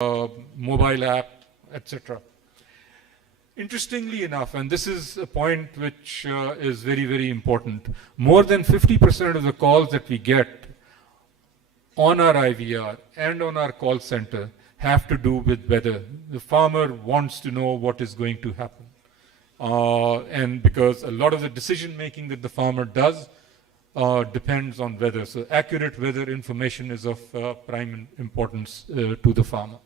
mobile app, etc. Interestingly enough, and this is a point which is very, very important, more than 50% of the calls that we get on our IVR and on our call center have to do with weather. The farmer wants to know what is going to happen. And because a lot of the decision making that the farmer does depends on weather. So accurate weather information is of prime importance to the farmer.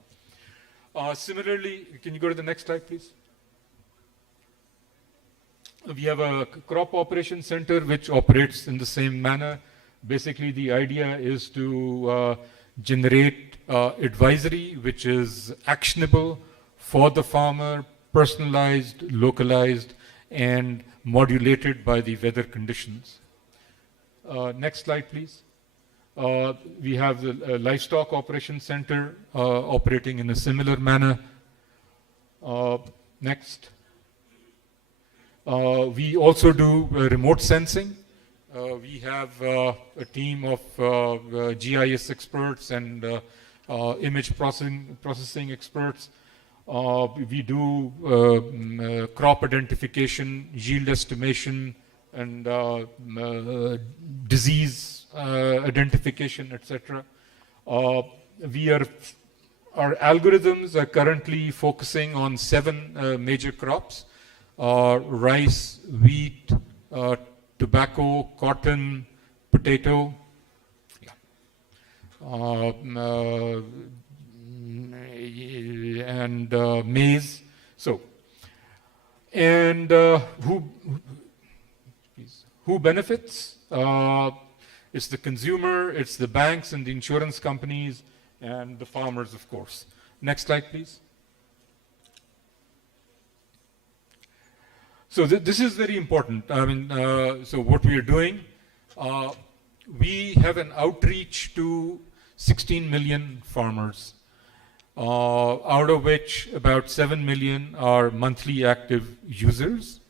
Similarly, can you go to the next slide, please? We have a crop operation center which operates in the same manner. Basically, the idea is to generate advisory which is actionable for the farmer, personalized, localized, and modulated by the weather conditions. Next slide, please. We have the Livestock Operation Center operating in a similar manner. Next. We also do remote sensing. We have a team of GIS experts and image processing experts. We do crop identification, yield estimation, and disease identification, etc. Our algorithms are currently focusing on 7 major crops: rice, wheat, tobacco, cotton, potato, and maize. So, and who benefits? It's the consumer, it's the banks and the insurance companies, and the farmers, of course. Next slide, please. So this is very important. I mean, so what we are doing, we have an outreach to 16 million farmers, out of which about 7 million are monthly active users.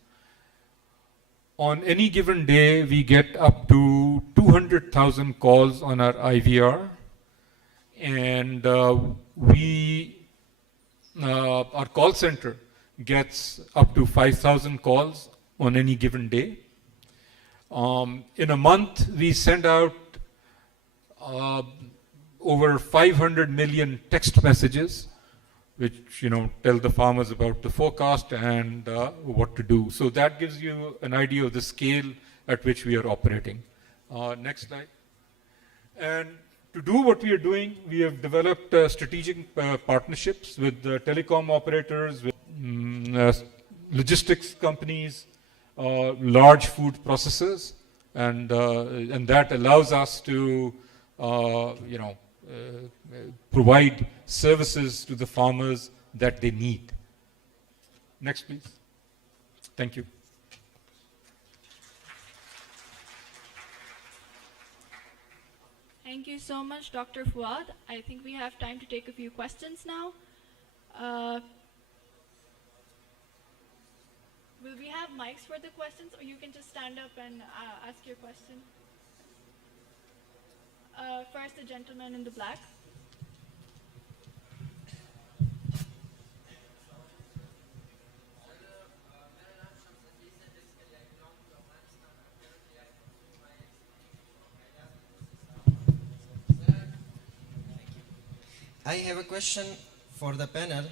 On any given day, we get up to 200,000 calls on our IVR, and our call center gets up to 5,000 calls on any given day. In a month, we send out over 500 million text messages, which tell the farmers about the forecast and what to do. So that gives you an idea of the scale at which we are operating. Next slide. And to do what we are doing, we have developed strategic partnerships with telecom operators, with logistics companies, large food processors, and that allows us to provide services to the farmers that they need. Next, please. Thank you. Thank you so much, Dr. Fuad. I think we have time to take a few questions now. Will we have mics for the questions, or you can just stand up and ask your question? First, the gentleman in the black. I have a question for the panel.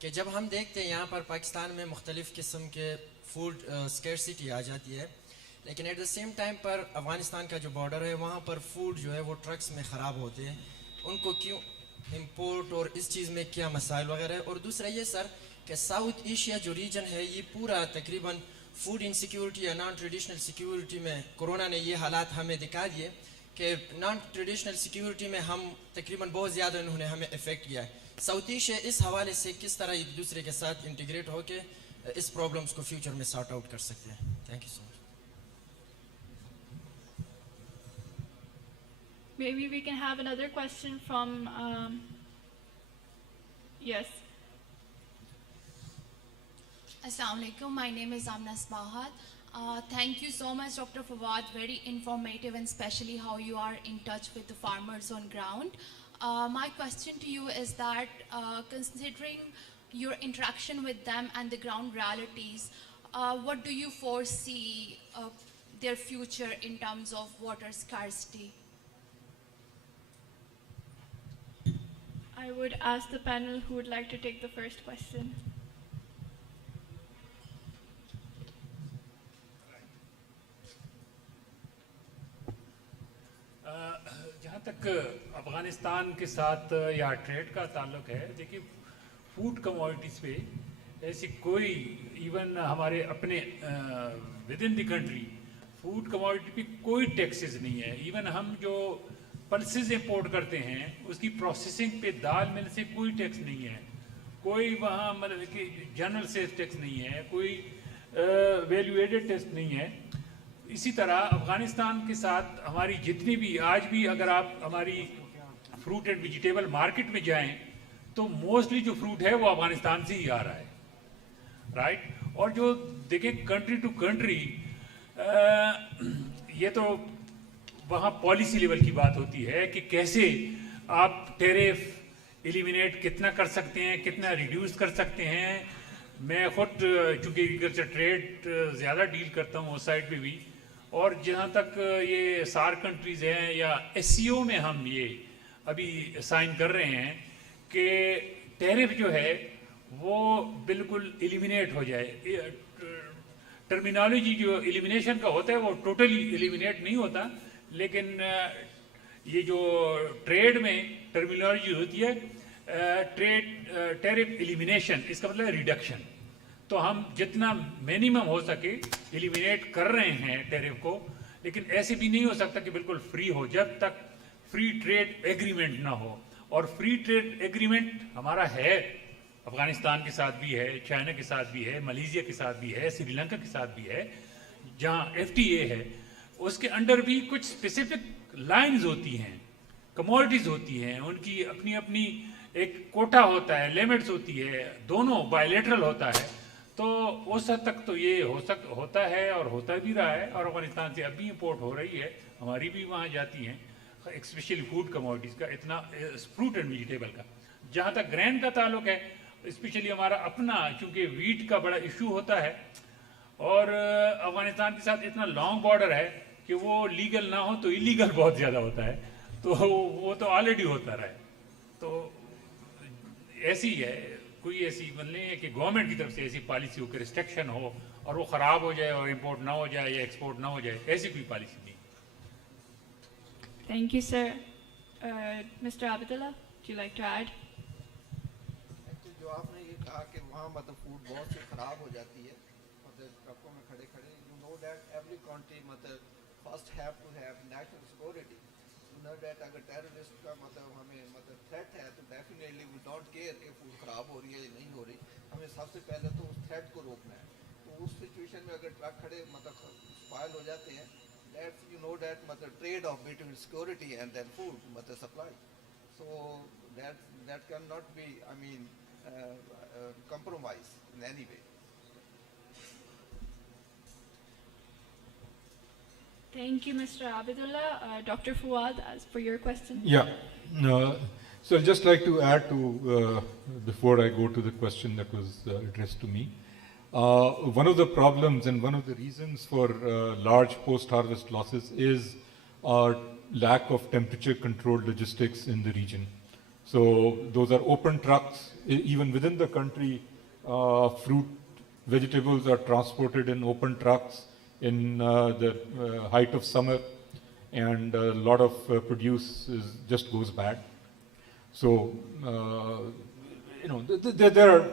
कि जब हम देखते हैं यहाँ पर पाकिस्तान में मुख्तलिफ़ किस्म के फूड स्कैरसिटी आ जाती है, लेकिन एट द सेम टाइम पर अफ़गानिस्तान का जो बॉर्डर है वहाँ पर फूड जो है वो ट्रक्स में ख़राब होते हैं, उनको क्यों इंपोर्ट और इस चीज़ में क्या मसाइल वगैरह है? और दूसरा ये सर कि साउथ एशिया जो रीजन है ये पूरा तकरीबन फूड इनसिक्योरिटी या नॉन ट्रेडिशनल सिक्योरिटी में कोरोना ने ये हालात हमें दिखा दिए कि नॉन ट्रेडिशनल सिक्योरिटी में हम तकरीबन बहुत ज़्यादा इन्होंने हमें इफ़ेक्ट किया है। साउथ एशिया इस हवाले से किस तरह एक दूसरे के साथ इंटीग्रेट होकर इस प्रॉब्लम्स को फ्यूचर में सॉर्ट आउट कर सकते हैं? Thank you so much. Maybe we can have another question from, yes. Assalamu alaikum. My name is Amna Smahat. Thank you so much, Dr. Fawad. Very informative, and especially how you are in touch with the farmers on ground. My question to you is that considering your interaction with them and the ground realities, what do you foresee their future in terms of water scarcity? I would ask the panel who would like to take the first question. जहाँ तक अफ़गानिस्तान के साथ या trade का ताल्लुक है, देखिए food commodities पे ऐसी कोई इवन हमारे अपने with in the country food commodity पे कोई टैक्सेस नहीं है। इवन हम जो पल्सेस इंपोर्ट करते हैं उसकी प्रोसेसिंग पे दाल मिल से कोई टैक्स नहीं है, कोई वहाँ मतलब कि जनरल सेल्स टैक्स नहीं है, कोई वैल्यू एडेड टैक्स नहीं है। इसी तरह अफ़गानिस्तान के साथ हमारी जितनी भी आज भी अगर आप हमारी फ्रूट एंड वेजिटेबल मार्केट में जाएं तो मोस्टली जो फ्रूट है वो अफ़गानिस्तान से ही आ रहा है, राइट। और जो देखिए कंट्री टू कंट्री ये तो वहाँ पॉलिसी लेवल की बात होती है कि कैसे आप टेरिफ एलिमिनेट कितना कर सकते हैं, कितना रिड्यूस कर सकते हैं। मैं खुद चूँकि एग्रीकल्चर ट्रेड ज़्यादा डील करता हूँ उस साइड पे भी, और जहाँ तक ये सार कंट्रीज़ हैं या एससीओ में हम ये अभी साइन कर रहे हैं कि टैरिफ जो है वो बिल्कुल एलिमिनेट हो जाए। टर्मिनोलॉजी जो एलिमिनेशन का होता है वो टोटली एलिमिनेट नहीं होता, लेकिन ये जो ट्रेड में टर्मिनोलॉजी होती है ट्रेड टैरिफ एलिमिनेशन, इसका मतलब रिडक्शन। तो हम जितना मिनिमम हो सके एलिमिनेट कर रहे हैं टैरिफ को, लेकिन ऐसे भी नहीं हो सकता कि बिल्कुल फ्री हो जब तक फ्री ट्रेड एग्रीमेंट ना हो। और फ्री ट्रेड एग्रीमेंट हमारा है, अफगानिस्तान के साथ भी है, चाइना के साथ भी है, मलेशिया के साथ भी है, श्रीलंका के साथ भी है। जहाँ एफटीए है उसके अंडर भी कुछ स्पेसिफिक लाइंस होती हैं, कमोडिटीज़ होती हैं, उनकी अपनी अपनी एक कोटा होता है, लिमिट्स होती है, दोनों बायलैटरल होता है। तो उस हद तक तो ये होता है और होता भी रहा है, और अफगानिस्तान से अभी इंपोर्ट हो रही है, हमारी भी वहाँ जाती हैं, स्पेशली फूड कमोडिटीज़ का, इतना फ्रूट एंड वेजिटेबल का। जहाँ तक ग्रेन का ताल्लुक है, स्पेशली हमारा अपना चूँकि वीट का बड़ा इशू होता है और अफगानिस्तान के साथ इतना लॉन्ग बॉर्डर है कि वो लीगल ना हो तो इलीगल बहुत ज़्यादा होता है, तो वो तो ऑलरेडी होता रहा है। तो ऐसी है, कोई ऐसी मतलब नहीं है कि गवर्नमेंट की तरफ से ऐसी पॉलिसी हो कि रिस्ट्रिक्शन हो और वो ख़राब हो जाए और इंपोर्ट ना हो जाए या एक्सपोर्ट ना हो जाए, ऐसी कोई पॉलिसी नहीं। Thank you, sir. Mr. Abdullah, would you like to add? जो आपने ये कहा कि वहाँ मतलब फूड बहुत से ख़राब हो जाती है, मतलब ट्रकों में खड़े खड़े, you know that every country मतलब first have to have national security. You know that अगर टेररिस्ट का मतलब हमें मतलब थ्रेट है तो डेफिनेटली वी डोंट केयर कि फूड ख़राब हो रही है या नहीं हो रही, हमें सबसे पहले तो उस थ्रेट को रोकना है। तो उस सिचुएशन में अगर ट्रक खड़े मतलब स्पॉइल हो जाते हैं, दैट यू नो दैट मतलब trade off between security and then food मतलब supply, so that can not be I mean compromise in any way. Thank you, Mr. Abdullah. Dr. Fuad, as for your question. Yeah. So I'd just like to add to, before I go to the question that was addressed to me, one of the problems and one of the reasons for large post-harvest losses is our lack of temperature-controlled logistics in the region. So those are open trucks. Even within the country, fruit, vegetables are transported in open trucks in the height of summer, and a lot of produce just goes bad. So, there are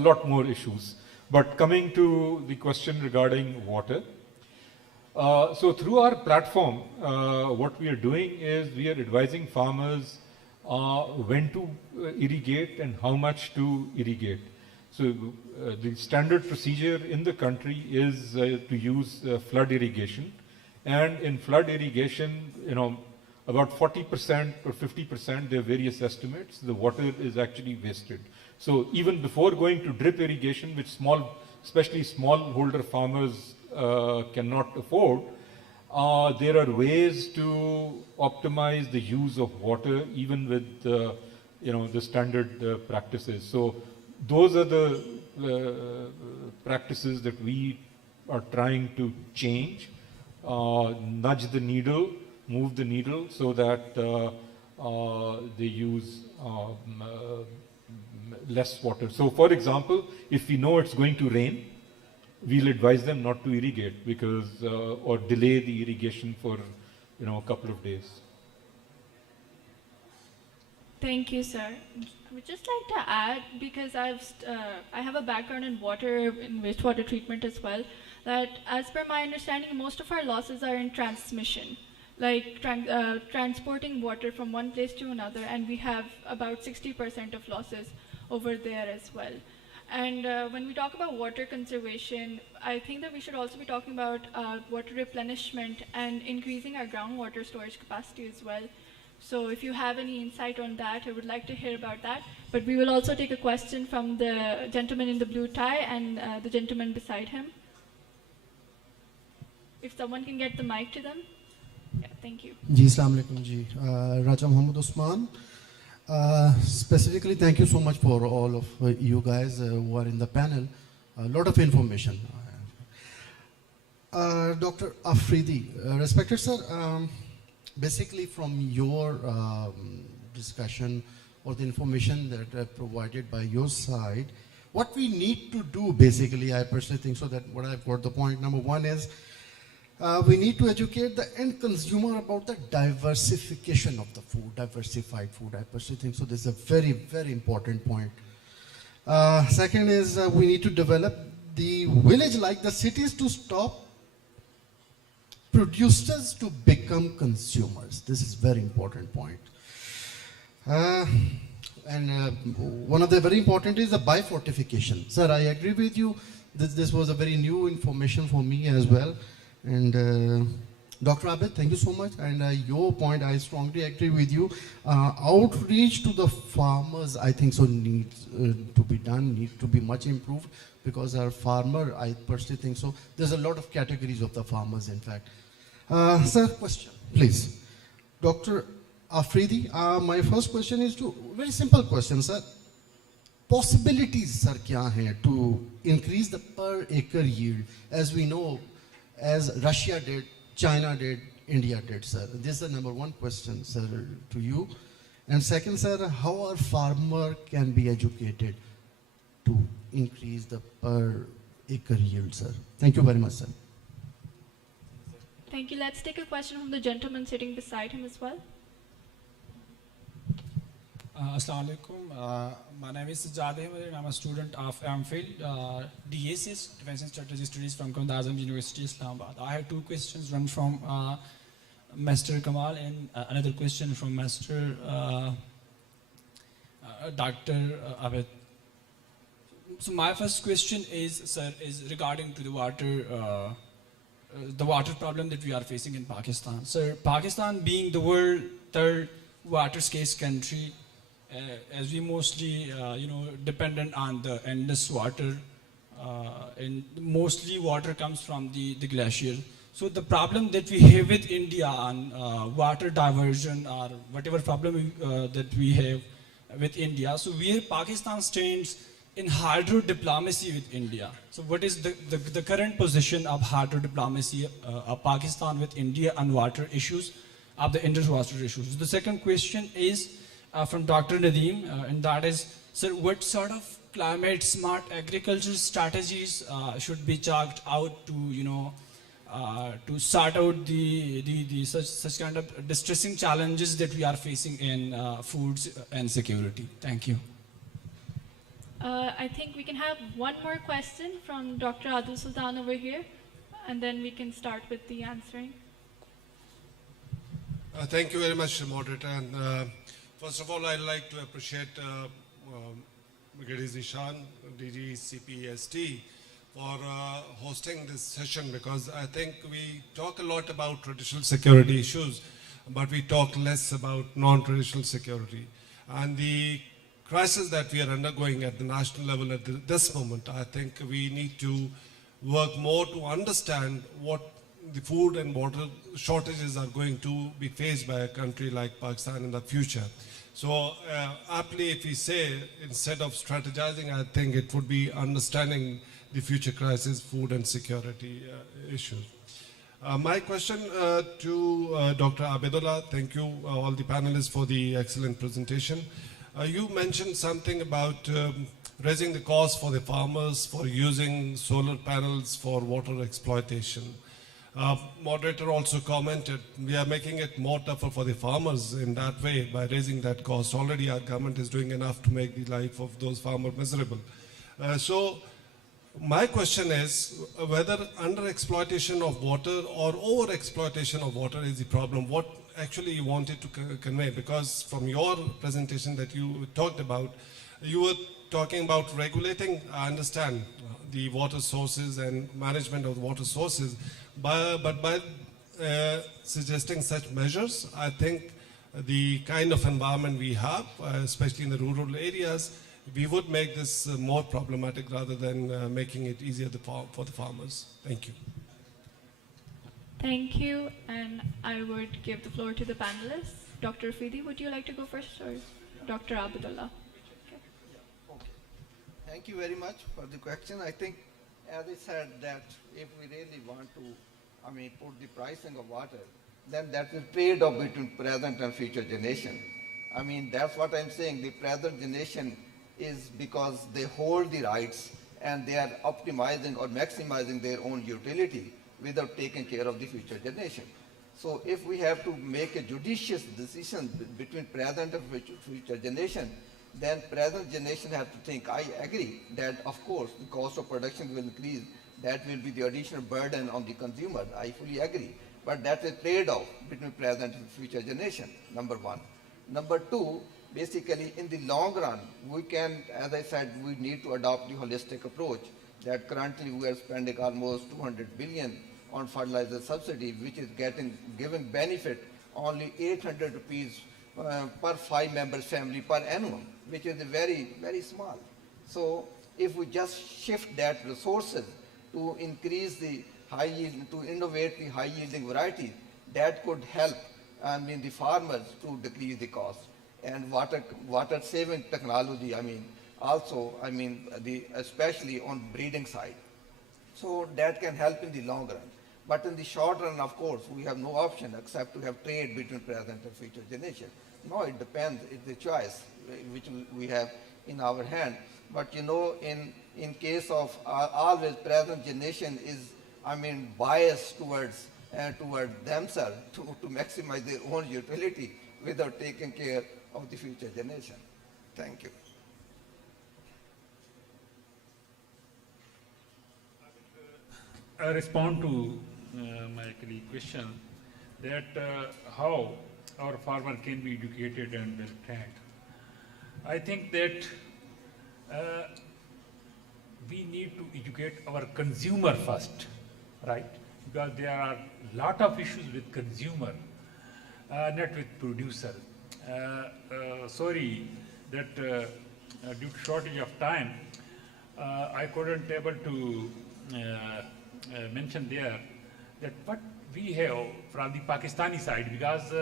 a lot more issues. But coming to the question regarding water, so through our platform, what we are doing is we are advising farmers when to irrigate and how much to irrigate. So the standard procedure in the country is to use flood irrigation, and in flood irrigation, about 40% or 50%, there are various estimates, the water is actually wasted. So even before going to drip irrigation, which especially smallholder farmers cannot afford, There are ways to optimize the use of water, even with the standard practices. So those are the practices that we are trying to change, nudge the needle, move the needle, so that they use less water. So, for example, if we know it's going to rain, we'll advise them not to irrigate because, or delay the irrigation for, a couple of days. Thank you, sir. I would just like to add, because I have a background in water, in wastewater treatment as well, that as per my understanding, most of our losses are in transmission, like transporting water from one place to another, and we have about 60% of losses over there as well. And when we talk about water conservation, I think that we should also be talking about water replenishment and increasing our groundwater storage capacity as well. So if you have any insight on that, I would like to hear about that. But we will also take a question from the gentleman in the blue tie and the gentleman beside him. If someone can get the mic to them. Yeah, thank you. Ji, Assalamu alaikum ji. Raja Muhammad Usman. Specifically, thank you so much for all of you guys who are in the panel. A lot of information. Dr. Afridi, respected sir, basically from your discussion or the information that provided by your side, what we need to do basically, I personally think so that what I've got the point number one is, we need to educate the end consumer about the diversification of the food, diversified food. I personally think so. This is a very, very important point. Second is we need to develop the village like the cities to stop producers to become consumers. This is very important point. And one of the very important is the biofortification. Sir, I agree with you. This was a very new information for me as well. And Dr. Abid, thank you so much. And your point, I strongly agree with you. Outreach to the farmers, I think so needs to be done, needs to be much improved, because our farmer, I personally think so. There's a lot of categories of the farmers, in fact. Sir, question, please. Dr. Afridi, my first question is very simple question, sir. Possibilities, sir, kya hai to increase the per acre yield, as we know, as Russia did, China did, India did, sir. This is the number one question, sir, to you. And second, sir, how our farmer can be educated to increase the per acre yield, sir? Thank you very much, sir. Thank you. Let's take a question from the gentleman sitting beside him as well. Assalamu alaikum. My name is Jadeh, and I'm a student of MPhil, DACS, Defense and Strategy Studies from Quran Azam University, Islamabad. I have two questions, one from Master Kamal and another question from Master Dr. Abid. So my first question is, sir, is regarding to the water problem that we are facing in Pakistan. Sir, Pakistan being the world third water scarce country, as we mostly, dependent on the endless water, and mostly water comes from the glacier. So the problem that we have with India on water diversion or whatever problem that we have with India, so where Pakistan stands in hydro diplomacy with India. So what is the current position of hydro diplomacy of Pakistan with India on water issues, of the Indus water issues? The second question is from Dr. Naim, and that is, sir, what sort of climate smart agriculture strategies should be chalked out to, to sort out the such kind of distressing challenges that we are facing in foods and security? Thank you. I think we can have one more question from Dr. Adil Sultan over here, and then we can start with the answering. Thank you very much, moderator. And first of all, I'd like to appreciate Brigadier Zishan, DG CPST, for hosting this session, because I think we talk a lot about traditional security issues, but we talk less about non-traditional security. And the crisis that we are undergoing at the national level at this moment, I think we need to work more to understand what the food and water shortages are going to be faced by a country like Pakistan in the future. So aptly, if we say, instead of strategizing, I think it would be understanding the future crisis, food and security issues. My question to Dr. Abedullah, thank you all the panelists for the excellent presentation. You mentioned something about raising the cost for the farmers for using solar panels for water exploitation. Moderator also commented, we are making it more tougher for the farmers in that way by raising that cost. Already our government is doing enough to make the life of those farmers miserable. So my question is whether under-exploitation of water or over-exploitation of water is the problem. What actually you wanted to convey? Because from your presentation that you talked about, you were talking about regulating, I understand, the water sources and management of the water sources, but by suggesting such measures, I think the kind of environment we have, especially in the rural areas, we would make this more problematic rather than making it easier for the farmers. Thank you. Thank you, and I would give the floor to the panelists. Dr. Fidi, would you like to go first, or Dr. Abdullah? Okay. Thank you very much for the question. I think, as I said, that if we really want to, put the pricing of water, then that is trade-off between present and future generation. That's what I'm saying. The present generation is because they hold the rights and they are optimizing or maximizing their own utility without taking care of the future generation. So if we have to make a judicious decision between present and future generation, then present generation have to think, I agree that of course the cost of production will increase, that will be the additional burden on the consumer, I fully agree. But that's a trade-off between present and future generation, number one. Number two, basically in the long run, we can, as I said, we need to adopt the holistic approach that currently we are spending almost 200 billion on fertilizer subsidy, which is giving benefit only 800 rupees per 5-member family per annum, which is very, very small. So if we just shift that resources to increase the high yield, to innovate the high yielding varieties, that could help the farmers to decrease the cost. And water saving technology, especially on breeding side. So that can help in the long run. But in the short run, of course, we have no option except to have trade between present and future generation. No, it depends. It's the choice which we have in our hand. But in case of always present generation is, biased towards themselves to maximize their own utility without taking care of the future generation. Thank you. I respond to my colleague question that how our farmer can be educated and well trained. I think that we need to educate our consumer first, right? Because there are a lot of issues with consumer, not with producer. Sorry that due to shortage of time, I couldn't able to mention there that what we have from the Pakistani side, because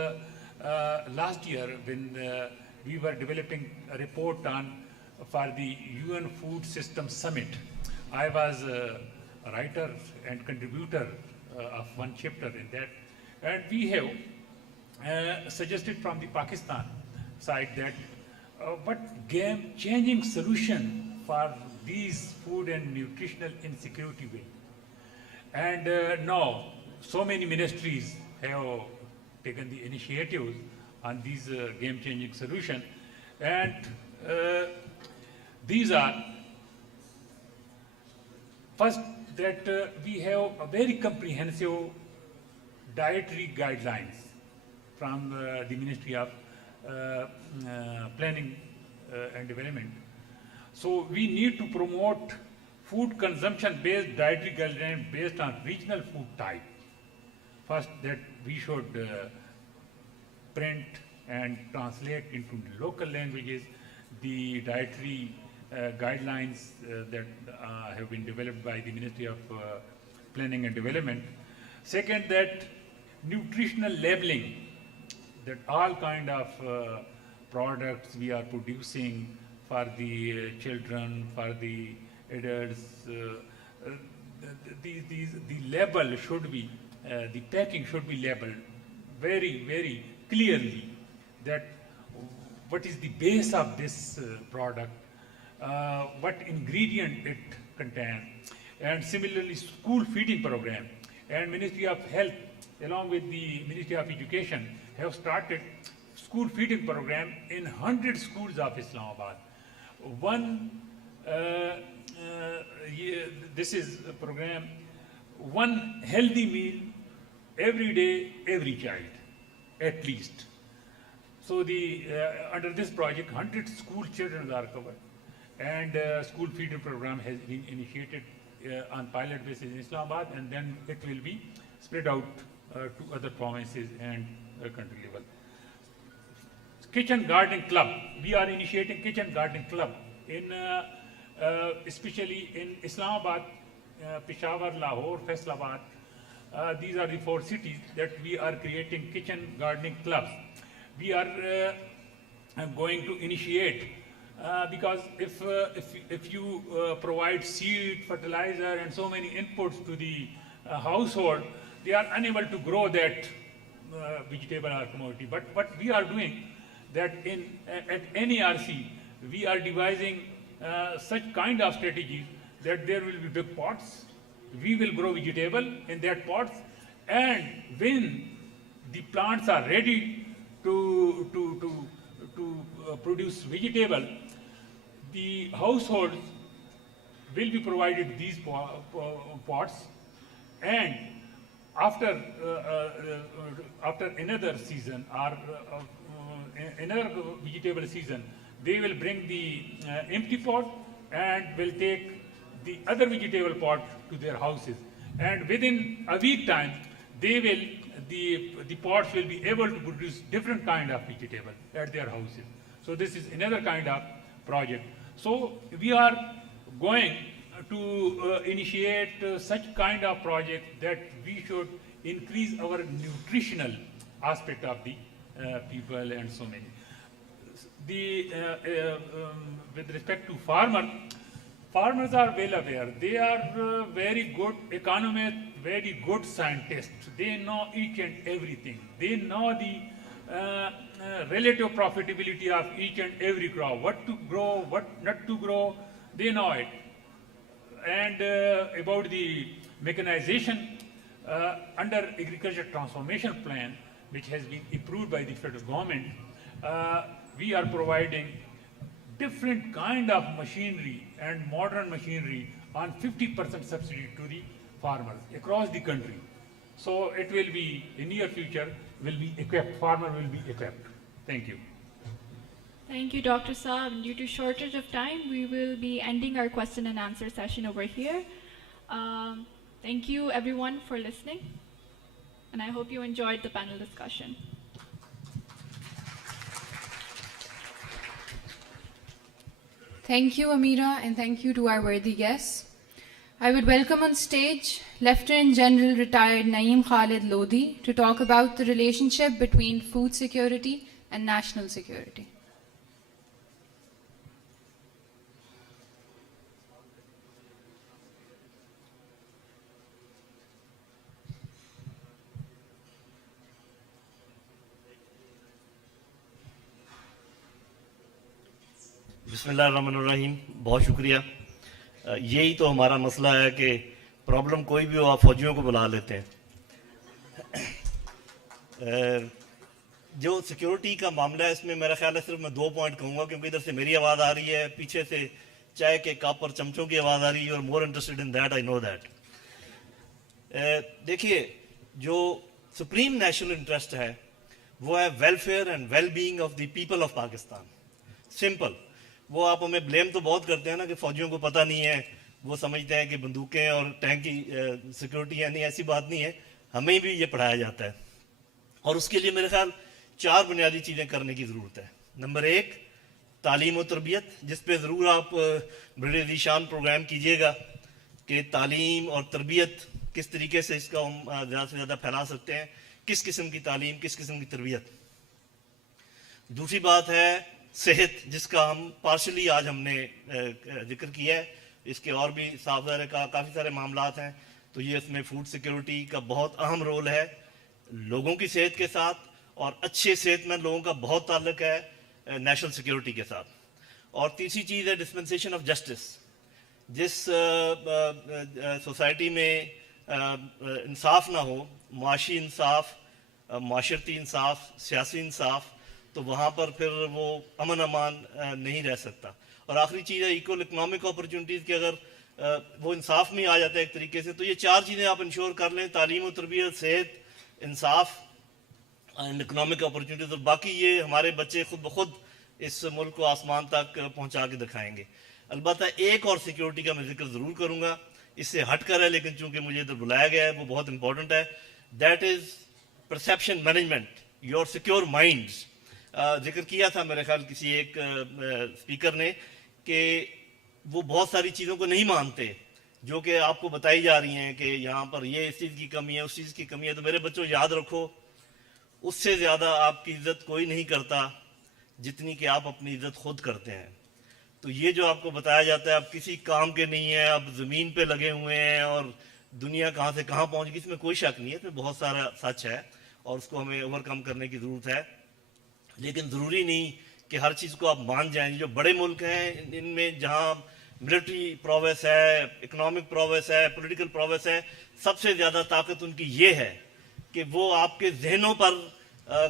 last year when we were developing a report on for the UN Food System Summit, I was a writer and contributor of one chapter in that, and we have suggested from the Pakistan side that what game-changing solution for these food and nutritional insecurity will. And now, so many ministries have taken the initiative on these game-changing solution, and these are first that we have a very comprehensive dietary guidelines from the Ministry of Planning and Development. So we need to promote food consumption based dietary guidelines based on regional food type. First, that we should print and translate into local languages the dietary guidelines that have been developed by the Ministry of Planning and Development. Second, that nutritional labeling, that all kind of products we are producing for the children, for the adults, the label should be, the packing should be labeled very, very clearly, that what is the base of this product, what ingredient it contains. And similarly, school feeding program and Ministry of Health along with the Ministry of Education have started school feeding program in 100 schools of Islamabad. This is a program, one healthy meal every day, every child, at least. So under this project, 100 school children are covered, and school feeding program has been initiated on pilot basis in Islamabad, and then it will be spread out to other provinces and country level. Kitchen gardening club. We are initiating kitchen gardening club in, especially in Islamabad, Peshawar, Lahore, Faisalabad. These are the 4 cities that we are creating kitchen gardening clubs. We are going to initiate because if you provide seed, fertilizer, and so many inputs to the household, they are unable to grow that vegetable or commodity. But what we are doing, that at NERC, we are devising such kind of strategies that there will be big pots. We will grow vegetable in that pots, and when the plants are ready to produce vegetable, the households will be provided these pots, and after another season or another vegetable season, they will bring the empty pot and will take the other vegetable pot to their houses, and within a week time they will the pots will be able to produce different kind of vegetable at their houses. So this is another kind of project. So we are going to initiate such kind of project that we should increase our nutritional aspect of the people and so many. With respect to farmers are well aware. They are very good economists, very good scientists. They know each and everything. They know the relative profitability of each and every crop, what to grow, what not to grow, they know it. And about the mechanization, under Agriculture Transformation Plan, which has been approved by the federal government, we are providing different kind of machinery and modern machinery on 50% subsidy to the farmers across the country. So it will be, in near future, will be equipped, farmer will be equipped. Thank you. Thank you, Dr. Saab. Due to shortage of time, we will be ending our question and answer session over here. Thank you everyone for listening, and I hope you enjoyed the panel discussion. Thank you, Amira, and thank you to our worthy guests. I would welcome on stage Lieutenant General retired Naim Khalid Lodhi to talk about the relationship between food security and national security. बिस्मिल्लाहिर्रहमानिर्रहीम, बहुत शुक्रिया। यही तो हमारा मसला है कि problem कोई भी हो आप फौजियों को बुला लेते हैं। जो सिक्योरिटी का मामला है इसमें मेरा ख्याल है सिर्फ मैं 2 पॉइंट कहूँगा, क्योंकि इधर से मेरी आवाज़ आ रही है, पीछे से चाय के कप और चमचों की आवाज़ आ रही है। और more interested in that, I know that. देखिए, जो सुप्रीम नेशनल इंटरेस्ट है वो है welfare and well being of the people of Pakistan. Simple. वो आप हमें ब्लेम तो बहुत करते हैं ना कि फौजियों को पता नहीं है, वो समझते हैं कि बंदूकें और टैंक की सिक्योरिटी है। नहीं, ऐसी बात नहीं है, हमें भी ये पढ़ाया जाता है। और उसके लिए मेरे ख्याल 4 बुनियादी चीज़ें करने की ज़रूरत है। नंबर 1, तालीम और तरबियत, जिस पे ज़रूर आप बड़े ज़ीशान प्रोग्राम कीजिएगा कि तालीम और तरबियत किस तरीके से इसका हम ज़्यादा से ज़्यादा फैला सकते हैं, किस किस्म की तालीम, किस किस्म की तरबियत। दूसरी बात है सेहत, जिसका हम पार्शली आज हमने जिक्र किया है, इसके और भी साफ ज़ाहिर काफ़ी सारे मामलात हैं। तो ये इसमें फूड सिक्योरिटी का बहुत अहम रोल है लोगों की सेहत के साथ, और अच्छे सेहतमंद लोगों का बहुत ताल्लुक है नेशनल सिक्योरिटी के साथ। और तीसरी चीज़ है डिस्पेंसेशन ऑफ जस्टिस। जिस सोसाइटी में इंसाफ ना हो, माशी इंसाफ, माशरती इंसाफ, सियासी इंसाफ, तो वहाँ पर फिर वो अमन अमान नहीं रह सकता। और आखिरी चीज़ है इक्वल इकनॉमिक अपॉर्चुनिटीज़ की अगर वो इंसाफ में आ जाता है एक तरीके से, तो ये चार चीज़ें आप इंश्योर कर लें, तालीम और तरबियत, सेहत, इंसाफ एंड इकनॉमिक अपॉर्चुनिटीज़, और बाकी ये हमारे बच्चे खुद ब खुद इस मुल्क को आसमान तक पहुँचा के दिखाएंगे। अलबत्ता एक और सिक्योरिटी का मैं जिक्र ज़रूर करूँगा, इससे हट कर है लेकिन चूँकि मुझे इधर बुलाया गया है, वो बहुत इंपॉर्टेंट है। That is perception management, your secure minds. जिक्र किया था मेरे ख्याल किसी एक स्पीकर ने कि वो बहुत सारी चीज़ों को नहीं मानते जो कि आपको बताई जा रही हैं कि यहाँ पर ये इस चीज़ की कमी है, उस चीज़ की कमी है। तो मेरे बच्चों याद रखो, उससे ज़्यादा आपकी इज्जत कोई नहीं करता जितनी कि आप अपनी इज्जत खुद करते हैं। तो ये जो आपको बताया जाता है आप किसी काम के नहीं है, आप ज़मीन पे लगे हुए हैं और दुनिया कहाँ से कहाँ पहुँच गई, इसमें कोई शक नहीं है, इसमें बहुत सारा सच है और उसको हमें ओवरकम करने की ज़रूरत है। लेकिन ज़रूरी नहीं कि हर चीज़ को आप मान जाएं। जो बड़े मुल्क हैं इनमें जहाँ मिलिट्री प्रोवेस है, इकोनॉमिक प्रोवेस है, पॉलिटिकल प्रोवेस है, सबसे ज़्यादा ताकत उनकी ये है कि वो आपके जहनों पर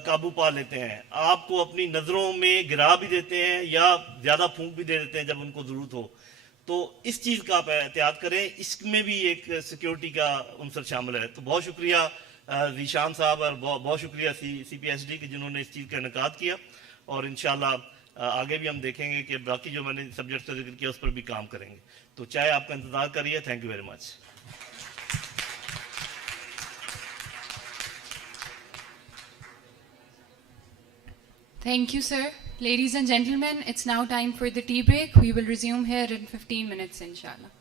काबू पा लेते हैं, आपको अपनी नज़रों में गिरा भी देते हैं या ज़्यादा फूंक भी दे देते हैं जब उनको ज़रूरत हो। तो इस चीज़ का आप एहतियात करें, इसमें भी एक सिक्योरिटी का अंसर शामिल है। तो बहुत शुक्रिया ज़ीशान साहब और बहुत शुक्रिया CPSD की जिन्होंने इस चीज़ का इनेकाद किया, और इंशाल्लाह आगे भी हम देखेंगे कि बाकी जो मैंने सब्जेक्ट का जिक्र किया उस पर भी काम करेंगे। तो चाहे आपका इंतज़ार करिए। Thank you very much. Thank you, sir. Ladies and gentlemen, it's now time for the tea break. We will resume here in 15 minutes, inshallah.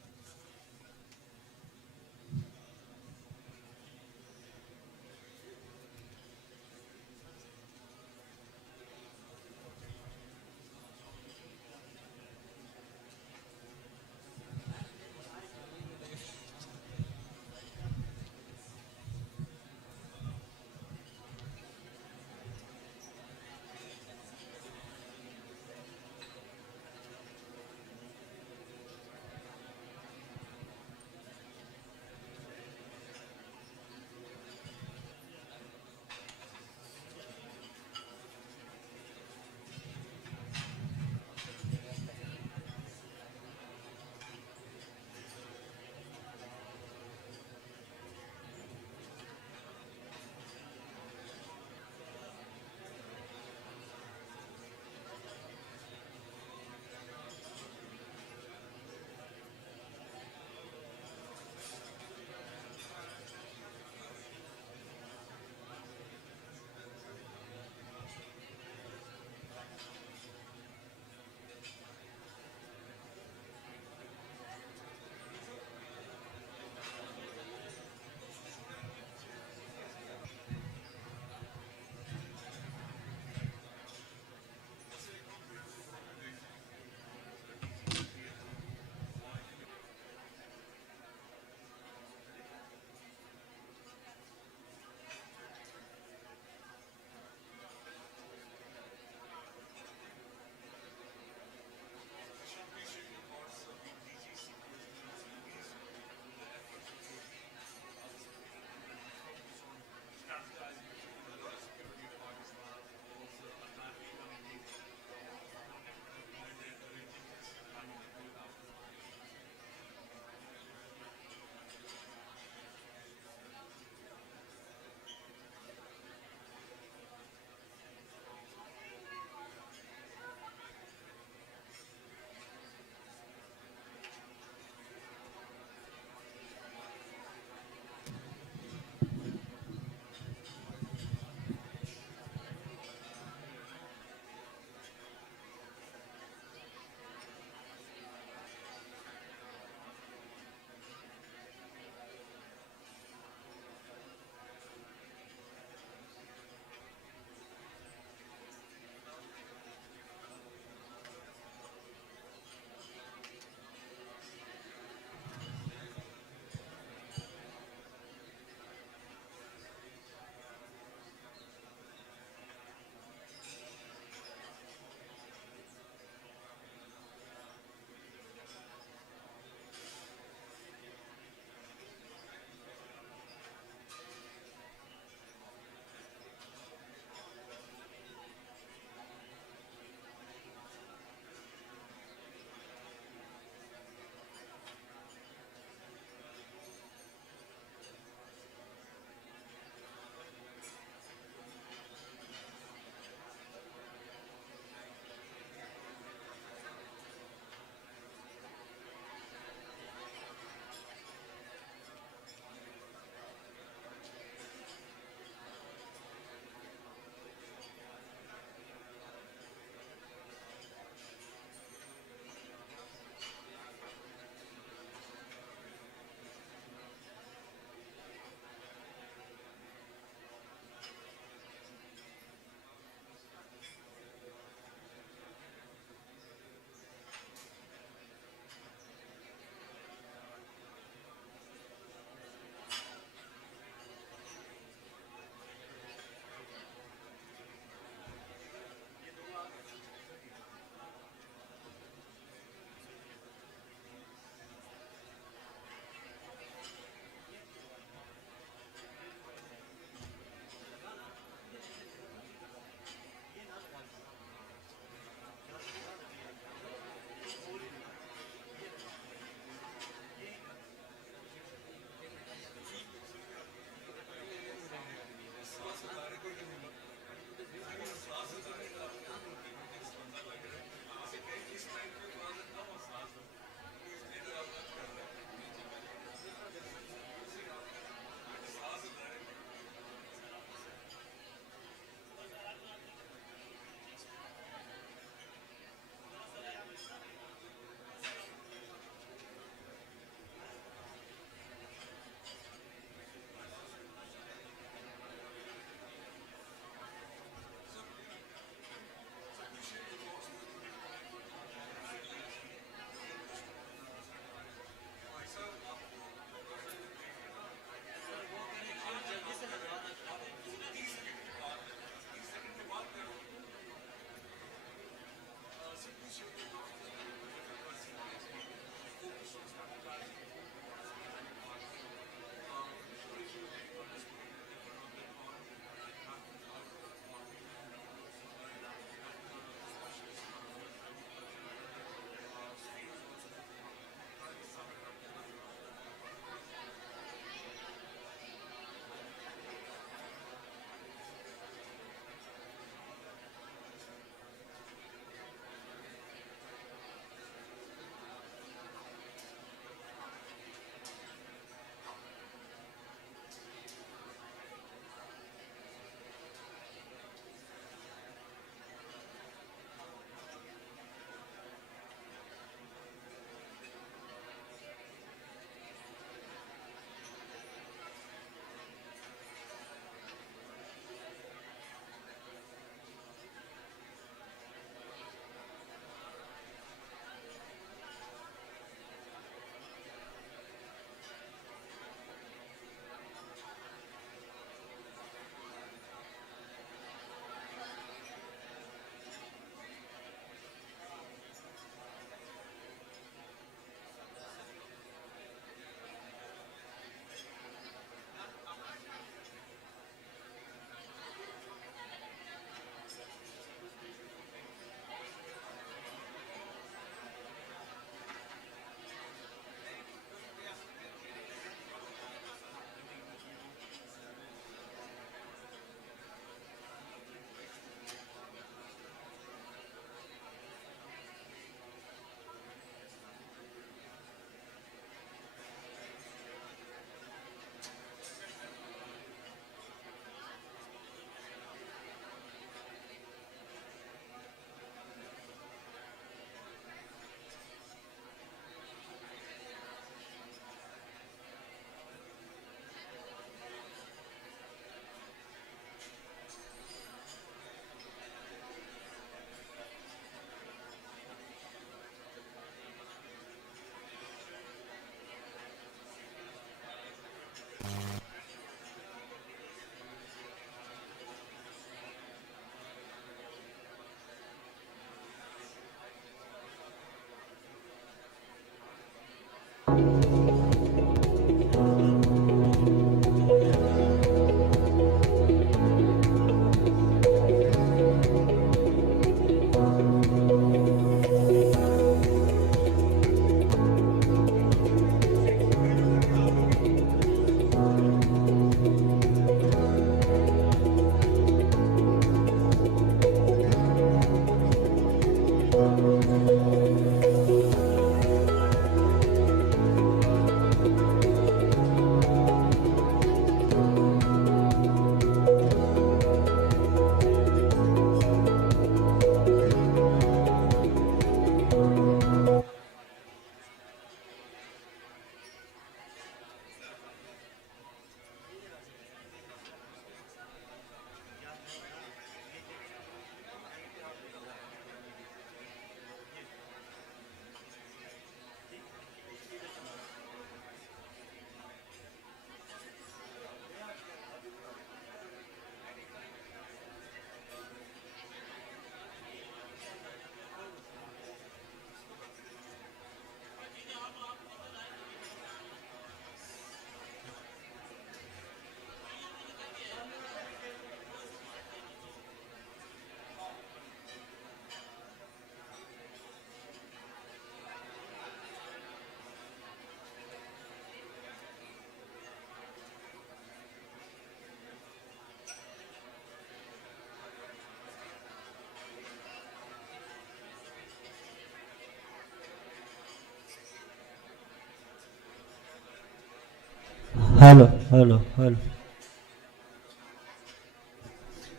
Hello, hello, hello,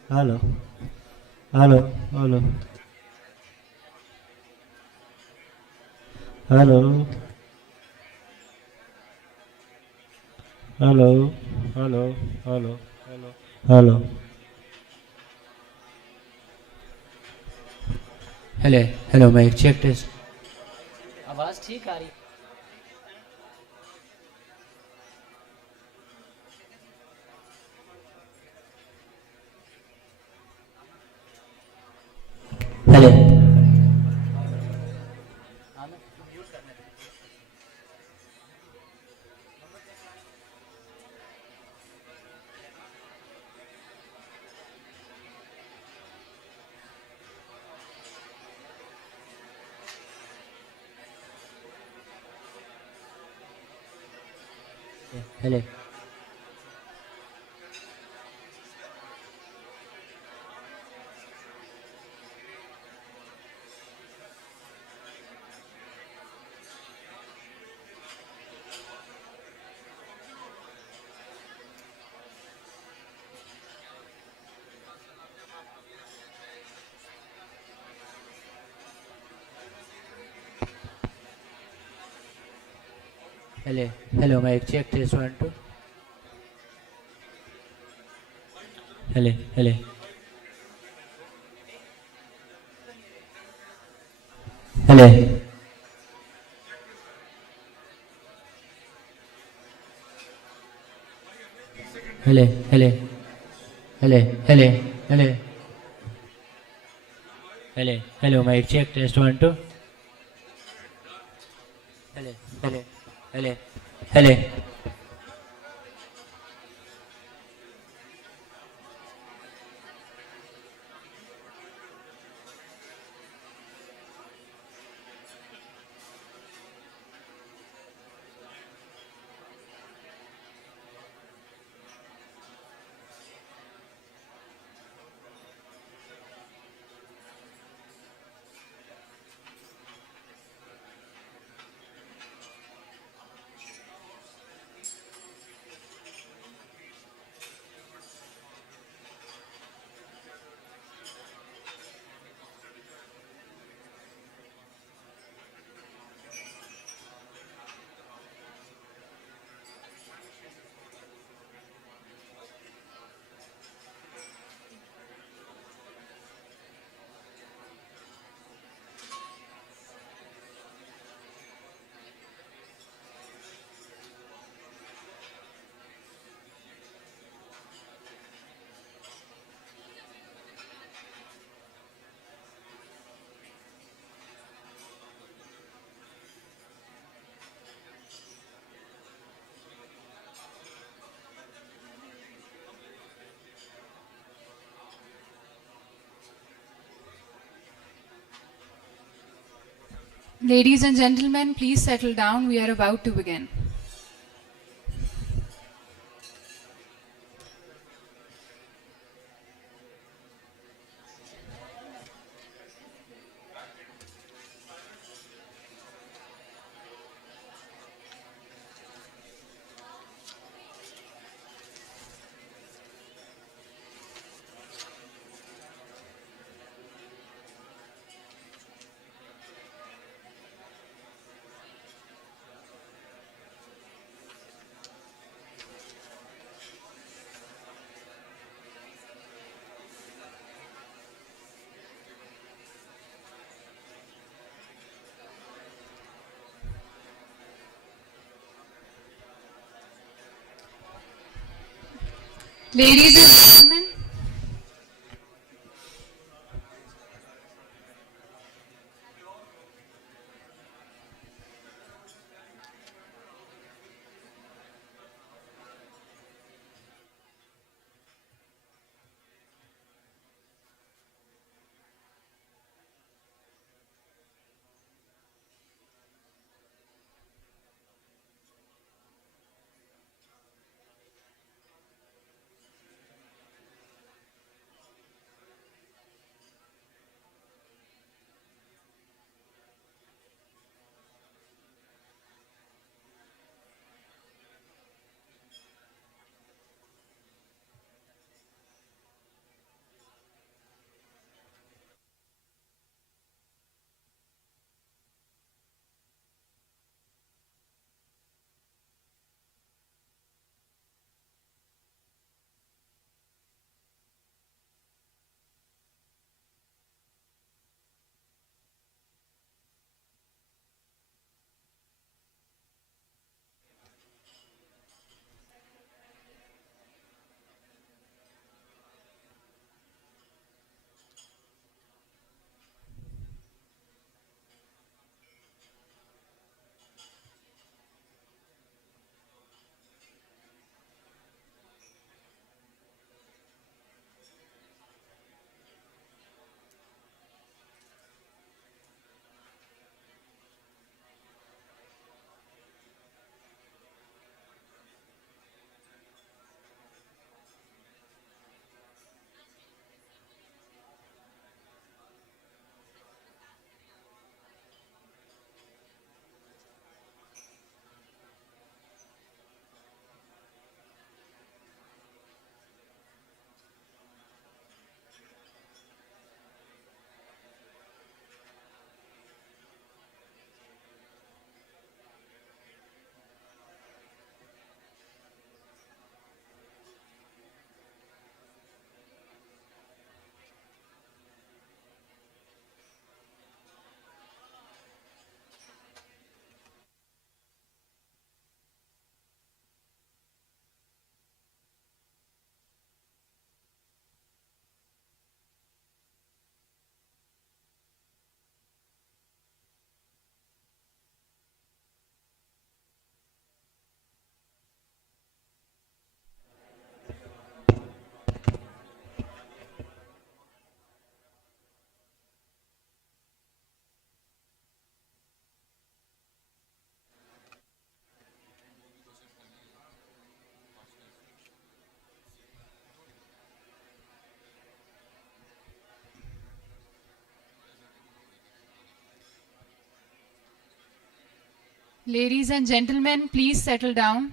hello, hello, hello, hello, hello, hello, hello, hello, hello. Hello hello mic check test आवाज़ ठीक आ रही hello hello hello hello mic check test 1 2 hello hello hello hello hello hello hello hello hello hello mic check test 1 2 hello hello hello hello Ladies and gentlemen, please settle down. We are about to begin. Ladies and gentlemen, ladies and gentlemen, please settle down.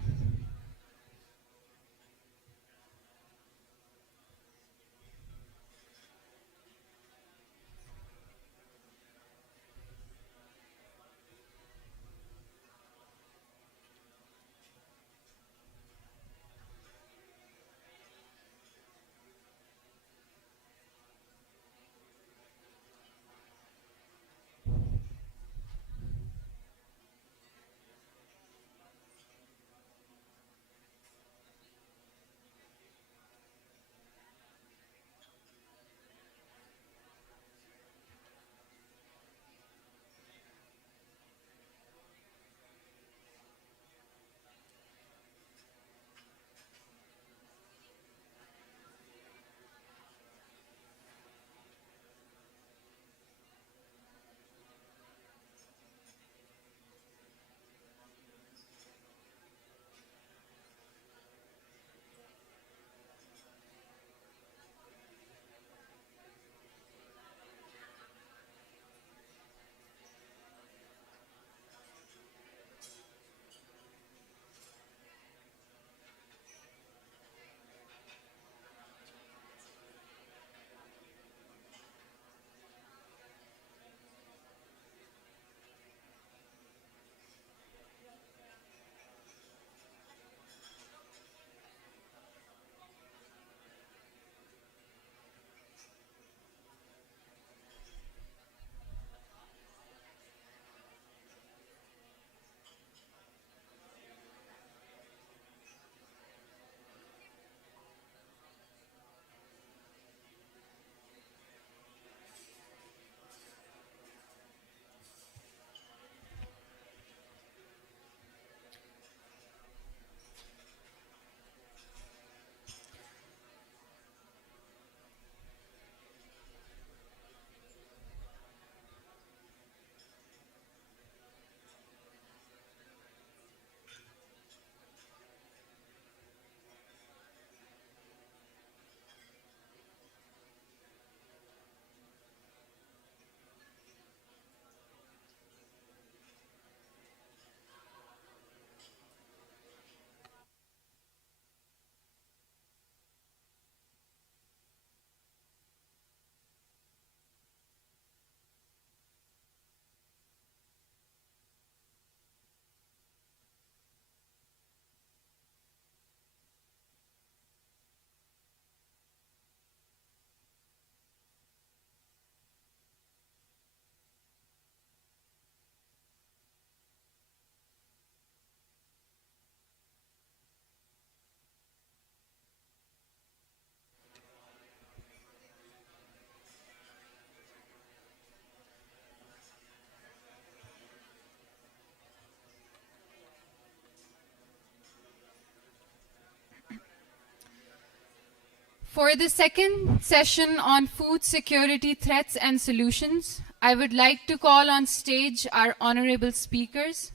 For the second session on food security threats and solutions, I would like to call on stage our honorable speakers.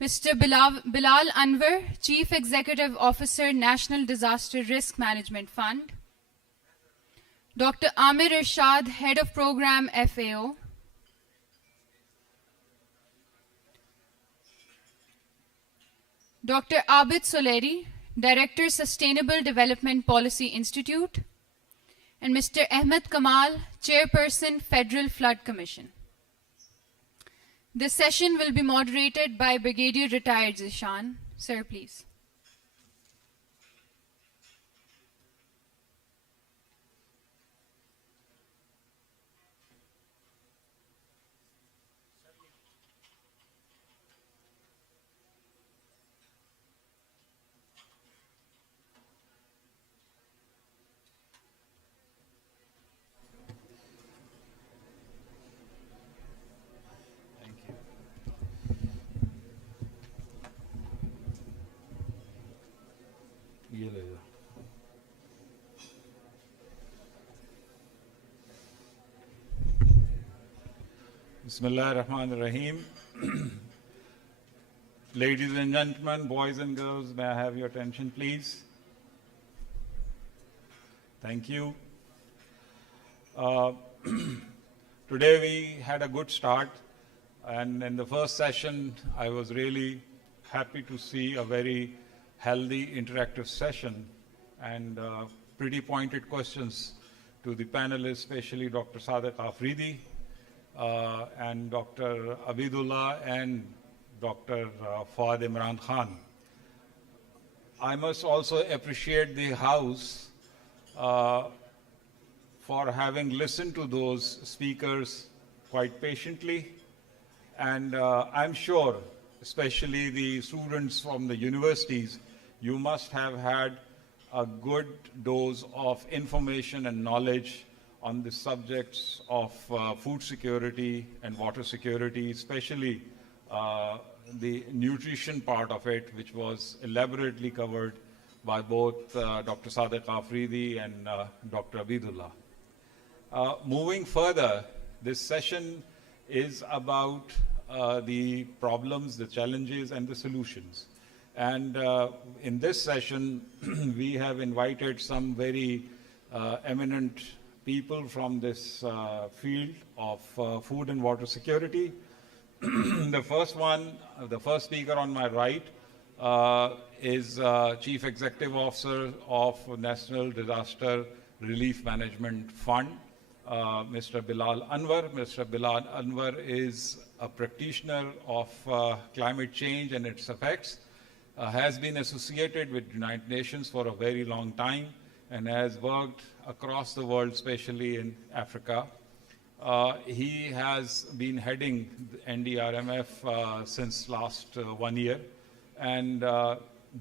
Mr. Bilal Anwar, Chief Executive Officer, National Disaster Risk Management Fund. Dr. Amir Irshad, Head of Program, FAO. Dr. Abid Soleri, Director, Sustainable Development Policy Institute. And Mr. Ahmed Kamal, Chairperson, Federal Flood Commission. This session will be moderated by Brigadier Retired Zishan. Sir, please. Bismillah ar-Rahman ar-Rahim. Ladies and gentlemen, boys and girls, may I have your attention, please? Thank you. Today we had a good start, and in the first session, I was really happy to see a very healthy, interactive session and pretty pointed questions to the panelists, especially Dr. Sadiq Afridi, and Dr. Abidullah and Dr. Fawad Imran Khan. I must also appreciate the House for having listened to those speakers quite patiently. And I'm sure, especially the students from the universities, you must have had a good dose of information and knowledge on the subjects of food security and water security, especially the nutrition part of it, which was elaborately covered by both Dr. Sadiq Afridi and Dr. Abidullah. Moving further, this session is about the problems, the challenges, and the solutions. And in this session, we have invited some very eminent people from this field of food and water security. The first speaker on my right is Chief Executive Officer of National Disaster Relief Management Fund, Mr. Bilal Anwar. Mr. Bilal Anwar is a practitioner of climate change and its effects, has been associated with the United Nations for a very long time, and has worked across the world, especially in Africa. He has been heading the NDRMF since last 1 year, and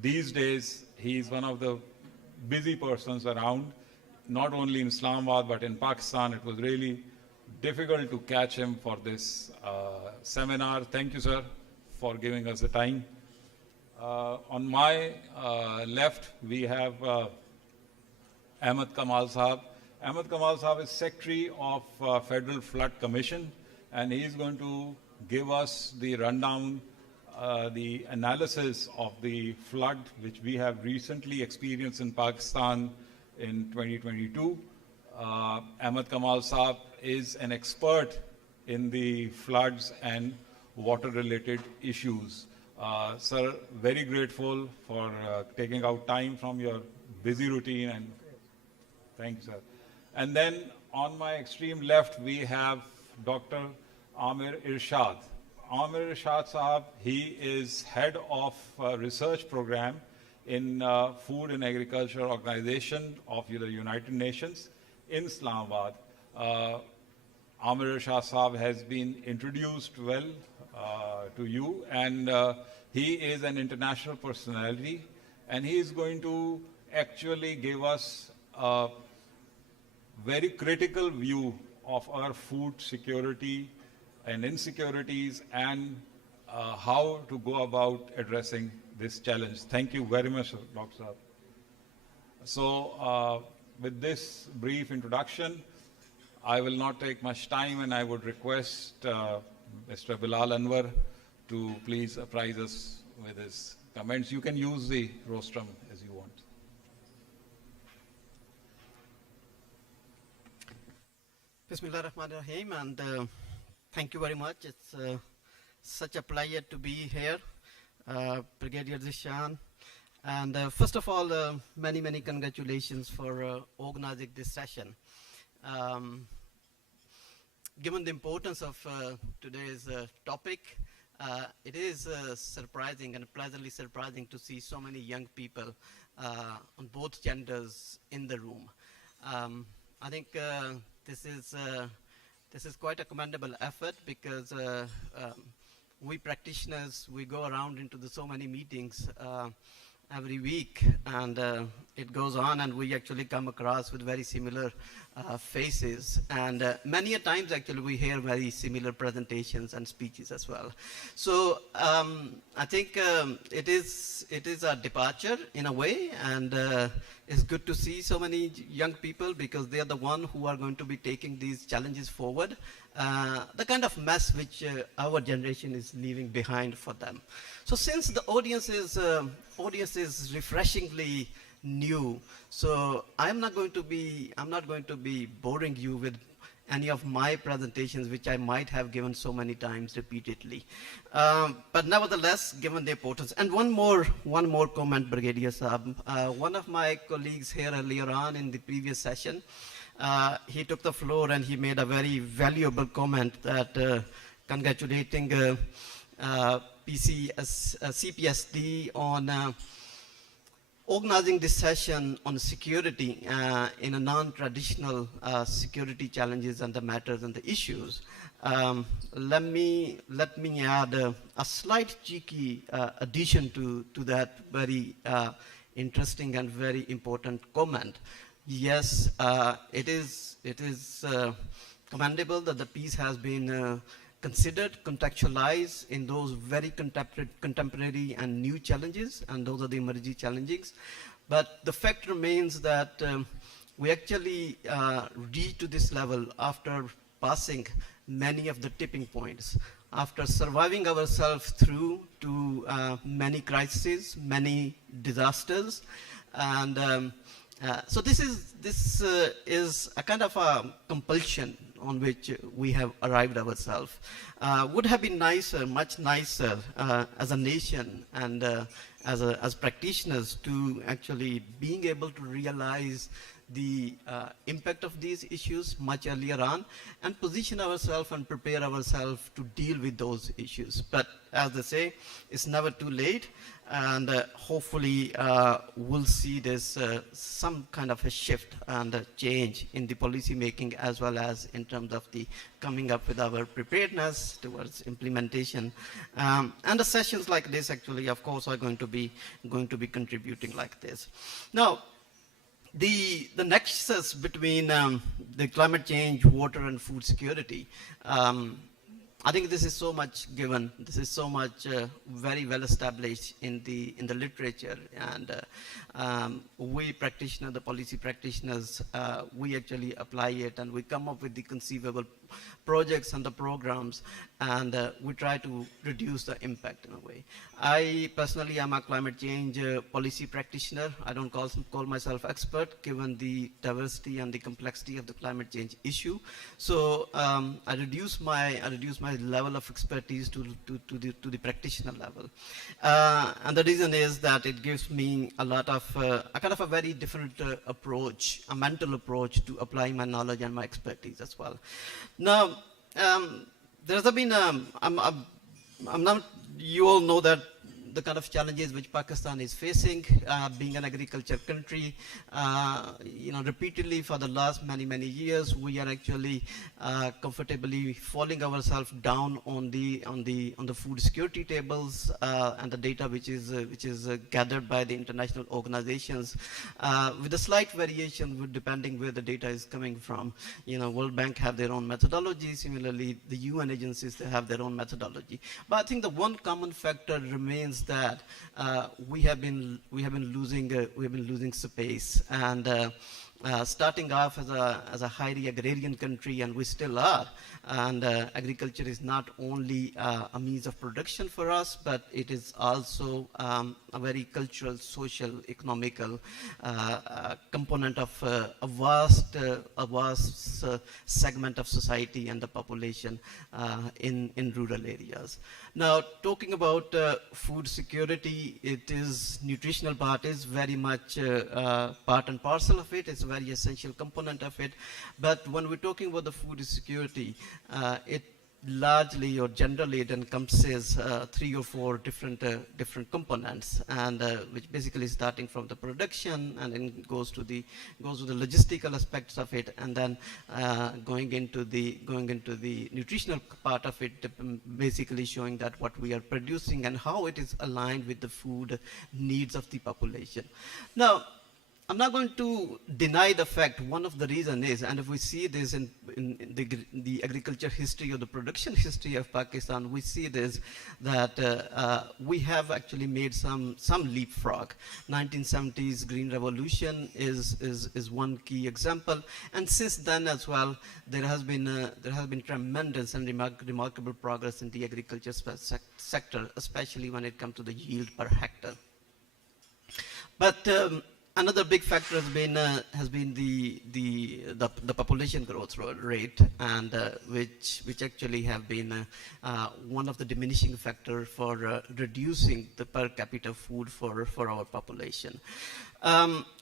these days he's one of the busy persons around, not only in Islamabad but in Pakistan. It was really difficult to catch him for this seminar. Thank you, sir, for giving us the time. On my left, we have Ahmed Kamal Sahab. Ahmed Kamal Sahab is Secretary of Federal Flood Commission, and he is going to give us the rundown, the analysis of the flood which we have recently experienced in Pakistan in 2022. Ahmed Kamal Sahab is an expert in the floods and water-related issues. Sir, very grateful for taking out time from your busy routine, and thank you, sir. And then on my extreme left, we have Dr. Amir Irshad. Amir Irshad Sahab, he is head of research program in Food and Agriculture Organization of the United Nations in Islamabad. Amir Irshad Sahab has been introduced well to you, and he is an international personality, and he is going to actually give us a very critical view of our food security and insecurities, and how to go about addressing this challenge. Thank you very much, Dr. Saab. So with this brief introduction, I will not take much time, and I would request Mr. Bilal Anwar to please apprise us with his comments. You can use the rostrum as you want. Bismillah Rahman Rahim, and thank you very much. It's such a pleasure to be here, Brigadier Zishan. And first of all, many, many congratulations for organizing this session. Given the importance of today's topic, it is surprising and pleasantly surprising to see so many young people on both genders in the room. I think this is quite a commendable effort, because we practitioners, we go around into so many meetings every week, and it goes on, and we actually come across with very similar faces, and many a times actually we hear very similar presentations and speeches as well. So I think it is a departure in a way, and it's good to see so many young people, because they are the one who are going to be taking these challenges forward, the kind of mess which our generation is leaving behind for them. So since the audience is refreshingly new, so I'm not going to be boring you with any of my presentations, which I might have given so many times repeatedly. But nevertheless, given the importance, and one more comment, Brigadier Saab. One of my colleagues here earlier on in the previous session, he took the floor and he made a very valuable comment that congratulating CPSD on organizing this session on security in a non-traditional security challenges and the matters and the issues. Let me add a slight cheeky addition to that very interesting and very important comment. Yes, it is commendable that the piece has been considered, contextualized in those very contemporary and new challenges, and those are the emerging challenges. But the fact remains that we actually reach to this level after passing many of the tipping points, after surviving ourselves through to many crises, many disasters, and so this is a kind of a compulsion on which we have arrived ourselves. Would have been nicer, much nicer, as a nation and as practitioners, to actually being able to realize the impact of these issues much earlier on, and position ourselves and prepare ourselves to deal with those issues. But as they say, it's never too late, and hopefully we'll see this some kind of a shift and a change in the policy making, as well as in terms of the coming up with our preparedness towards implementation. And the sessions like this actually, of course, are going to be contributing like this. Now, the nexus between the climate change, water, and food security, I think this is so much given. This is so much very well established in the literature, and we practitioners, the policy practitioners, we actually apply it, and we come up with the conceivable projects and the programs, and we try to reduce the impact in a way. I personally am a climate change policy practitioner. I don't call myself expert, given the diversity and the complexity of the climate change issue. So I reduce my level of expertise to the practitioner level, and the reason is that it gives me a lot of a kind of a very different approach, a mental approach to applying my knowledge and my expertise as well. Now, there has been I'm not. You all know that the kind of challenges which Pakistan is facing, being an agriculture country, repeatedly for the last many years, we are actually comfortably falling ourselves down on the food security tables and the data which is gathered by the international organizations, with a slight variation depending where the data is coming from. World Bank have their own methodology. Similarly, the UN agencies, they have their own methodology. But I think the one common factor remains that we have been losing space, and starting off as a highly agrarian country, and we still are. And agriculture is not only a means of production for us, but it is also a very cultural, social, economical component of a vast segment of society and the population in rural areas. Now, talking about food security, it is nutritional part is very much part and parcel of it. It's a very essential component of it. But when we're talking about the food security, it largely or generally it encompasses 3 or 4 different components, and which basically starting from the production and then goes to the logistical aspects of it, and then going into the nutritional part of it, basically showing that what we are producing and how it is aligned with the food needs of the population. Now, I'm not going to deny the fact one of the reasons is, and if we see this in the agriculture history or the production history of Pakistan, we see this, that we have actually made some leapfrog. 1970s Green Revolution is one key example, and since then as well, there has been tremendous and remarkable progress in the agriculture sector, especially when it comes to the yield per hectare. But another big factor has been the population growth rate, and which actually have been one of the diminishing factor for reducing the per capita food for our population.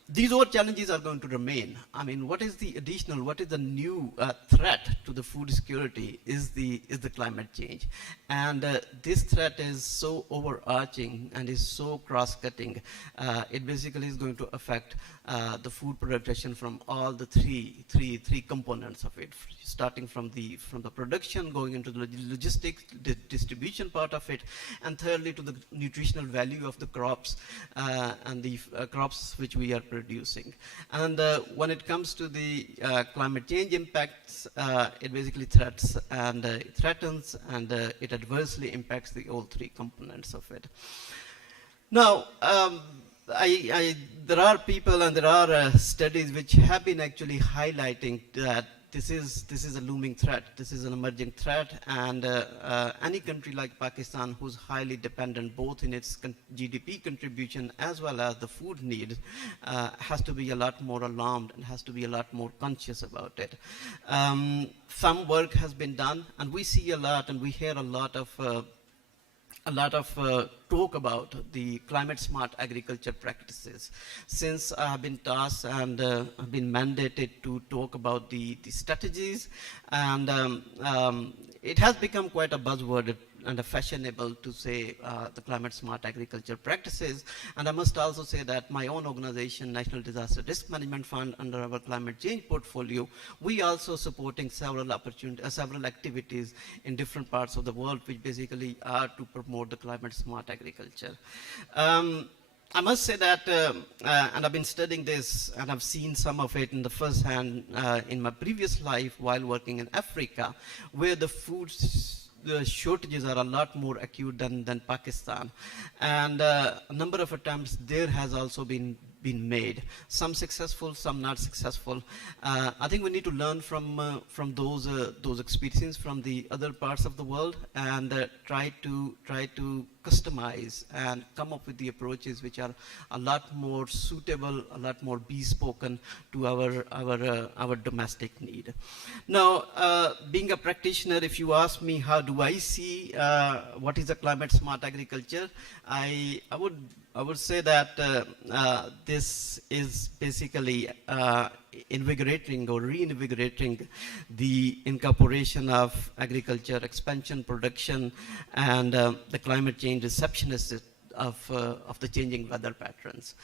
These all challenges are going to remain. I mean, what is the new threat to the food security is the climate change. And this threat is so overarching and is so cross-cutting. It basically is going to affect the food production from all the three components of it, starting from the production, going into the logistics, the distribution part of it, and thirdly to the nutritional value of the crops and the crops which we are producing. And when it comes to the climate change impacts, it basically threatens and it adversely impacts the all 3 components of it. Now, there are people and there are studies which have been actually highlighting that this is a looming threat. This is an emerging threat, and any country like Pakistan, who's highly dependent both in its GDP contribution as well as the food needs, has to be a lot more alarmed and has to be a lot more conscious about it. Some work has been done, and we see a lot and we hear a lot of talk about the climate smart agriculture practices. Since I have been tasked and have been mandated to talk about the strategies, and it has become quite a buzzword and a fashionable to say the climate smart agriculture practices. And I must also say that my own organization, National Disaster Risk Management Fund, under our climate change portfolio, we also supporting several activities in different parts of the world, which basically are to promote the climate smart agriculture. I must say that, and I've been studying this, and I've seen some of it in the first hand in my previous life while working in Africa, where the shortages are a lot more acute than Pakistan. And a number of attempts there has also been made. Some successful, some not successful. I think we need to learn from those experiences from the other parts of the world, and try to customize and come up with the approaches which are a lot more suitable, a lot more bespoke to our domestic need. Now, being a practitioner, if you ask me how do I see what is a climate smart agriculture, I would say that this is basically invigorating or reinvigorating the incorporation of agriculture, expansion, production, and the climate change receptionist of the changing weather patterns.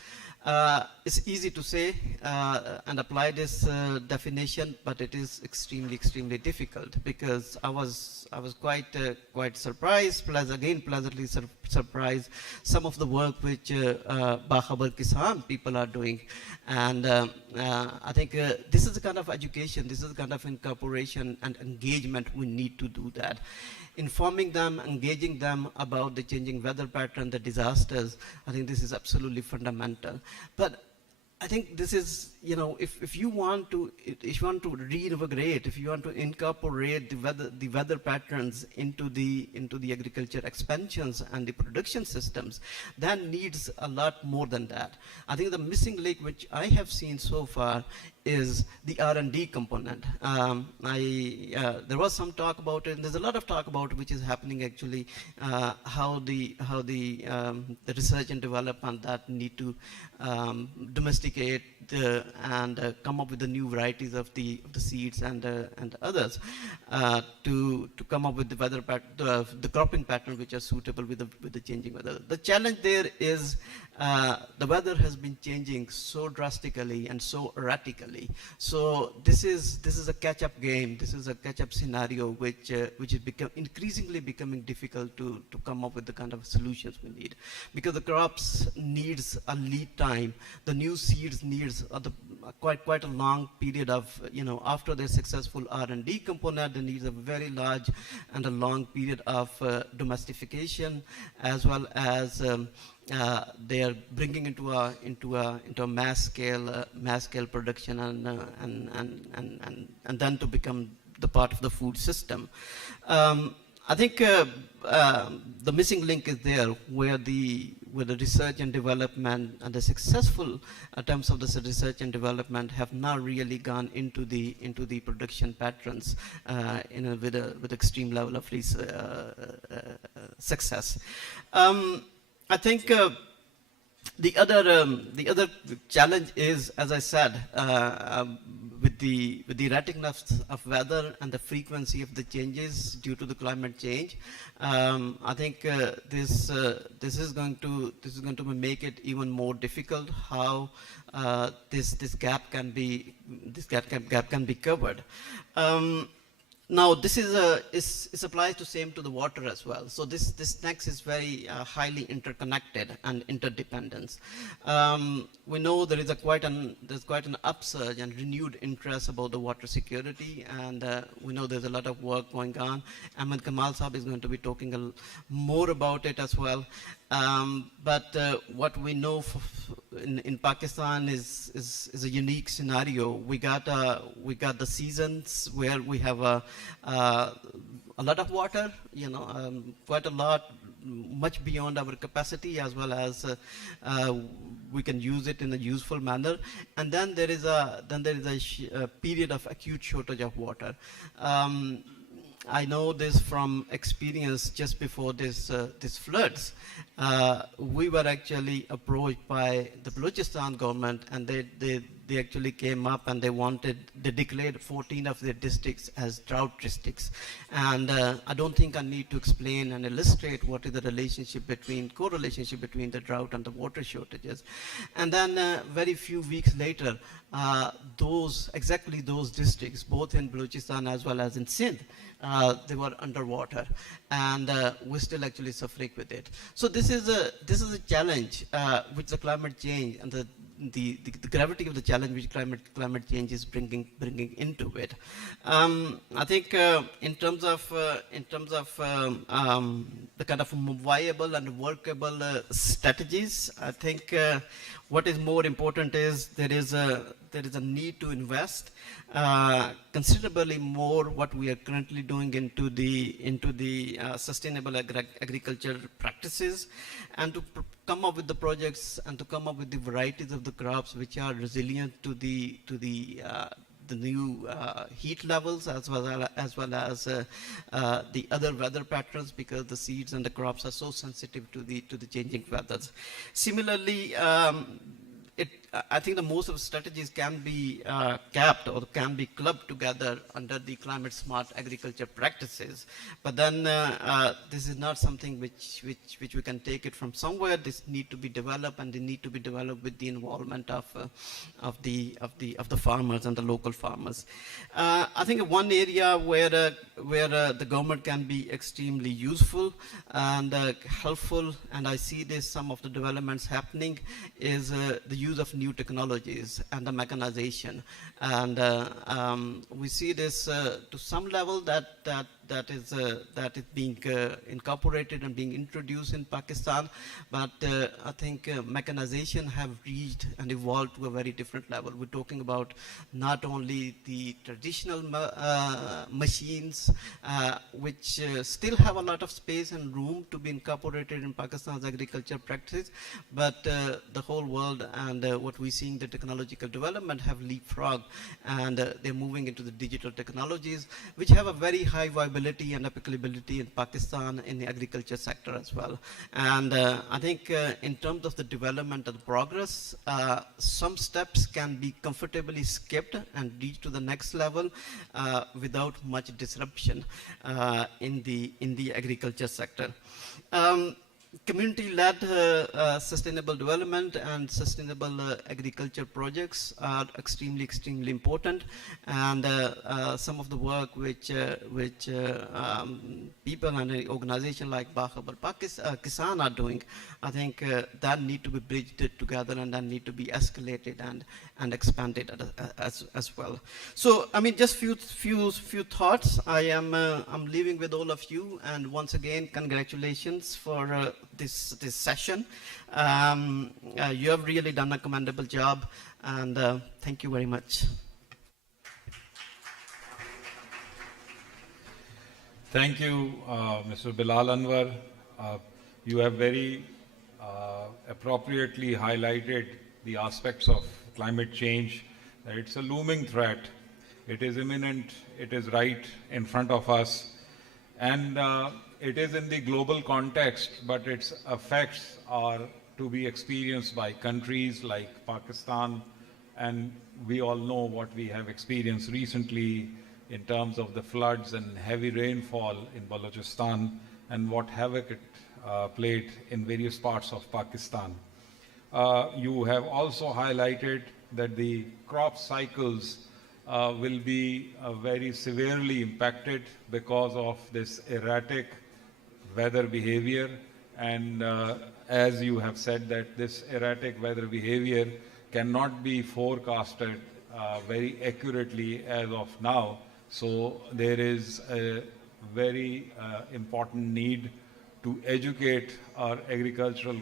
It's easy to say and apply this definition, but it is extremely difficult, because I was quite surprised, pleasantly surprised some of the work which Bakhabar Kisan people are doing, and I think this is the kind of education, this is the kind of incorporation and engagement we need to do that. Informing them, engaging them about the changing weather pattern, the disasters, I think this is absolutely fundamental. But I think this is, you know, if you want to reinvigorate, if you want to incorporate the weather patterns into the agriculture expansions and the production systems, that needs a lot more than that. I think the missing link which I have seen so far is the R&D component. There was some talk about it, and there's a lot of talk about it, which is happening actually, how the research and development that need to domesticate and come up with the new varieties of the seeds and others to come up with the cropping pattern which are suitable with the changing weather. The challenge there is the weather has been changing so drastically and so erratically. So this is a catch-up game. This is a catch-up scenario which is increasingly becoming difficult to come up with the kind of solutions we need, because the crops needs a lead time. The new seeds needs quite a long period of, you know, after their successful R&D component, there needs a very large and a long period of domestication, as well as they are bringing into a mass scale production and then to become the part of the food system. I think the missing link is there, where the research and development and the successful attempts of the research and development have not really gone into the production patterns with extreme level of success. I think the other challenge is, as I said, with the erraticness of weather and the frequency of the changes due to the climate change. I think this is going to make it even more difficult how this gap can be covered. Now, this is applies to same to the water as well. So this next is very highly interconnected and interdependence. We know there's quite an upsurge and renewed interest about the water security, and we know there's a lot of work going on. Ahmed Kamal Saab is going to be talking more about it as well. But what we know in Pakistan is a unique scenario. We got the seasons where we have a lot of water, you know, quite a lot, much beyond our capacity, as well as we can use it in a useful manner. And then there is a period of acute shortage of water. I know this from experience just before this floods. We were actually approached by the Balochistan government, and they actually came up and they declared 14 of their districts as drought districts. And I don't think I need to explain and illustrate what is the correlationship between the drought and the water shortages. And then very few weeks later, exactly those districts, both in Balochistan as well as in Synth, they were underwater, and we're still actually suffering with it. So this is a challenge which the climate change and the gravity of the challenge which climate change is bringing into it. I think in terms of the kind of viable and workable strategies, I think what is more important is there is a need to invest considerably more what we are currently doing into the sustainable agriculture practices, and to come up with the projects and to come up with the varieties of the crops which are resilient to the new heat levels, as well as the other weather patterns, because the seeds and the crops are so sensitive to the changing weathers. Similarly, I think the most of the strategies can be capped or can be clubbed together under the climate smart agriculture practices. But then this is not something which we can take it from somewhere. This need to be developed, and they need to be developed with the involvement of the farmers and the local farmers. I think one area where the government can be extremely useful and helpful, and I see some of the developments happening, is the use of new technologies and the mechanization. And we see this to some level that that is being incorporated and being introduced in Pakistan. But I think mechanization have reached and evolved to a very different level. We're talking about not only the traditional machines, which still have a lot of space and room to be incorporated in Pakistan's agriculture practices, but the whole world and what we see in the technological development have leapfrogged, and they're moving into the digital technologies, which have a very high viability and applicability in Pakistan in the agriculture sector as well. And I think in terms of the development and the progress, some steps can be comfortably skipped and reach to the next level without much disruption in the agriculture sector. Community-led sustainable development and sustainable agriculture projects are extremely important, and some of the work which people and an organization like Bakhabar Kisan are doing, I think that need to be bridged together and that need to be escalated and expanded as well. So I mean, just few thoughts. I'm leaving with all of you, and once again, congratulations for this session. You have really done a commendable job, and thank you very much. Thank you, Mr. Bilal Anwar. You have very appropriately highlighted the aspects of climate change, that it's a looming threat, it is imminent, it is right in front of us, and it is in the global context, but its effects are to be experienced by countries like Pakistan, and we all know what we have experienced recently in terms of the floods and heavy rainfall in Balochistan and what havoc it played in various parts of Pakistan. You have also highlighted that the crop cycles will be very severely impacted because of this erratic weather behavior, and as you have said, that this erratic weather behavior cannot be forecasted very accurately as of now. So there is a very important need to educate our agricultural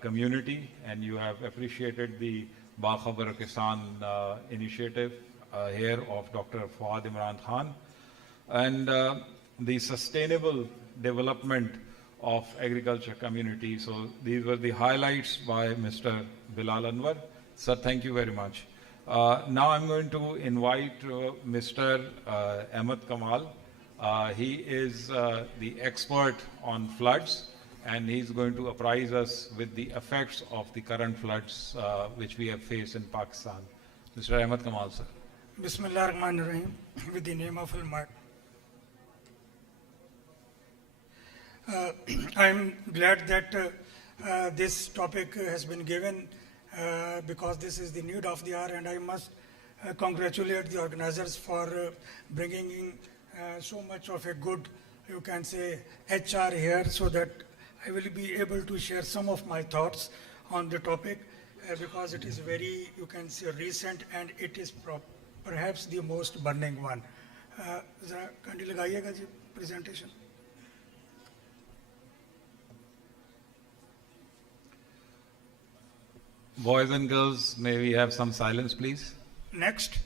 community, and you have appreciated the Bakhabar Kisan initiative here of Dr. Fawad Imran Khan, and the sustainable development of agriculture community. So these were the highlights by Mr. Bilal Anwar. Sir, thank you very much. Now I'm going to invite Mr. Ahmed Kamal. He is the expert on floods, and he's going to apprise us with the effects of the current floods which we have faced in Pakistan. Mr. Ahmed Kamal, sir. Bismillah ar-Rahman ar-Rahim, with the name of Allah. I'm glad that this topic has been given because this is the need of the hour, and I must congratulate the organizers for bringing in so much of a good, you can say, HR here, so that I will be able to share some of my thoughts on the topic because it is very, you can say, recent, and it is perhaps the most burning one. Can you lagaiega ji presentation? Boys and girls, may we have some silence, please? Next.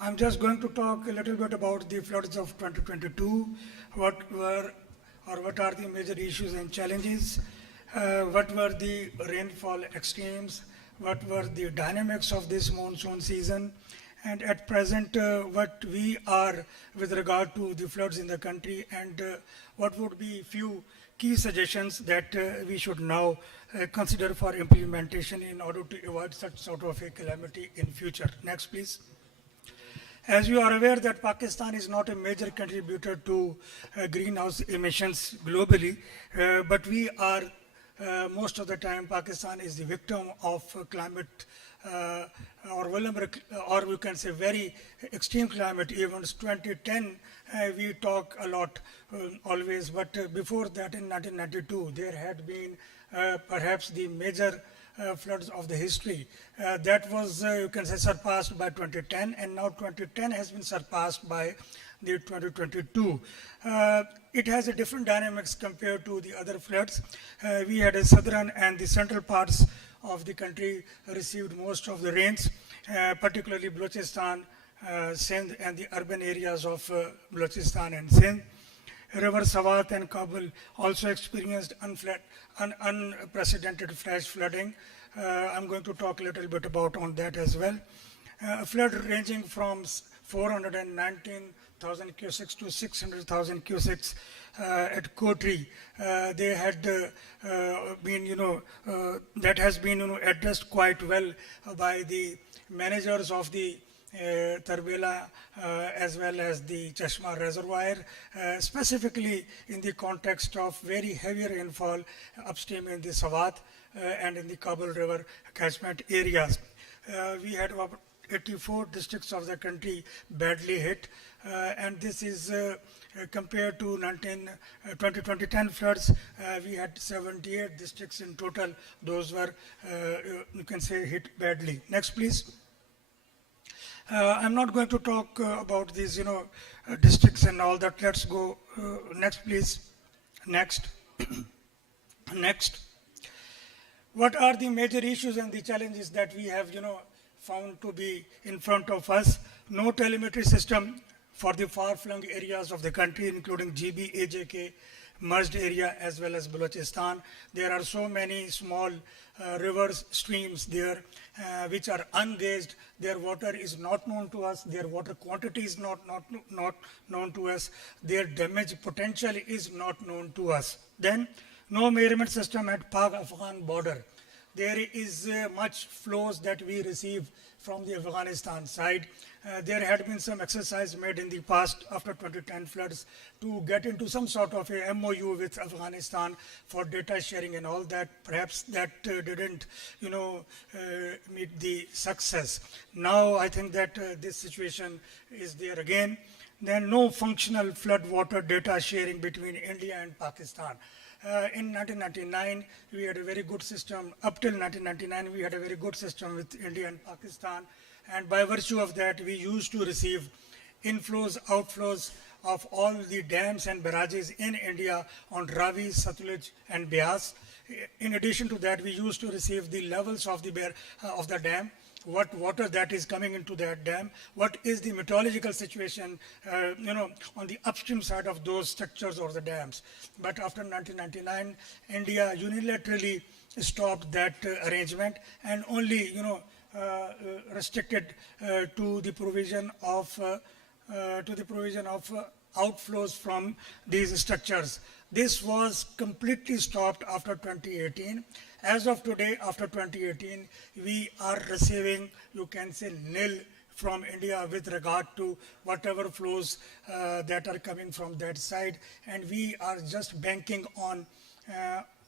I'm just going to talk a little bit about the floods of 2022, what are the major issues and challenges, what were the rainfall extremes, what were the dynamics of this monsoon season, and at present what we are with regard to the floods in the country, and what would be few key suggestions that we should now consider for implementation in order to avoid such sort of a calamity in future. Next, please. As you are aware that Pakistan is not a major contributor to greenhouse emissions globally, but we are most of the time Pakistan is the victim of climate or we can say very extreme climate events. 2010 we talk a lot always, but before that in 1992 there had been perhaps the major floods of the history. That was, you can say, surpassed by 2010, and now 2010 has been surpassed by the 2022. It has a different dynamics compared to the other floods. We had a southern and the central parts of the country received most of the rains, particularly Balochistan, Sindh, and the urban areas of Balochistan and Sindh. River Swat and Kabul also experienced unprecedented flash flooding. I'm going to talk a little bit about on that as well. Flood ranging from 419,000 cusics to 600,000 cusics at Kotri. They had been, that has been addressed quite well by the managers of the Tarbela as well as the Chashma reservoir, specifically in the context of very heavy rainfall upstream in the Swat and in the Kabul River catchment areas. We had about 84 districts of the country badly hit, and this is compared to 2010 floods. We had 78 districts in total. Those were, you can say, hit badly. Next, please. I'm not going to talk about these, districts and all that. Let's go next, please. Next. Next. What are the major issues and the challenges that we have, found to be in front of us? No telemetry system for the far-flung areas of the country, including GB, AJK, merged area, as well as Balochistan. There are so many small rivers, streams there, which are ungauged. Their water is not known to us. Their water quantity is not known to us. Their damage potential is not known to us. Then, no measurement system at Pak-Afghan border. There is much flows that we receive from the Afghanistan side. There had been some exercise made in the past after 2010 floods to get into some sort of a MOU with Afghanistan for data sharing and all that. Perhaps that didn't, meet the success. Now I think that this situation is there again. Then no functional flood water data sharing between India and Pakistan. In 1999, we had a very good system. Up till 1999, we had a very good system with India and Pakistan. And by virtue of that, we used to receive inflows, outflows of all the dams and barrages in India on Ravi, Satluj, and Beas. In addition to that, we used to receive the levels of the dam, what water that is coming into that dam, what is the meteorological situation, on the upstream side of those structures or the dams. But after 1999, India unilaterally stopped that arrangement and only, restricted to the provision of outflows from these structures. This was completely stopped after 2018. As of today, after 2018, we are receiving, you can say, nil from India with regard to whatever flows that are coming from that side. And we are just banking on,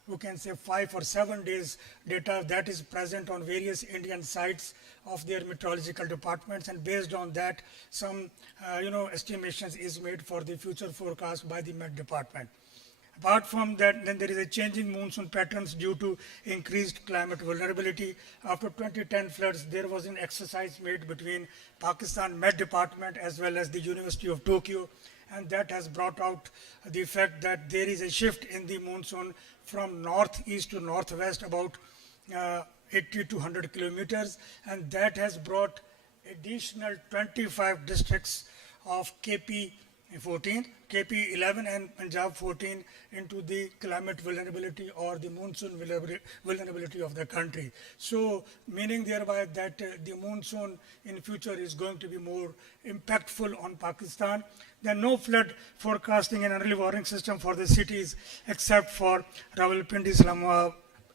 you can say, 5 or 7 days data that is present on various Indian sites of their meteorological departments. And based on that, some, estimations is made for the future forecast by the Met Department. Apart from that, then there is a changing monsoon patterns due to increased climate vulnerability. After 2010 floods, there was an exercise made between Pakistan Met Department as well as the University of Tokyo, and that has brought out the fact that there is a shift in the monsoon from northeast to northwest about 80 to 100 kilometers, and that has brought additional 25 districts of KP 14, KP 11 and Punjab 14 into the climate vulnerability or the monsoon vulnerability of the country. So meaning thereby that the monsoon in future is going to be more impactful on Pakistan. There are no flood forecasting and early warning system for the cities except for Rawalpindi,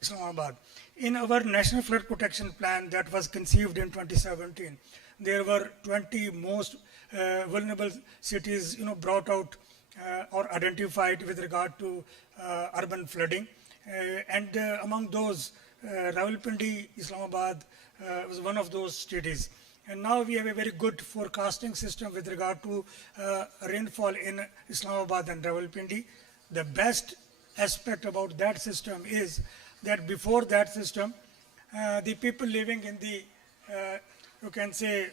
Islamabad. In our National Flood Protection Plan that was conceived in 2017, there were 20 most vulnerable cities, brought out or identified with regard to urban flooding. And among those, Rawalpindi, Islamabad was one of those cities. And now we have a very good forecasting system with regard to rainfall in Islamabad and Rawalpindi. The best aspect about that system is that before that system, the people living in the, you can say,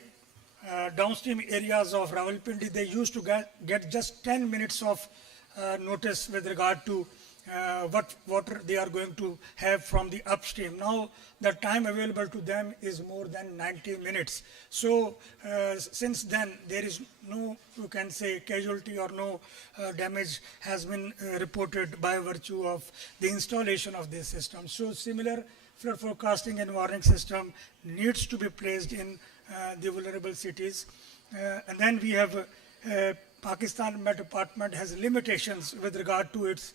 downstream areas of Rawalpindi, they used to get just 10 minutes of notice with regard to what water they are going to have from the upstream. Now, the time available to them is more than 90 minutes. So, since then, there is no, you can say, casualty or no damage has been reported by virtue of the installation of this system. So, similar flood forecasting and warning system needs to be placed in the vulnerable cities. And then we have Pakistan Met Department has limitations with regard to its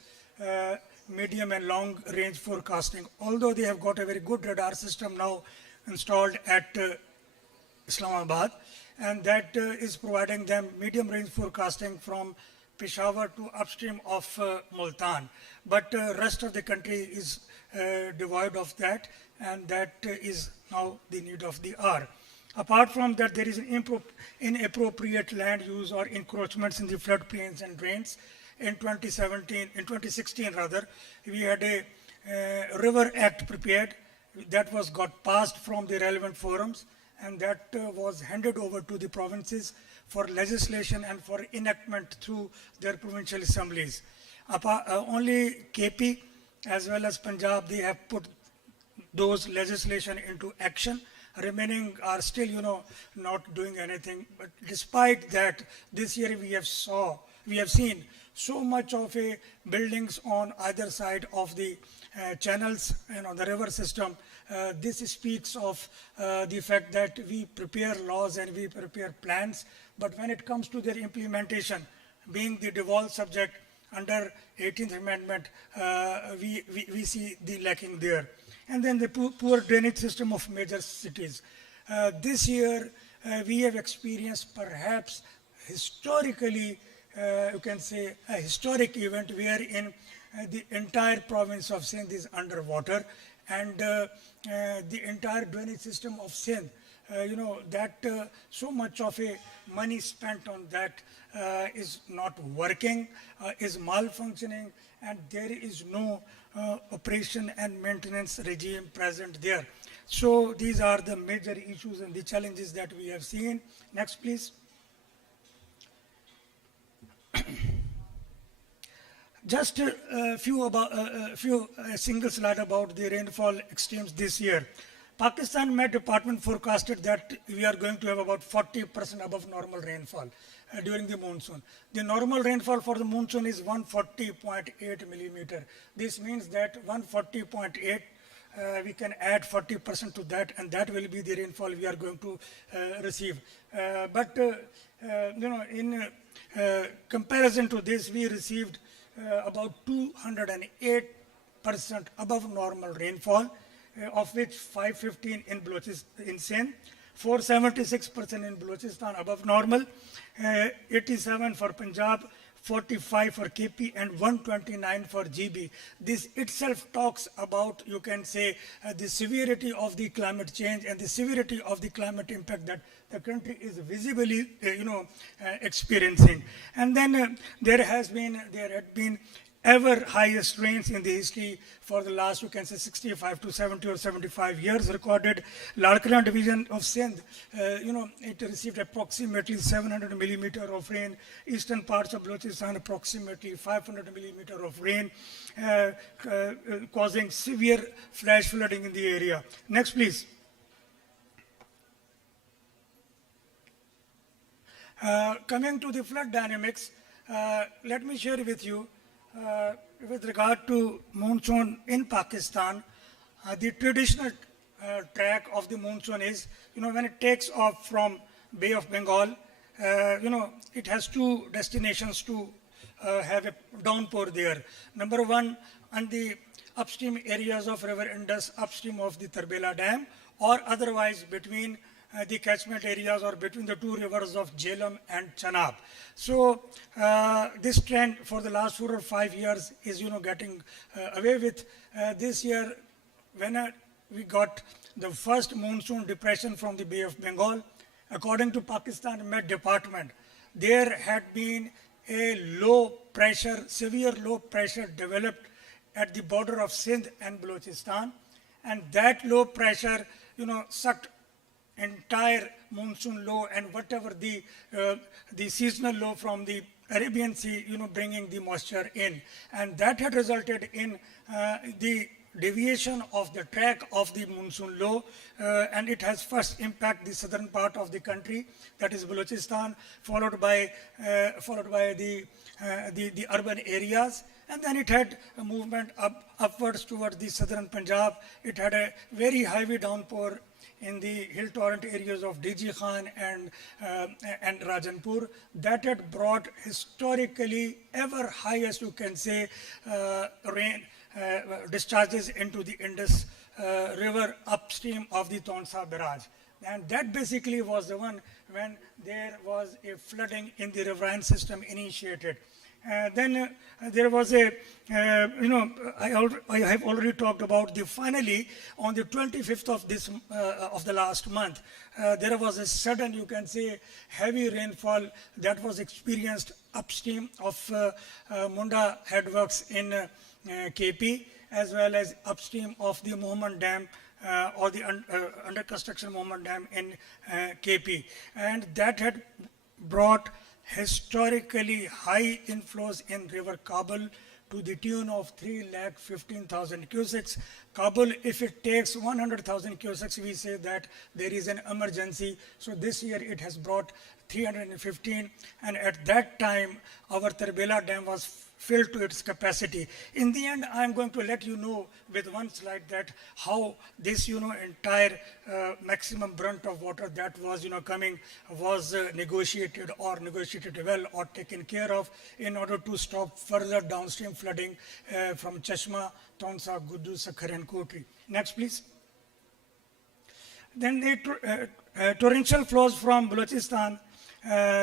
medium and long range forecasting. Although they have got a very good radar system now installed at Islamabad, and that is providing them medium range forecasting from Peshawar to upstream of Multan. But rest of the country is devoid of that, and that is now the need of the hour. Apart from that, there is an inappropriate land use or encroachments in the floodplains and drains. In 2016 rather, we had a River Act prepared that got passed from the relevant forums, and that was handed over to the provinces for legislation and for enactment through their provincial assemblies. Only KP as well as Punjab, they have put those legislation into action. Remaining are still, not doing anything. But despite that, this year we have seen so much of a buildings on either side of the channels and on the river system. This speaks of the fact that we prepare laws and we prepare plans, but when it comes to their implementation, being the devolved subject under 18th Amendment, we see the lacking there. And then the poor drainage system of major cities. This year, we have experienced perhaps historically, you can say, a historic event wherein the entire province of Sindh is underwater, and the entire drainage system of Sindh, so much of a money spent on that is not working, is malfunctioning, and there is no operation and maintenance regime present there. So these are the major issues and the challenges that we have seen. Next, please. Just a few single slide about the rainfall extremes this year. Pakistan Met Department forecasted that we are going to have about 40% above normal rainfall during the monsoon. The normal rainfall for the monsoon is 140.8 millimeter. This means that 140.8, we can add 40% to that, and that will be the rainfall we are going to receive. But in comparison to this, we received about 208% above normal rainfall, of which 515 in Sindh, 476% in Balochistan above normal, 87 for Punjab, 45 for KP, and 129 for GB. This itself talks about, you can say, the severity of the climate change and the severity of the climate impact that the country is visibly, experiencing. And then there had been ever highest rains in the history for the last, you can say, 65 to 70 or 75 years recorded. Larkaran division of Sindh, it received approximately 700 millimeter of rain. Eastern parts of Balochistan, approximately 500 millimeter of rain, causing severe flash flooding in the area. Next, please. Coming to the flood dynamics, let me share with you with regard to monsoon in Pakistan, the traditional track of the monsoon is, when it takes off from Bay of Bengal, it has two destinations to have a downpour there. Number one, on the upstream areas of River Indus, upstream of the Tarbela Dam, or otherwise between the catchment areas or between the two rivers of Jhelum and Chenab. So this trend for the last 4 or 5 years is, getting away with. This year, when we got the first monsoon depression from the Bay of Bengal, according to Pakistan Met Department, there had been a severe low pressure developed at the border of Sindh and Balochistan. and that low pressure, sucked entire monsoon low and whatever the seasonal low from the Arabian Sea, bringing the moisture in. And that had resulted in the deviation of the track of the monsoon low, and it has first impacted the southern part of the country, that is Balochistan, followed by the urban areas, and then it had a movement upwards towards the southern Punjab. It had a very heavy downpour in the hill torrent areas of DG Khan and Rajanpur. That had brought historically ever highest, you can say, rain discharges into the Indus River upstream of the Tonsa barrage. And that basically was the one when there was a flooding in the riverine system initiated. Then there was a, I have already talked about finally on the 25th of the last month, there was a sudden, you can say, heavy rainfall that was experienced upstream of Munda headworks in KP, as well as upstream of the Mohammed Dam or the under construction Mohammed Dam in KP. And that had brought historically high inflows in river Kabul to the tune of 3,15,000 cusecs. Kabul, if it takes 100,000 cusecs, we say that there is an emergency. So this year it has brought 315, and at that time our Terbela Dam was filled to its capacity. In the end, I'm going to let you know with one slide that how this, entire maximum brunt of water that was, coming was negotiated well or taken care of in order to stop further downstream flooding from Chashma, Tonsa, Guddu, Sakhar and Kotri. Next, please. Then the torrential flows from Balochistan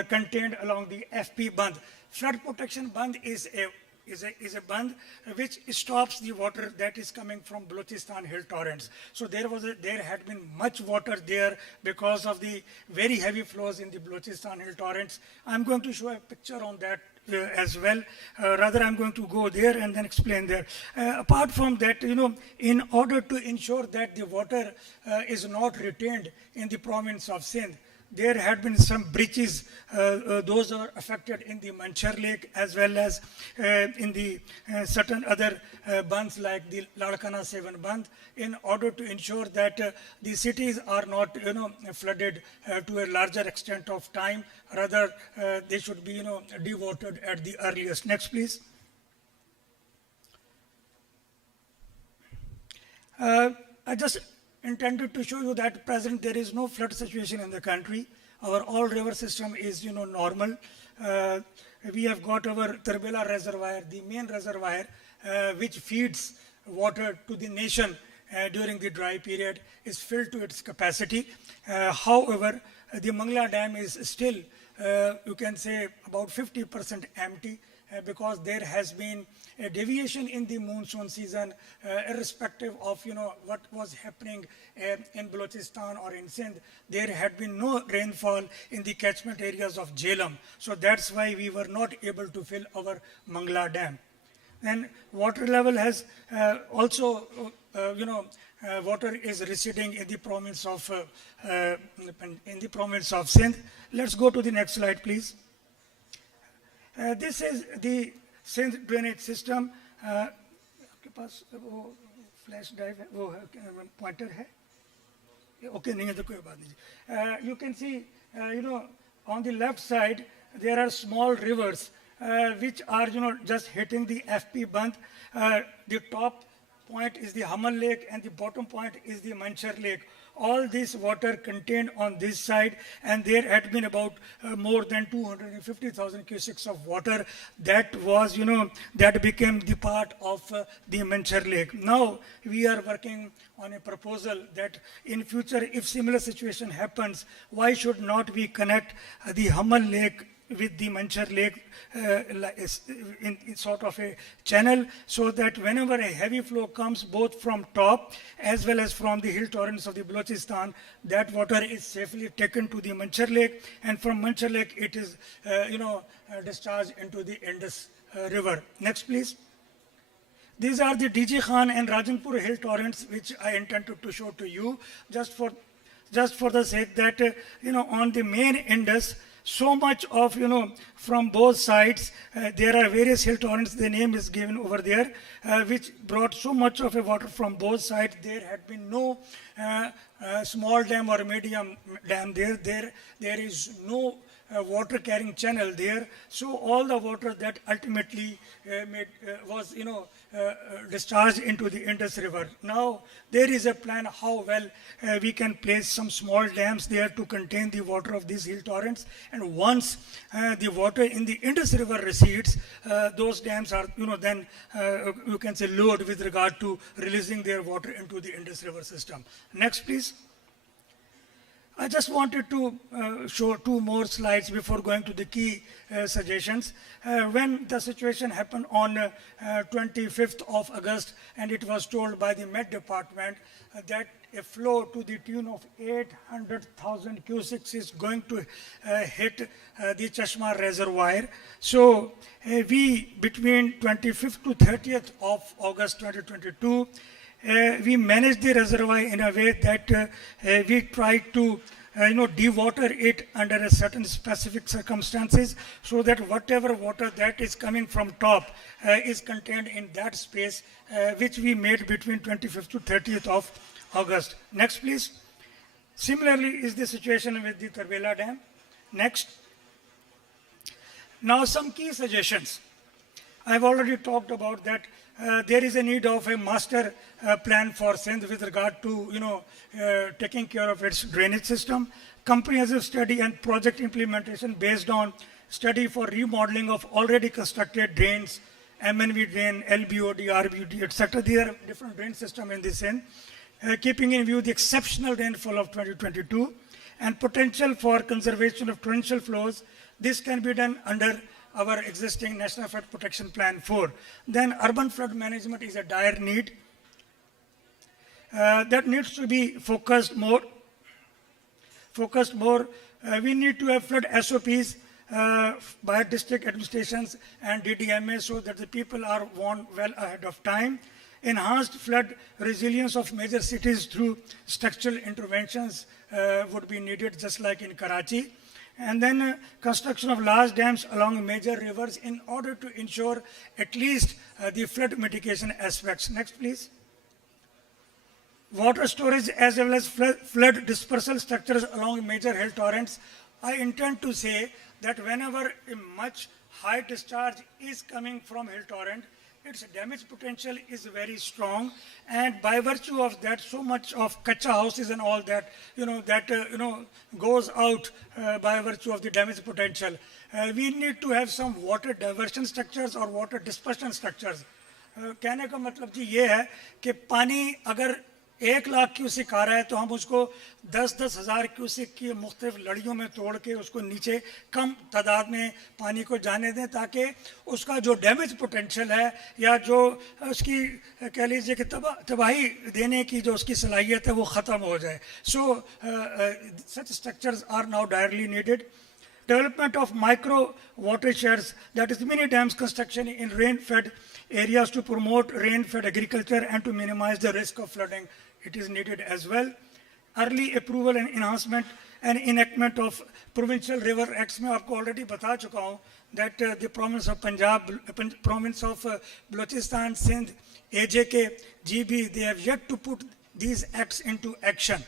contained along the FP Bandh. Flood protection bandh is a bandh which stops the water that is coming from Balochistan hill torrents. So there had been much water there because of the very heavy flows in the Balochistan hill torrents. I'm going to show a picture on that as well. Rather, I'm going to go there and then explain there. Apart from that, in order to ensure that the water is not retained in the province of Sindh, there had been some breaches. Those are affected in the Manchar Lake as well as in the certain other bandhs like the Ladkana 7 bandh, in order to ensure that the cities are not flooded to a larger extent of time. Rather, they should be dewatered at the earliest. Next, please. I just intended to show you that at present there is no flood situation in the country. Our all river system is normal. We have got our Terbela reservoir, the main reservoir, which feeds water to the nation during the dry period, is filled to its capacity. However, the Mangla Dam is still, you can say, about 50% empty, because there has been a deviation in the monsoon season, irrespective of what was happening in Balochistan or in Sindh. There had been no rainfall in the catchment areas of Jhelum, so that's why we were not able to fill our Mangla Dam. And water level has also, water is receding in the province of Sindh. Let's go to the next slide, please. This is the Sindh drainage system. आपके पास वो flash drive है, वो pointer है? Okay, नहीं है तो कोई बात नहीं. You can see, on the left side there are small rivers which are, just hitting the FP Bandh. The top point is the Hamal Lake and the bottom point is the Manchar Lake. All this water contained on this side, and there had been about more than 250,000 cusecs of water that was, that became the part of the Manchar Lake. Now we are working on a proposal that in future, if similar situation happens, why should not we connect the Hamal Lake with the Manchar Lake in sort of a channel, so that whenever a heavy flow comes both from top as well as from the hill torrents of the Balochistan, that water is safely taken to the Manchar Lake, and from Manchar Lake it is discharged into the Indus River. Next, please. These are the DG Khan and Rajanpur hill torrents, which I intended to show to you, just for the sake that, on the main Indus, so much of, from both sides, there are various hill torrents, the name is given over there, which brought so much of a water from both sides. There had been no small dam or medium dam there. There is no water carrying channel there. So all the water that ultimately was, discharged into the Indus River. Now there is a plan how well we can place some small dams there to contain the water of these hill torrents. And once the water in the Indus River recedes, those dams are, then you can say lowered with regard to releasing their water into the Indus River system. Next, please. I just wanted to show two more slides before going to the key suggestions. When the situation happened on 25th of August, and it was told by the Met Department that a flow to the tune of 800,000 cusics is going to hit the Chashma Reservoir. So we, between 25th to 30th of August 2022, we managed the reservoir in a way that we tried to dewater it under a certain specific circumstances, so that whatever water that is coming from top is contained in that space, which we made between 25th to 30th of August. Next, please. Similarly is the situation with the Tarbela Dam. Next. Now some key suggestions. I've already talked about that. There is a need of a master plan for Synth with regard to, taking care of its drainage system, comprehensive study and project implementation based on study for remodeling of already constructed drains, MNV drain, LBOD, RBOD, etc. There are different drain systems in this Synth, keeping in view the exceptional rainfall of 2022 and potential for conservation of torrential flows. This can be done under our existing National Flood Protection Plan 4. Then urban flood management is a dire need. That needs to be focused more. We need to have flood SOPs by district administrations and DDMA so that the people are warned well ahead of time. Enhanced flood resilience of major cities through structural interventions would be needed, just like in Karachi. And then construction of large dams along major rivers in order to ensure at least the flood mitigation aspects. Next, please. Water storage as well as flood dispersal structures along major hill torrents. I intend to say that whenever a much high discharge is coming from hill torrent, its damage potential is very strong, and by virtue of that, so much of kacha houses and all that, goes out by virtue of the damage potential. We need to have some water diversion structures or water dispersion structures. कहने का मतलब जी ये है कि पानी अगर 1 lakh cusec आ रहा है तो हम उसको 10-10 हज़ार क्यूसिक की मुख्तलिफ लड़ियों में तोड़ के उसको नीचे कम तादाद में पानी को जाने दें, ताकि उसका जो डैमेज पोटेंशियल है या जो उसकी कह लीजिए कि तबाही देने की जो उसकी सलाहियत है वो ख़त्म हो जाए. So such structures are now direly needed. Development of micro watersheds, that is mini dams construction in rain-fed areas to promote rain-fed agriculture and to minimize the risk of flooding. It is needed as well. Early approval and enhancement and enactment of provincial river acts. मैं आपको already बता चुका हूँ that the province of Punjab, province of Balochistan, Synth, AJK, GB, they have yet to put these acts into action.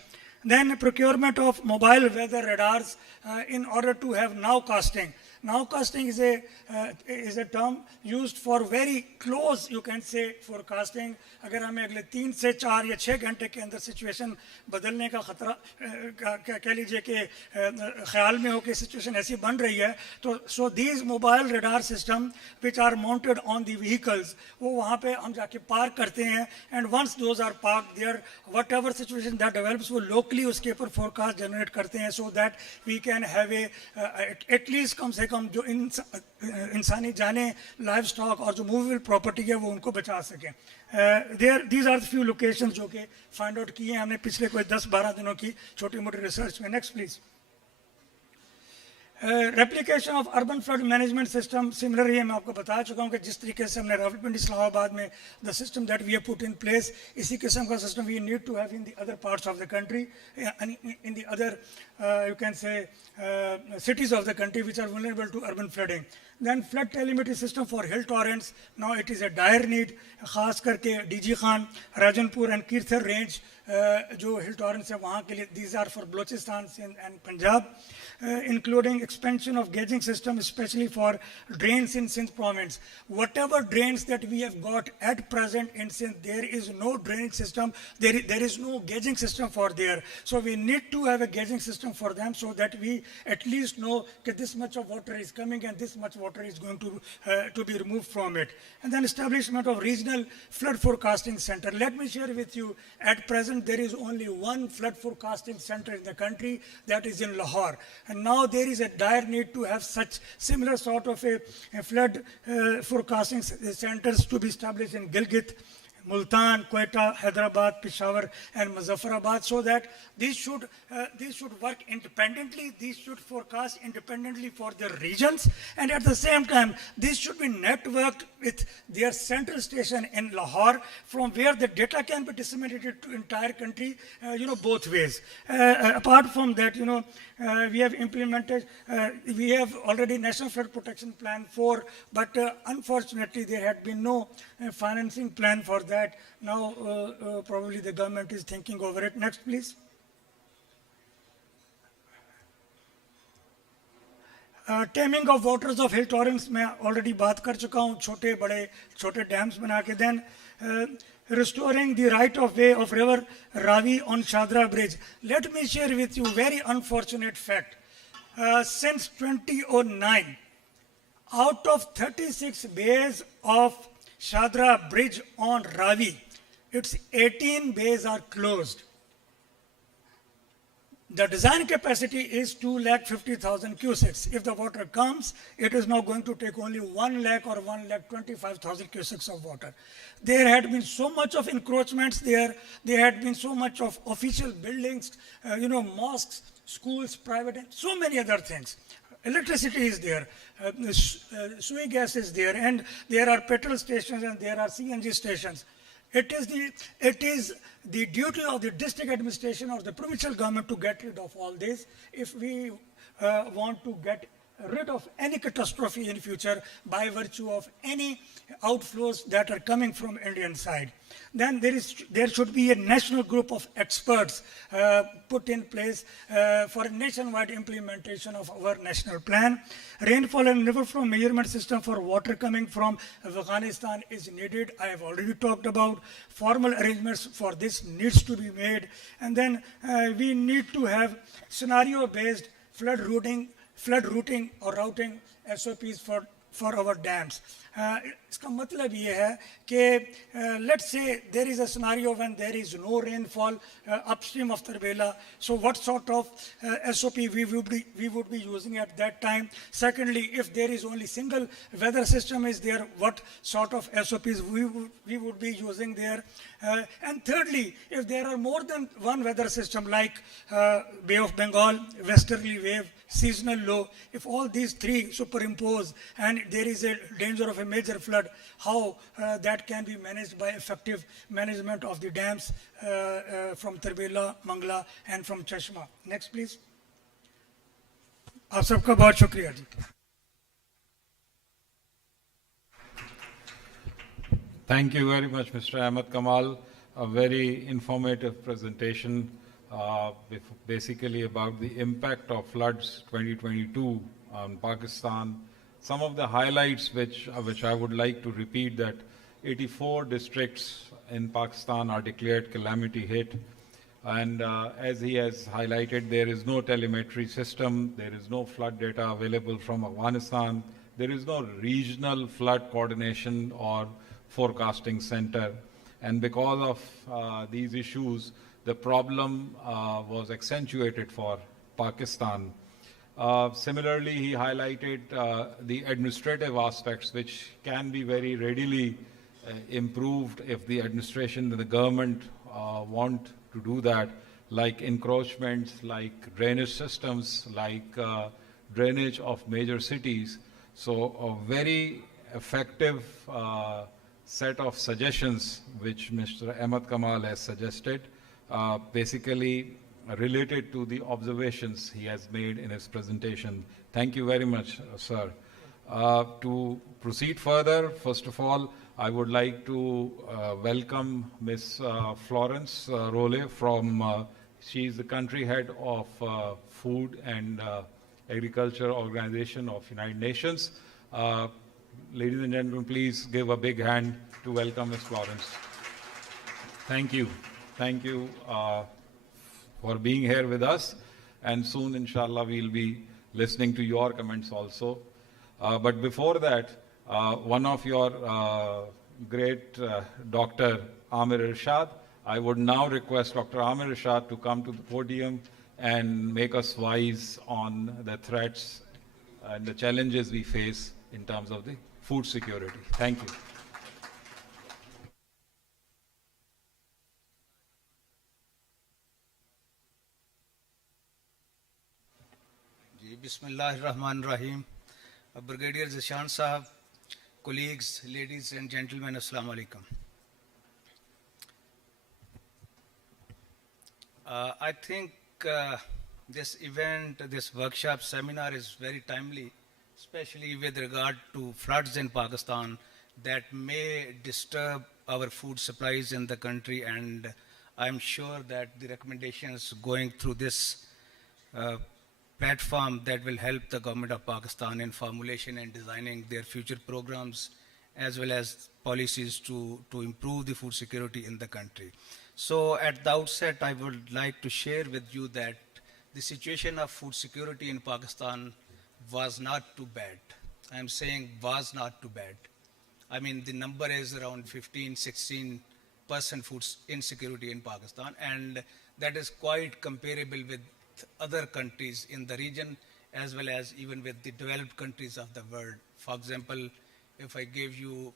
Then procurement of mobile weather radars in order to have nowcasting. Nowcasting is a term used for very close, you can say, forecasting. अगर हमें अगले 3 से 4 या 6 घंटे के अंदर situation बदलने का खतरा कह लीजिए कि ख्याल में हो कि सिचुएशन ऐसी बन रही है, तो so these mobile radar system which are mounted on the vehicles, वो वहाँ पे हम जाके पार्क करते हैं, and once those are parked there, whatever situation that develops, वो locally उसके ऊपर forecast generate करते हैं, so that we can have a at least कम से कम जो इंसानी जाने livestock और जो movable property है वो उनको बचा सकें. These are the few locations जो कि find out किए हैं हमने पिछले कोई 10-12 दिनों की छोटी मोटी research में. Next, please. Replication of urban flood management system, similarly मैं आपको बता चुका हूँ कि जिस तरीके से हमने रावलपिंडी इस्लामाबाद में the system that we have put in place, इसी किस्म का system we need to have in the other parts of the country, and in the other you can say cities of the country which are vulnerable to urban flooding. Then flood telemetry system for hill torrents, now it is a dire need, खास करके DG Khan, Rajanpur and Kirthar range जो हिल torrents है वहाँ के लिए, these are for Balochistan and Punjab, including expansion of gauging system, especially for drains in Synth province. Whatever drains that we have got at present in Synth, there is no drainage system, there is no gauging system for there. So we need to have a gauging system for them so that we at least know that this much of water is coming and this much water is going to be removed from it. And then establishment of regional flood forecasting center. Let me share with you, at present there is only one flood forecasting center in the country, that is in Lahore. And now there is a dire need to have such similar sort of a flood forecasting centers to be established in Gilgit, Multan, Quetta, Hyderabad, Peshawar, and Muzaffarabad, so that these should work independently, these should forecast independently for their regions, and at the same time, these should be networked with their central station in Lahore, from where the data can be disseminated to entire country, both ways. Apart from that, we have implemented, we have already National Flood Protection Plan 4, but unfortunately there had been no financing plan for that. Now probably the government is thinking over it. Next, please. Taming of waters of hill torrents, मैं already बात कर चुका हूँ, छोटे बड़े छोटे dams बना के. Then restoring the right of way of river Ravi on Shadra Bridge. Let me share with you very unfortunate fact. Since 2009, out of 36 bays of Shadra Bridge on Ravi, its 18 bays are closed. The design capacity is 250,000 cusecs. If the water comes, it is now going to take only 1 lakh or 1,25,000 cusecs of water. There had been so much of encroachments there. There had been so much of official buildings, mosques, schools, private, and so many other things. Electricity is there, sui gas is there, and there are petrol stations and there are CNG stations. It is the duty of the district administration or the provincial government to get rid of all this if we want to get rid of any catastrophe in future by virtue of any outflows that are coming from Indian side. Then there should be a national group of experts put in place for a nationwide implementation of our national plan. Rainfall and river flow measurement system for water coming from Afghanistan is needed. I have already talked about. Formal arrangements for this needs to be made. And then we need to have scenario-based flood routing or routing SOPs for our dams. इसका मतलब ये है कि let's say there is a scenario when there is no rainfall upstream of Tarbela. So what sort of SOP we would be using at that time? Secondly, if there is only single weather system is there, what sort of SOPs we would be using there? And thirdly, if there are more than one weather system like Bay of Bengal, westerly wave, seasonal low, if all these three superimpose and there is a danger of a major flood, how that can be managed by effective management of the dams from Tarbela, Mangla and from Chashma. Next please. आप सबका बहुत शुक्रिया जी. Thank you very much, Mr. Ahmed Kamal. A very informative presentation, basically about the impact of floods 2022 on Pakistan. Some of the highlights which I would like to repeat, that 84 districts in Pakistan are declared calamity hit. And as he has highlighted, there is no telemetry system, there is no flood data available from Afghanistan, there is no regional flood coordination or forecasting center. And because of these issues, the problem was accentuated for Pakistan. Similarly, he highlighted the administrative aspects, which can be very readily improved if the administration and the government want to do that, like encroachments, like drainage systems, like drainage of major cities. So a very effective set of suggestions which Mr. Ahmed Kamal has suggested, basically related to the observations he has made in his presentation. Thank you very much, sir. To proceed further, first of all, I would like to welcome Ms. Florence Role from, she is the country head of Food and Agriculture Organization of United Nations. Ladies and gentlemen, please give a big hand to welcome Ms. Florence. Thank you. Thank you for being here with us. And soon, inshallah, we'll be listening to your comments also. But before that, one of your great Dr. Amir Irshad, I would now request Dr. Amir Irshad to come to the podium and make us wise on the threats and the challenges we face in terms of the food security. Thank you. Bismillahirrahmanirrahim. Brigadier Zishan Sahab, colleagues, ladies and gentlemen, Assalamu alaikum. I think this event, this workshop seminar is very timely, especially with regard to floods in Pakistan that may disturb our food supplies in the country, and I'm sure that the recommendations going through this platform that will help the government of Pakistan in formulation and designing their future programs as well as policies to improve the food security in the country. So at the outset, I would like to share with you that the situation of food security in Pakistan was not too bad. I'm saying was not too bad. I mean, the number is around 15-16% food insecurity in Pakistan, and that is quite comparable with other countries in the region as well as even with the developed countries of the world. For example, if I give you,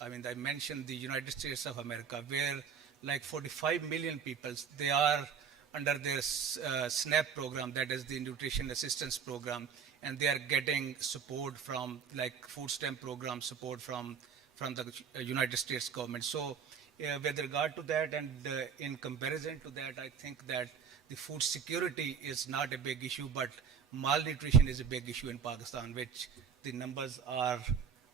I mentioned the United States of America, where like 45 million people, they are under their SNAP program, that is the Nutrition Assistance Program, and they are getting support from like food stamp program support from the United States government. So with regard to that and in comparison to that, I think that the food security is not a big issue, but malnutrition is a big issue in Pakistan, which the numbers are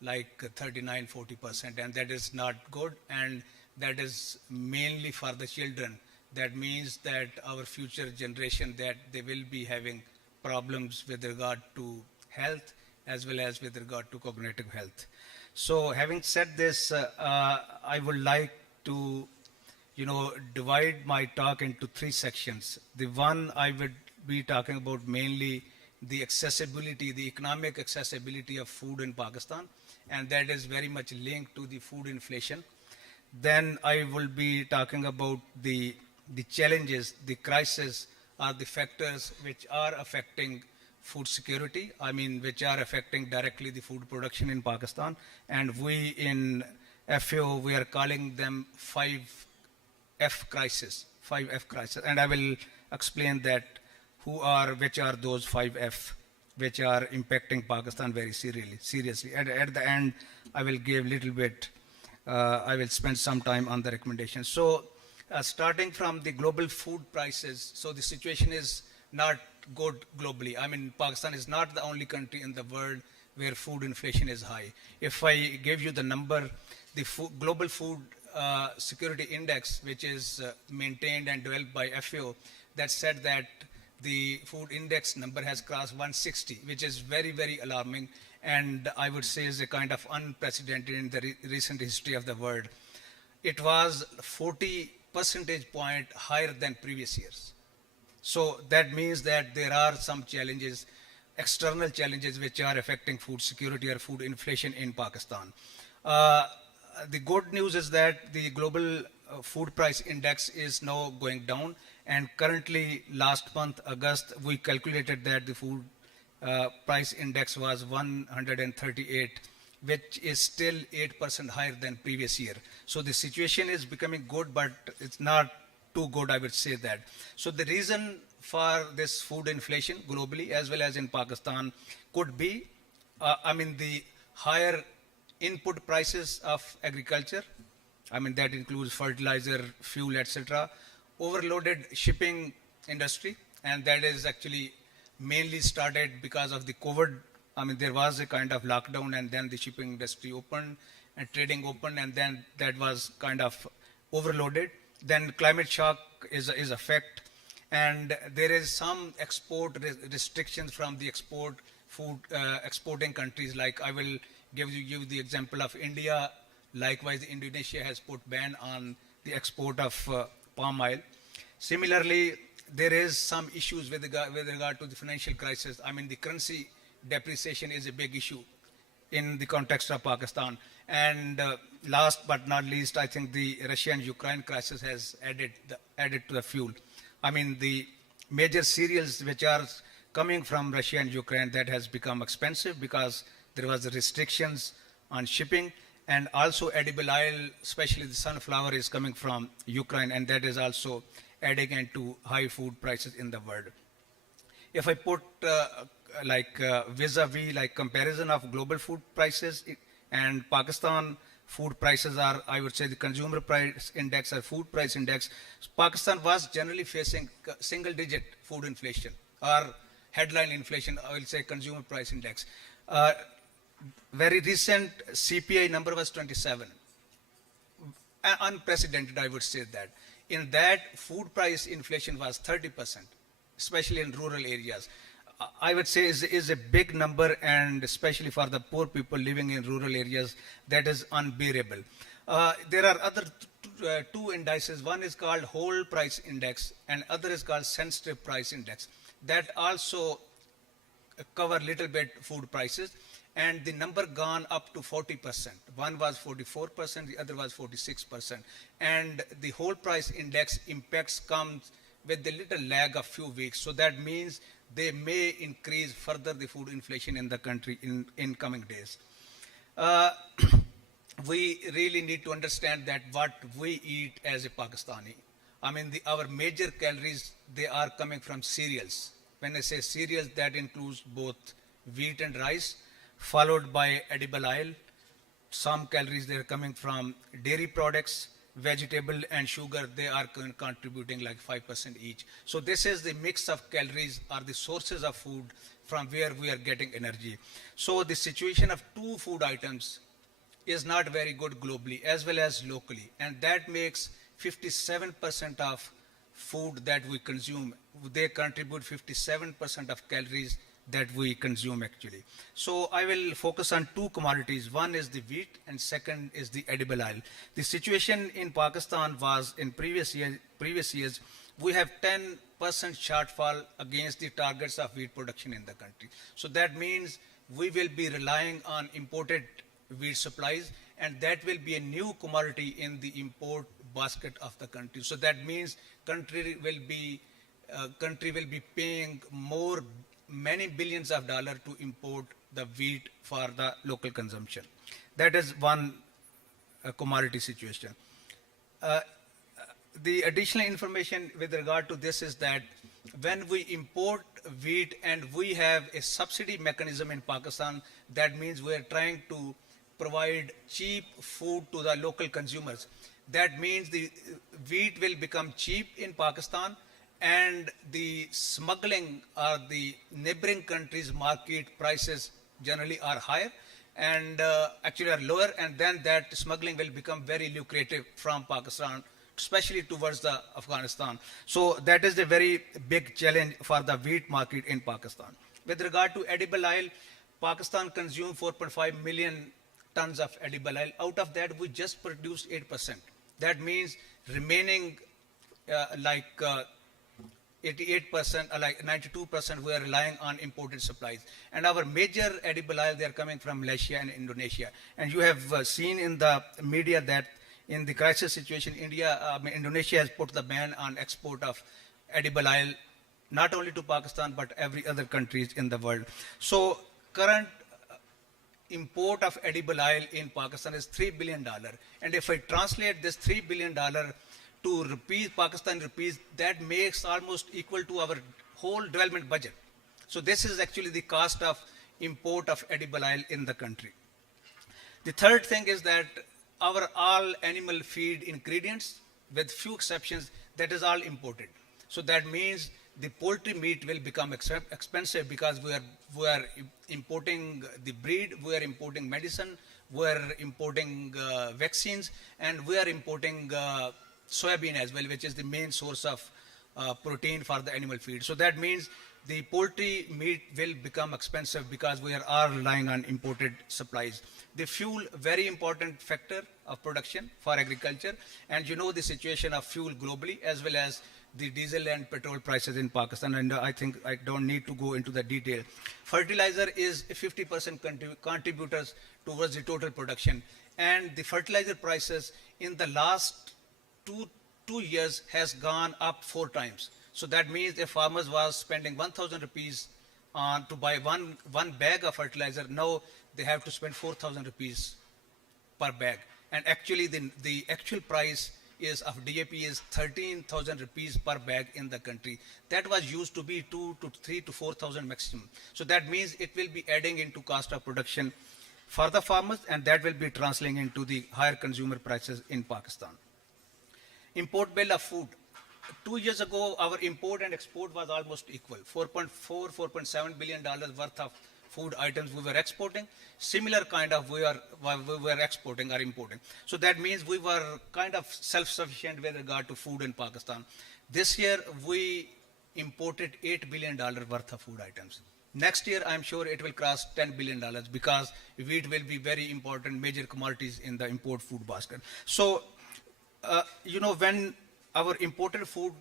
like 39-40%, and that is not good, and that is mainly for the children. That means that our future generation, that they will be having problems with regard to health as well as with regard to cognitive health. So having said this, I would like to divide my talk into three sections. The one I would be talking about mainly the accessibility, the economic accessibility of food in Pakistan, and that is very much linked to the food inflation. Then I will be talking about the challenges, the crisis, or the factors which are affecting food security, which are affecting directly the food production in Pakistan. And we in FAO, we are calling them 5F crisis. And I will explain that which are those 5F which are impacting Pakistan very seriously. And at the end, I will give a little bit, I will spend some time on the recommendations. So starting from the global food prices, so the situation is not good globally. Pakistan is not the only country in the world where food inflation is high. If I give you the number, the global food security index, which is maintained and developed by FAO, that said that the food index number has crossed 160, which is very, very alarming, and I would say is a kind of unprecedented in the recent history of the world. It was 40 percentage point higher than previous years. So that means that there are some challenges, external challenges, which are affecting food security or food inflation in Pakistan. The good news is that the global food price index is now going down, and currently last month, August, we calculated that the food price index was 138, which is still 8% higher than previous year. So the situation is becoming good, but it's not too good, I would say that. So the reason for this food inflation globally as well as in Pakistan could be, the higher input prices of agriculture. That includes fertilizer, fuel, etc. Overloaded shipping industry, and that is actually mainly started because of the COVID. There was a kind of lockdown, and then the shipping industry opened and trading opened, and then that was kind of overloaded. Then climate shock is a fact, and there is some export restrictions from the exporting countries. Like I will give you the example of India. Likewise, Indonesia has put ban on the export of palm oil. Similarly, there is some issues with regard to the financial crisis. The currency depreciation is a big issue in the context of Pakistan. And last but not least, I think the Russia and Ukraine crisis has added to the fuel. The major cereals which are coming from Russia and Ukraine, that has become expensive because there was restrictions on shipping, and also edible oil, especially the sunflower, is coming from Ukraine, and that is also adding into high food prices in the world. If I put vis-a-vis like comparison of global food prices and Pakistan food prices are, I would say, the consumer price index or food price index, Pakistan was generally facing single-digit food inflation or headline inflation, I will say consumer price index. Very recent CPI number was 27. Unprecedented, I would say that. In that, food price inflation was 30%, especially in rural areas. I would say is a big number, and especially for the poor people living in rural areas, that is unbearable. There are other two indices. One is called whole price index, and other is called sensitive price index. That also cover little bit food prices, and the number gone up to 40%. One was 44%, the other was 46%. And the whole price index impacts comes with a little lag of few weeks. So that means they may increase further the food inflation in the country in coming days. We really need to understand that what we eat as a Pakistani, our major calories, they are coming from cereals. When I say cereals, that includes both wheat and rice, followed by edible oil. Some calories, they're coming from dairy products, vegetable and sugar. They are contributing like 5% each. So this is the mix of calories or the sources of food from where we are getting energy. So the situation of two food items is not very good globally as well as locally. And that makes 57% of food that we consume, they contribute 57% of calories that we consume actually. So I will focus on two commodities. One is the wheat and second is the edible oil. The situation in Pakistan was in previous years, we have 10% shortfall against the targets of wheat production in the country. So that means we will be relying on imported wheat supplies, and that will be a new commodity in the import basket of the country. So that means country will be paying many billions of dollars to import the wheat for the local consumption. That is one commodity situation. The additional information with regard to this is that when we import wheat and we have a subsidy mechanism in Pakistan, that means we are trying to provide cheap food to the local consumers. That means the wheat will become cheap in Pakistan, and the smuggling or the neighboring countries' market prices generally are higher and actually are lower, and then that smuggling will become very lucrative from Pakistan, especially towards the Afghanistan. So that is a very big challenge for the wheat market in Pakistan. With regard to edible oil, Pakistan consumed 4.5 million tons of edible oil. Out of that, we just produced 8%. That means remaining 88%, like 92%, we are relying on imported supplies. And our major edible oil, they are coming from Malaysia and Indonesia. And you have seen in the media that in the crisis situation, Indonesia has put the ban on export of edible oil, not only to Pakistan, but every other countries in the world. So current import of edible oil in Pakistan is $3 billion. And if I translate this $3 billion to rupees, Pakistan rupees, that makes almost equal to our whole development budget. So this is actually the cost of import of edible oil in the country. The third thing is that our all animal feed ingredients, with few exceptions, that is all imported. So that means the poultry meat will become expensive because we are importing the breed, we are importing medicine, we are importing vaccines, and we are importing soybean as well, which is the main source of protein for the animal feed. So that means the poultry meat will become expensive because we are all relying on imported supplies. The fuel, very important factor of production for agriculture, and you know the situation of fuel globally as well as the diesel and petrol prices in Pakistan, and I think I don't need to go into the detail. Fertilizer is 50% contributors towards the total production, and the fertilizer prices in the last two years has gone up 4 times. So that means if farmers was spending 1,000 rupees to buy one bag of fertilizer, now they have to spend 4,000 rupees per bag. And actually the actual price is of DAP is 13,000 rupees per bag in the country. That was used to be 2 to 3 to 4,000 maximum. So that means it will be adding into cost of production for the farmers, and that will be translating into the higher consumer prices in Pakistan. Import bill of food. 2 years ago, our import and export was almost equal. $4.7 billion worth of food items we were exporting. Similar kind of we were exporting or importing. So that means we were kind of self-sufficient with regard to food in Pakistan. This year, we imported $8 billion worth of food items. Next year, I'm sure it will cross $10 billion because wheat will be very important, major commodities in the import food basket. So, you know, when our imported food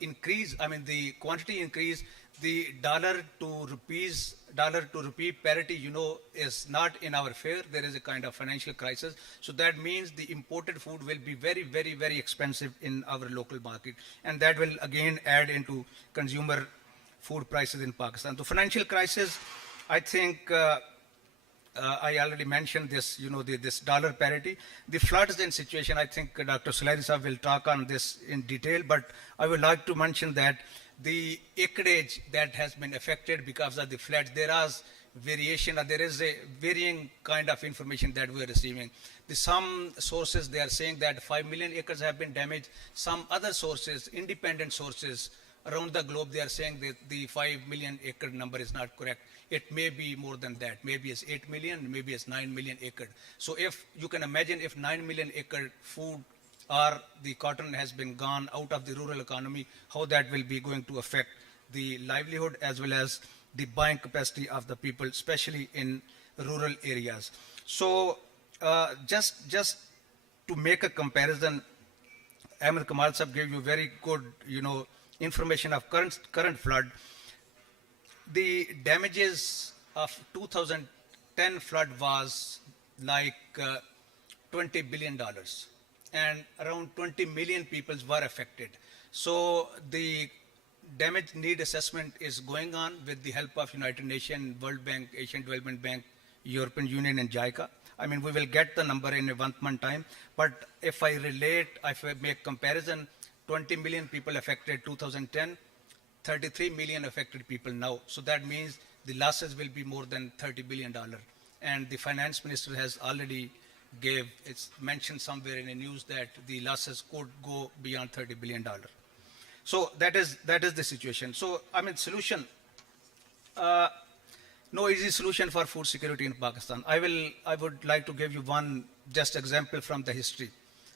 increase, I mean the quantity increase, the dollar to rupee parity, you know, is not in our favor. There is a kind of financial crisis. So that means the imported food will be very, very, very expensive in our local market. And that will again add into consumer food prices in Pakistan. So financial crisis, I think I already mentioned this, you know, this dollar parity. The floods and situation, I think Dr. Sulairi Saab will talk on this in detail, but I would like to mention that the acreage that has been affected because of the floods, there is variation, or there is a varying kind of information that we are receiving. Some sources, they are saying that 5 million acres have been damaged. Some other sources, independent sources around the globe, they are saying that the 5 million acre number is not correct. It may be more than that. Maybe it's 8 million, maybe it's 9 million acre. So if you can imagine if 9 million acre food or the cotton has been gone out of the rural economy, how that will be going to affect the livelihood as well as the buying capacity of the people, especially in rural areas. So just to make a comparison, Ahmed Kamal Sahab gave you very good, you know, information of current flood. The damages of 2010 flood was like $20 billion, and around 20 million people were affected. So the damage need assessment is going on with the help of United Nations, World Bank, Asian Development Bank, European Union, and JICA. I mean, we will get the number in a 1 month time, but if I make comparison, 20 million people affected 2010, 33 million affected people now. So that means the losses will be more than $30 billion. And the finance minister has already it's mentioned somewhere in the news that the losses could go beyond $30 billion. So that is the situation. So, I mean, solution, no easy solution for food security in Pakistan. I would like to give you one just example from the history.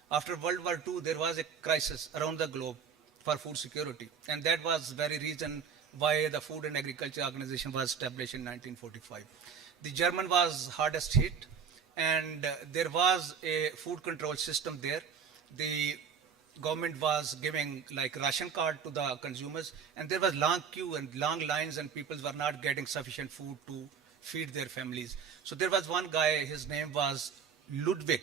After World War II, there was a crisis around the globe for food security. And that was the very reason why the Food and Agriculture Organization was established in 1945. The German was hardest hit, and there was a food control system there. The government was giving like ration card to the consumers, and there was long queue and long lines, and people were not getting sufficient food to feed their families. So there was one guy, his name was Ludwig,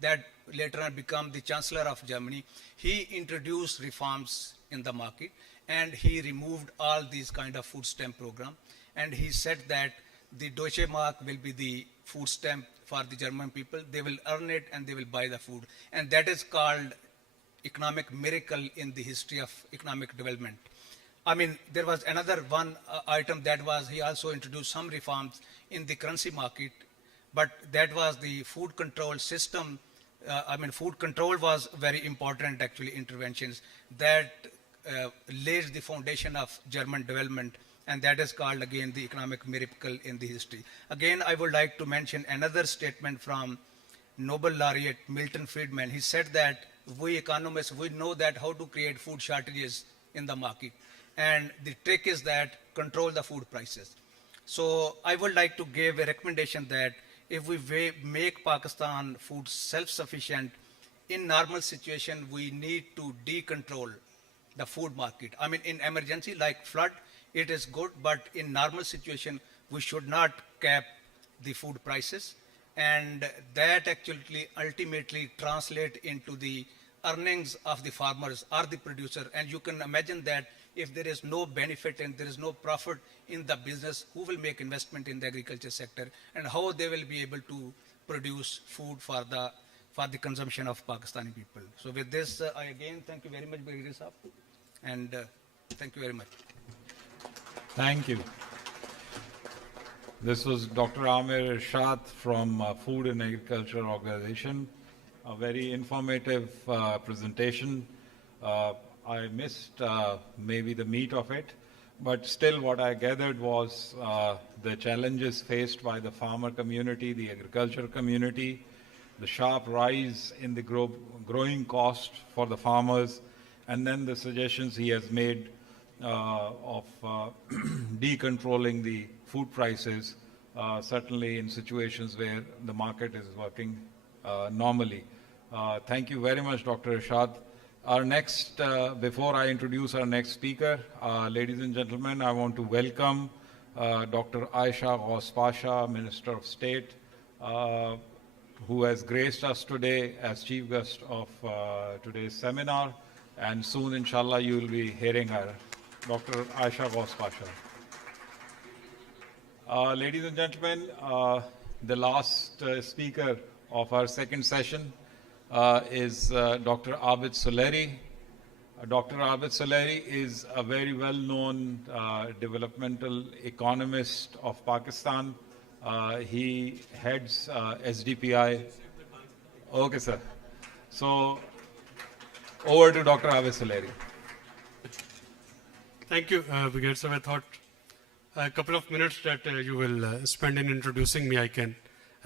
that later on became the Chancellor of Germany. He introduced reforms in the market, and he removed all these kind of food stamp program. And he said that the Deutsche Mark will be the food stamp for the German people. They will earn it and they will buy the food. And that is called economic miracle in the history of economic development. I mean, there was another one item that was, he also introduced some reforms in the currency market, but that was the food control system. Food control was very important, actually, interventions that lays the foundation of German development, and that is called, again, the economic miracle in the history. Again, I would like to mention another statement from Nobel laureate Milton Friedman. He said that we economists, we know that how to create food shortages in the market. And the trick is that control the food prices. So I would like to give a recommendation that if we make Pakistan food self-sufficient, in normal situation, we need to decontrol the food market. I mean, in emergency like flood, it is good, but in normal situation, we should not cap the food prices. And that actually ultimately translate into the earnings of the farmers or the producer. And you can imagine that if there is no benefit and there is no profit in the business, who will make investment in the agriculture sector and how they will be able to produce food for the consumption of Pakistani people. So with this, I again thank you very much, Brigadier Saab, and thank you very much. Thank you. This was Dr. Amir Irshad from Food and Agriculture Organization. A very informative presentation. I missed maybe the meat of it, but still what I gathered was the challenges faced by the farmer community, the agriculture community, the sharp rise in the growing cost for the farmers, and then the suggestions he has made of decontrolling the food prices, certainly in situations where the market is working normally. Thank you very much, Dr. Irshad. Our next, before I introduce our next speaker, ladies and gentlemen, I want to welcome Dr. Aisha Ghaus Pasha, Minister of State, who has graced us today as chief guest of today's seminar, and soon, inshallah, you will be hearing her. Dr. Aisha Ghaus Pasha. Ladies and gentlemen, the last speaker of our second session is Dr. Abid Suleri. Dr. Abid Suleri is a very well-known developmental economist of Pakistan. He heads SDPI. Okay, sir. So, over to Dr. Abid Suleri. Thank you, Brigadier Sir. I thought a couple of minutes that you will spend in introducing me, I can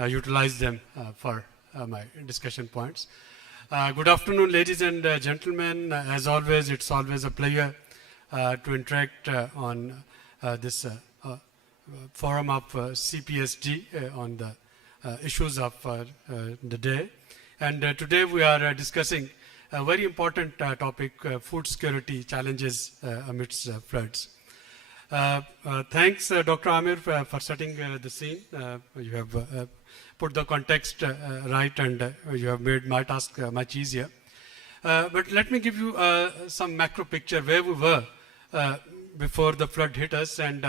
utilize them for my discussion points. Good afternoon, ladies and gentlemen. As always, it's always a pleasure to interact on this forum of CPSD on the issues of the day. And today we are discussing a very important topic, food security challenges amidst floods. Thanks, Dr. Amir, for setting the scene. You have put the context right, and you have made my task much easier. But let me give you some macro picture where we were before the flood hit us, and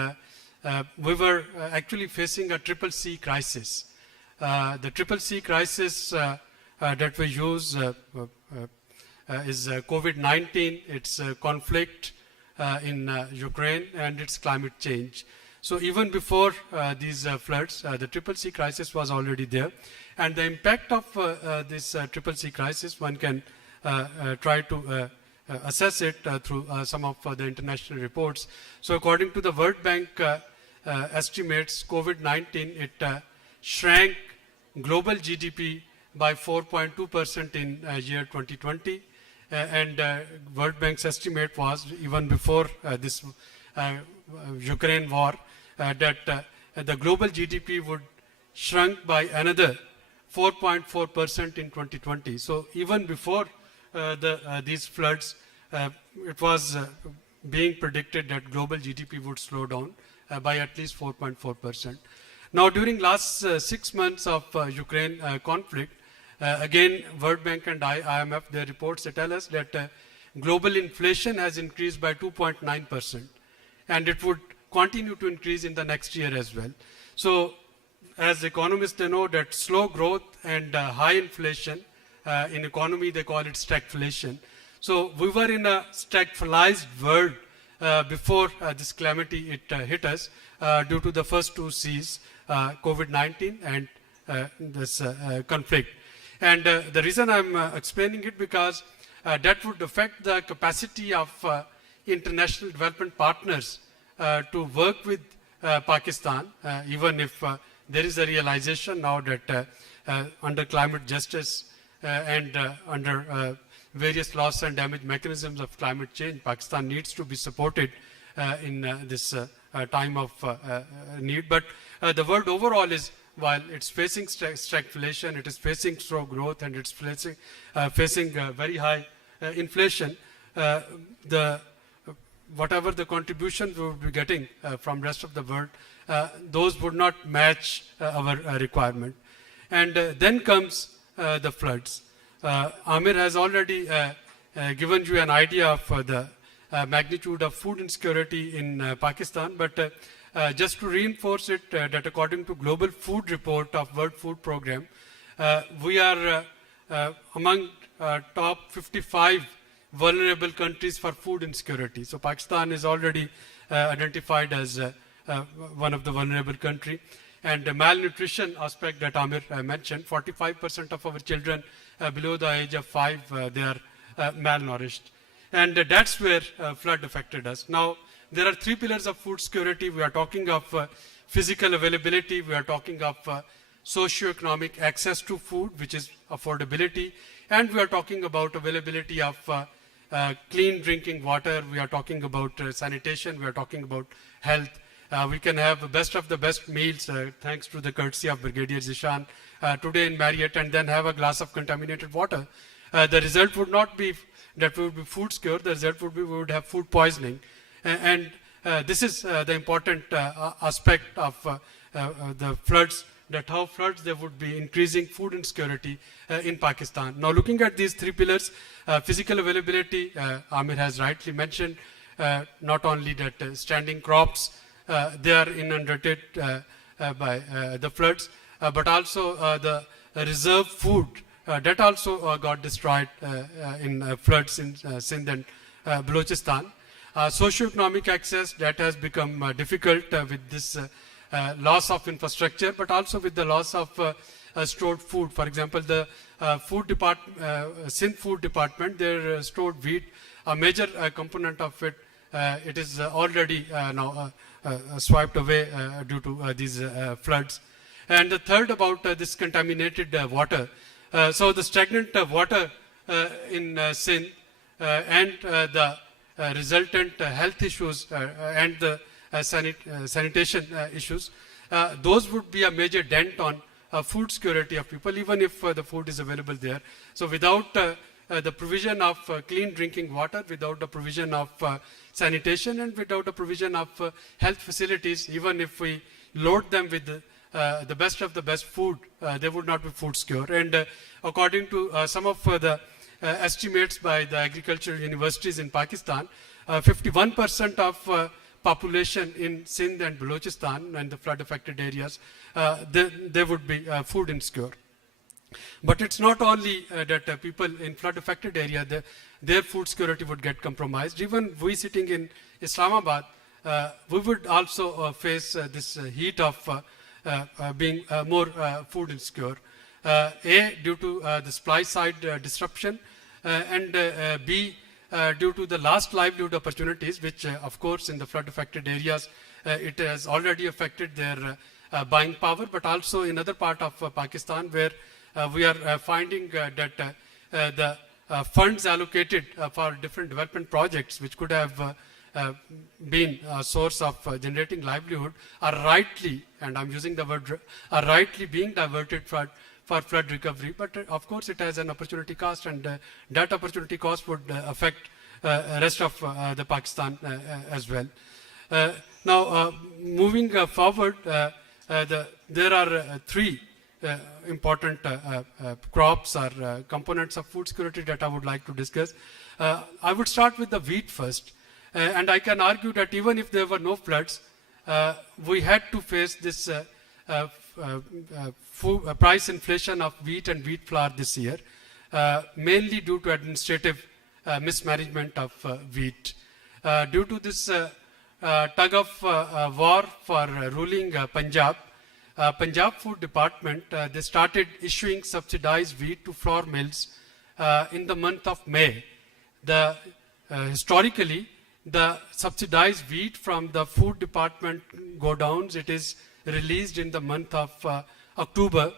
we were actually facing a triple C crisis. The triple C crisis that we use is COVID-19, its conflict in Ukraine, and its climate change. So even before these floods, the triple C crisis was already there. And the impact of this triple C crisis, one can try to assess it through some of the international reports. So according to the World Bank estimates, COVID-19, it shrank global GDP by 4.2% in year 2020. And World Bank's estimate was, even before this Ukraine war, that the global GDP would shrunk by another 4.4% in 2020. So even before these floods, it was being predicted that global GDP would slow down by at least 4.4%. Now, during last 6 months of Ukraine conflict, again, World Bank and IMF, their reports tell us that global inflation has increased by 2.9%, and it would continue to increase in the next year as well. So, as economists, they know that slow growth and high inflation, in economy they call it stagflation. So we were in a stagflized world before this calamity hit us due to the first two C's, COVID-19 and this conflict. And the reason I'm explaining it because that would affect the capacity of international development partners to work with Pakistan, even if there is a realization now that under climate justice and under various loss and damage mechanisms of climate change, Pakistan needs to be supported in this time of need. But the world overall is, while it's facing stagflation, it is facing slow growth, and it's facing very high inflation, whatever the contribution we would be getting from rest of the world, those would not match our requirement. And then comes the floods. Amir has already given you an idea of the magnitude of food insecurity in Pakistan, but just to reinforce it, that according to Global Food Report of World Food Programme, we are among top 55 vulnerable countries for food insecurity. So Pakistan is already identified as one of the vulnerable country. And the malnutrition aspect that Amir mentioned, 45% of our children below the age of 5, they are malnourished. And that's where flood affected us. Now, there are three pillars of food security. We are talking of physical availability, we are talking of socio-economic access to food, which is affordability, and we are talking about availability of clean drinking water, we are talking about sanitation, we are talking about health. We can have the best of the best meals thanks to the courtesy of Brigadier Zishan today in Marriott, and then have a glass of contaminated water. The result would not be that we would be food secure, the result would be we would have food poisoning. And this is the important aspect of the floods, that how floods they would be increasing food insecurity in Pakistan. Now looking at these three pillars, physical availability, Amir has rightly mentioned, not only that standing crops, they are inundated by the floods, but also the reserve food that also got destroyed in floods in Sindh and Balochistan. Socio-economic access, that has become difficult with this loss of infrastructure, but also with the loss of stored food. For example, the food department, Synth food department, their stored wheat, a major component of it, it is already now swiped away due to these floods. And the third about this contaminated water. So the stagnant water in Sindh and the resultant health issues and the sanitation issues, those would be a major dent on food security of people, even if the food is available there. So without the provision of clean drinking water, without the provision of sanitation, and without the provision of health facilities, even if we load them with the best of the best food, they would not be food secure. And according to some of the estimates by the agricultural universities in Pakistan, 51% of population in Sindh and Balochistan and the flood affected areas, they would be food insecure. But it's not only that people in flood affected area, their food security would get compromised. Even we sitting in Islamabad, we would also face this heat of being more food insecure. A, due to the supply side disruption, and B, due to the lost livelihood opportunities, which of course in the flood affected areas, it has already affected their buying power, but also in other part of Pakistan where we are finding that the funds allocated for different development projects, which could have been a source of generating livelihood, are rightly, and I'm using the word, are rightly being diverted for flood recovery. But of course it has an opportunity cost, and that opportunity cost would affect rest of the Pakistan as well. Now moving forward, there are three important crops or components of food security that I would like to discuss. I would start with the wheat first. And I can argue that even if there were no floods, we had to face this price inflation of wheat and wheat flour this year, mainly due to administrative mismanagement of wheat. Due to this tug of war for ruling Punjab, Punjab Food Department, they started issuing subsidized wheat to flour mills in the month of May. Historically, the subsidized wheat from the food department godowns, it is released in the month of October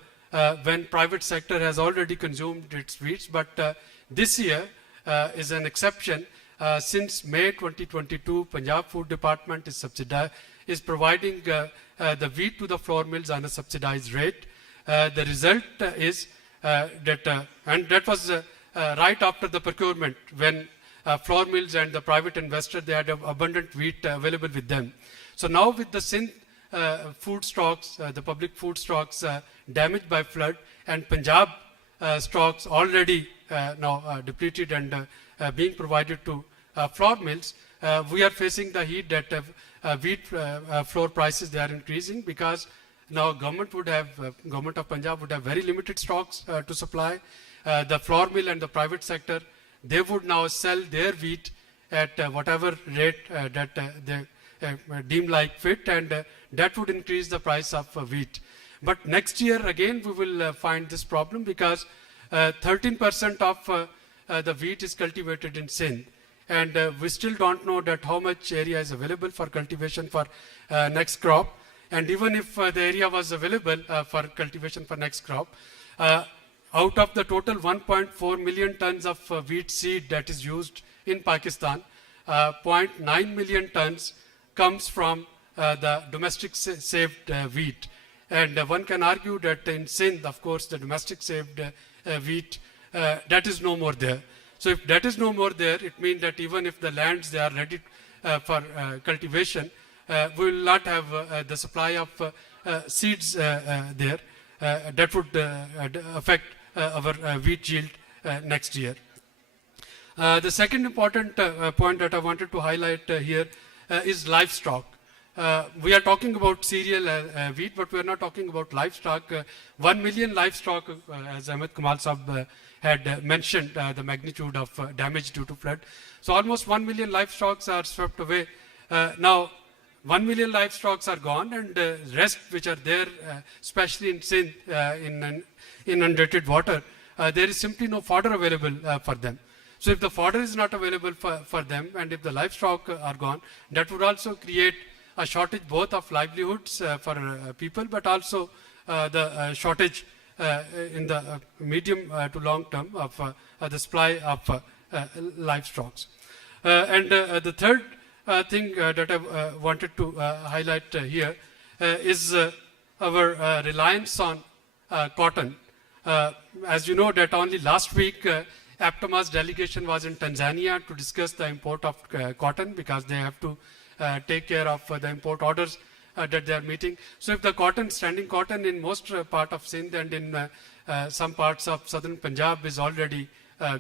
when private sector has already consumed its wheats. But this year is an exception. Since May 2022, Punjab Food Department is providing the wheat to the flour mills on a subsidized rate. The result is that, and that was right after the procurement, when flour mills and the private investor, they had abundant wheat available with them. So now with the Synth food stocks, the public food stocks damaged by flood, and Punjab stocks already now depleted and being provided to flour mills, we are facing the heat that wheat flour prices, they are increasing because now government of Punjab would have very limited stocks to supply. The flour mill and the private sector, they would now sell their wheat at whatever rate that they deem like fit, and that would increase the price of wheat. But next year again we will find this problem because 13% of the wheat is cultivated in Sindh, and we still don't know that how much area is available for cultivation for next crop. And even if the area was available for cultivation for next crop, out of the total 1.4 million tons of wheat seed that is used in Pakistan, 0.9 million tons comes from the domestic saved wheat. And one can argue that in Sindh, of course, the domestic saved wheat, that is no more there. So if that is no more there, it means that even if the lands, they are ready for cultivation, we will not have the supply of seeds there. That would affect our wheat yield next year. The second important point that I wanted to highlight here is livestock. We are talking about cereal wheat, but we are not talking about livestock. 1 million livestock, as Ahmed Kamal Sahab had mentioned, the magnitude of damage due to flood. So almost 1 million livestock are swept away. Now, 1 million livestock are gone, and the rest which are there, especially in Sindh, in inundated water, there is simply no fodder available for them. So if the fodder is not available for them, and if the livestock are gone, that would also create a shortage both of livelihoods for people, but also the shortage in the medium to long term of the supply of livestock. And the third thing that I wanted to highlight here is our reliance on cotton. As you know that only last week APTOMA's delegation was in Tanzania to discuss the import of cotton, because they have to take care of the import orders that they are meeting. So if the cotton, standing cotton in most part of Sindh and in some parts of southern Punjab is already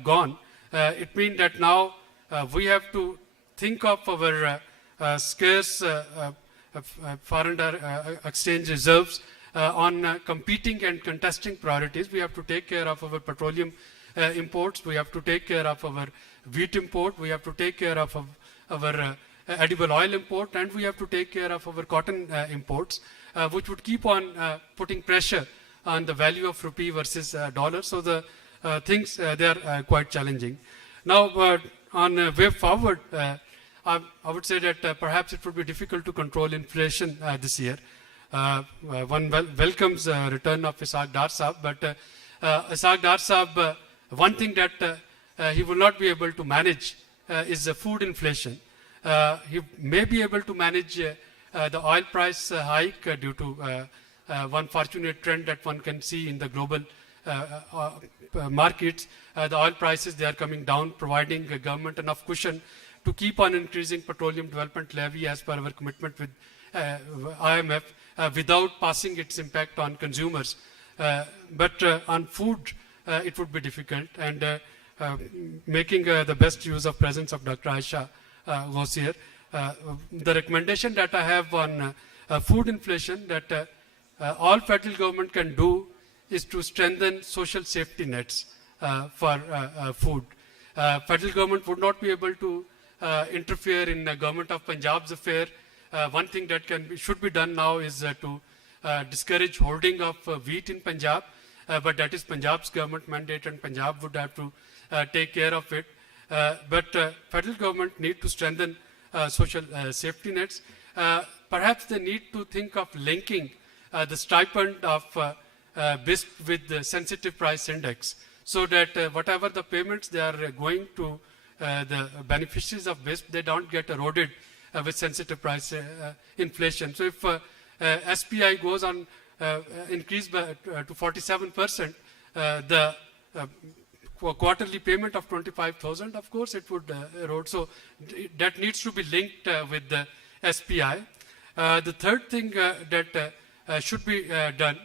gone, it means that now we have to think of our scarce foreign exchange reserves on competing and contesting priorities. We have to take care of our petroleum imports, we have to take care of our wheat import, we have to take care of our edible oil import, and we have to take care of our cotton imports, which would keep on putting pressure on the value of rupee versus dollar. So the things, they are quite challenging. Now, on a way forward, I would say that perhaps it would be difficult to control inflation this year. One welcomes return of Ishaq Dar Sahab, but Ishaq Dar Sahab, one thing that he will not be able to manage is the food inflation. He may be able to manage the oil price hike due to one fortunate trend that one can see in the global markets. The oil prices, they are coming down, providing the government enough cushion to keep on increasing petroleum development levy as per our commitment with IMF without passing its impact on consumers. But on food, it would be difficult, and making the best use of presence of Dr. Aisha was here. The recommendation that I have on food inflation, that all federal government can do is to strengthen social safety nets for food. Federal government would not be able to interfere in government of Punjab's affair. One thing that should be done now is to discourage holding of wheat in Punjab, but that is Punjab's government mandate and Punjab would have to take care of it. But federal government need to strengthen social safety nets. Perhaps they need to think of linking the stipend of BISP with the sensitive price index, so that whatever the payments they are going to the beneficiaries of BISP, they don't get eroded with sensitive price inflation. So if SPI goes on increase by, to 47%, the quarterly payment of 25,000, of course, it would erode. So that needs to be linked with the SPI. The third thing that should be done,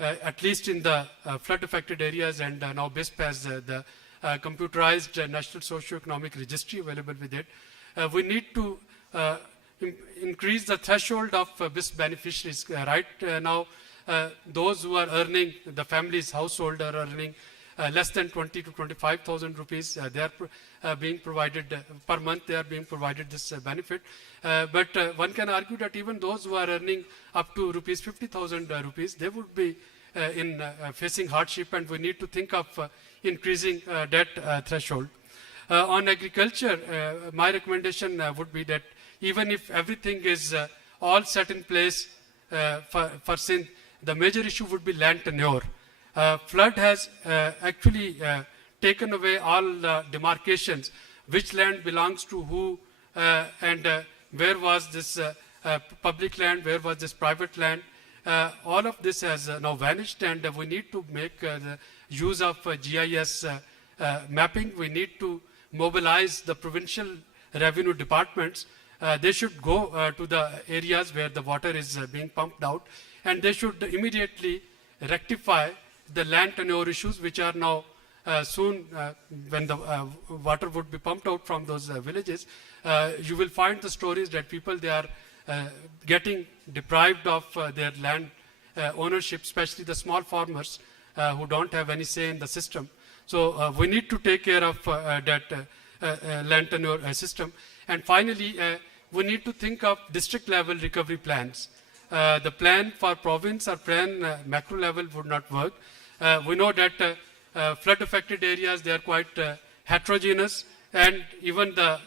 at least in the flood-affected areas, and now BISP has the computerized National Socio-Economic Registry available with it. We need to increase the threshold of BISP beneficiaries. Right now, those who are earning, the families, household are earning less than 20 to 25,000 rupees. They are being provided per month. They are being provided this benefit. But one can argue that even those who are earning up to rupees 50,000 rupees, they would be in facing hardship, and we need to think of increasing that threshold. On agriculture, my recommendation would be that even if everything is all set in place for Synth, the major issue would be land tenure. Flood has actually taken away all demarcations, which land belongs to who, and where was this public land, where was this private land. All of this has now vanished, and we need to make the use of GIS mapping. We need to mobilize the provincial revenue departments. They should go to the areas where the water is being pumped out, and they should immediately rectify the land tenure issues, which are now soon, when the water would be pumped out from those villages, you will find the stories that people, they are getting deprived of their land ownership, especially the small farmers who don't have any say in the system. So we need to take care of that land tenure system. And finally, we need to think of district level recovery plans. The plan for province or plan macro level would not work. We know that flood affected areas, they are quite heterogeneous, and even the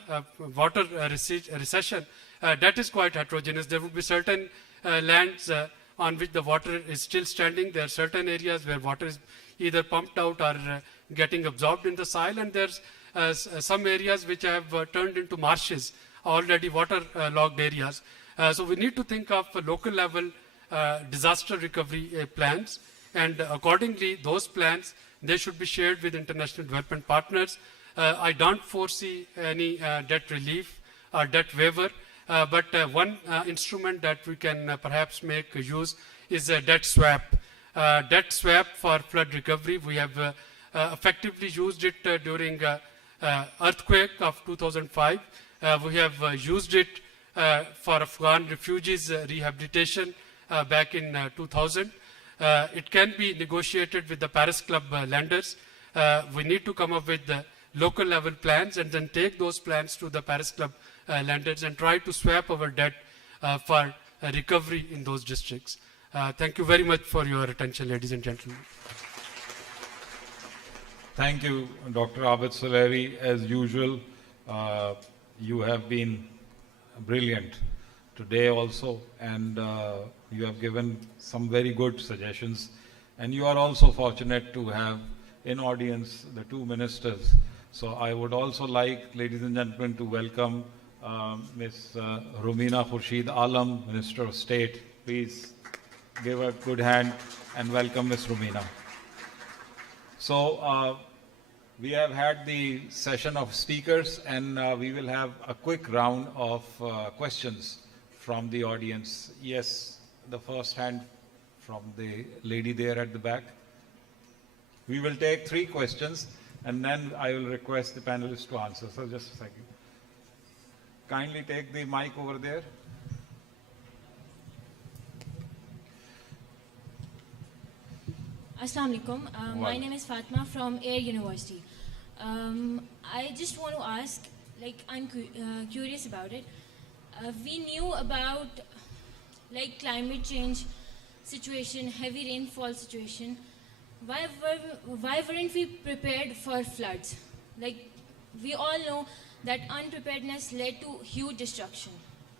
water recession, that is quite heterogeneous. There would be certain lands on which the water is still standing. There are certain areas where water is either pumped out or getting absorbed in the soil, and there's some areas which have turned into marshes, already water-logged areas. So we need to think of local level disaster recovery plans, and accordingly, those plans, they should be shared with international development partners. I don't foresee any debt relief or debt waiver, but one instrument that we can perhaps make use is a debt swap. Debt swap for flood recovery, we have effectively used it during earthquake of 2005. We have used it for Afghan refugees rehabilitation back in 2000. It can be negotiated with the Paris Club lenders. We need to come up with the local level plans and then take those plans to the Paris Club lenders and try to swap our debt for recovery in those districts. Thank you very much for your attention, ladies and gentlemen. Thank you, Dr. Abid Suleri. As usual, you have been brilliant today also, and you have given some very good suggestions. And you are also fortunate to have in audience the two ministers. So I would also like, ladies and gentlemen, to welcome Ms. Rumina Khurshid Alam, Minister of State. Please give a good hand and welcome Ms. Rumina. So we have had the session of speakers, and we will have a quick round of questions from the audience. Yes, the first hand from the lady there at the back. We will take 3 questions, and then I will request the panelists to answer. So just a second. Kindly take the mic over there. Assalamu alaikum. My name is Fatma from Air University. I just want to ask, like I'm curious about it. We knew about like climate change situation, heavy rainfall situation. Why weren't we prepared for floods? Like we all know that unpreparedness led to huge destruction.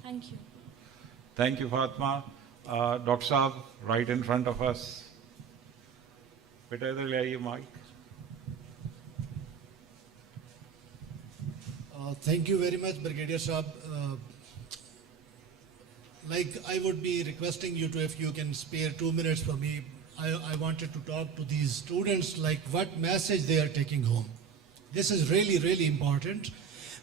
Thank you. Thank you, Fatma. Dr. Saab, right in front of us. Beta idhar le aiye mic. Thank you very much, Brigadier Saab. Like I would be requesting you to, if you can spare 2 minutes for me, I wanted to talk to these students, like what message they are taking home. This is really, really important.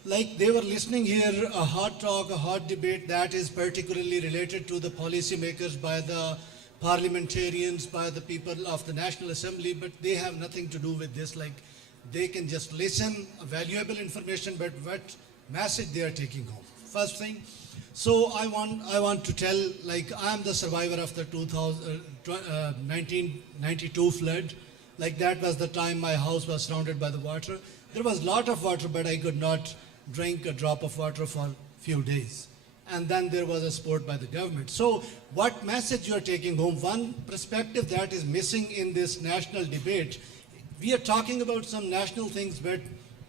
Like they were listening here, a hot talk, a hot debate that is particularly related to the policymakers by the parliamentarians, by the people of the National Assembly, but they have nothing to do with this. Like they can just listen, valuable information, but what message they are taking home. First thing, so I want to tell, like I am the survivor of the 1992 flood. Like that was the time my house was surrounded by the water. There was a lot of water, but I could not drink a drop of water for a few days. And then there was a support by the government. So what message you are taking home? One perspective that is missing in this national debate, we are talking about some national things, but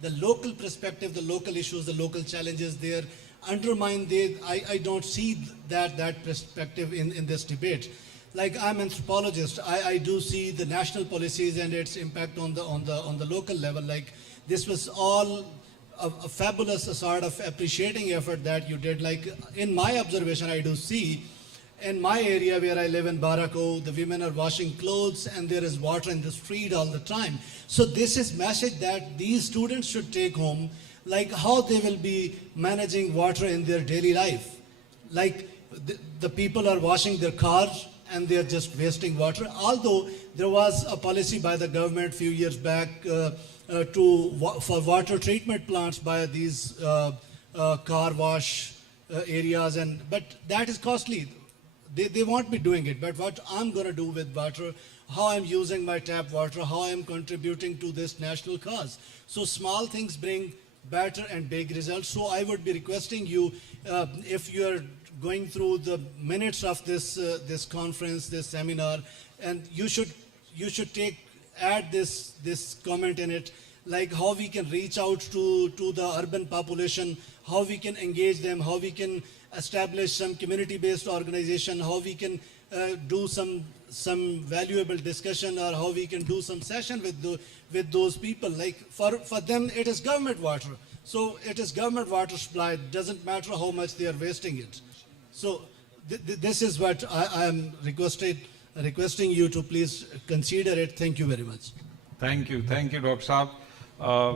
the local perspective, the local issues, the local challenges, they are undermined. I don't see that perspective in this debate. Like I'm an anthropologist, I do see the national policies and its impact on the local level. Like this was all a fabulous sort of appreciating effort that you did. Like in my observation, I do see in my area where I live in Barako, the women are washing clothes and there is water in the street all the time. So this is message that these students should take home, like how they will be managing water in their daily life. Like the people are washing their cars and they're just wasting water. Although there was a policy by the government a few years back for water treatment plants by these car wash areas, but that is costly. They won't be doing it. But what I'm going to do with water, how I'm using my tap water, how I'm contributing to this national cause. So small things bring better and big results. So I would be requesting you, if you're going through the minutes of this conference, this seminar, and you should add this comment in it, like how we can reach out to the urban population, how we can engage them, how we can establish some community-based organization, how we can do some valuable discussion, or how we can do some session with those people. Like for them, it is government water. So it is government water supply. It doesn't matter how much they are wasting it. So this is what I am requesting you to please consider it. Thank you very much. Thank you, Dr. Saab.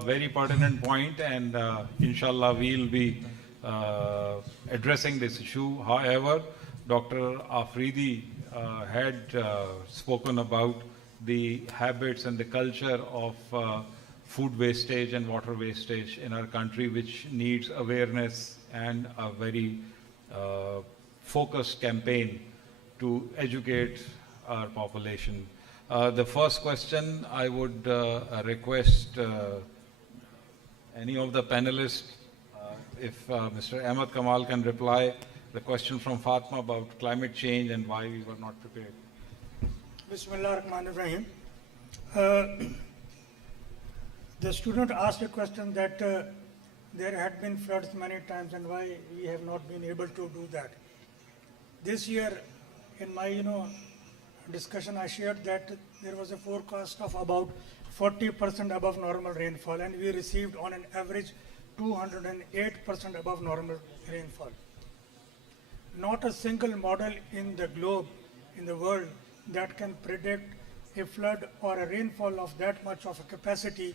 Very pertinent point, and inshallah we'll be addressing this issue. However, Dr. Afridi had spoken about the habits and the culture of food wastage and water wastage in our country, which needs awareness and a very focused campaign to educate our population. The first question, I would request any of the panelists, if Mr. Ahmed Kamal can reply the question from Fatma about climate change and why we were not prepared. Bismillah ar-Rahman ar-Rahim. The student asked a question that there had been floods many times and why we have not been able to do that. This year, in my discussion, I shared that there was a forecast of about 40% above normal rainfall, and we received on an average 208% above normal rainfall. Not a single model in the globe, in the world, that can predict a flood or a rainfall of that much of a capacity,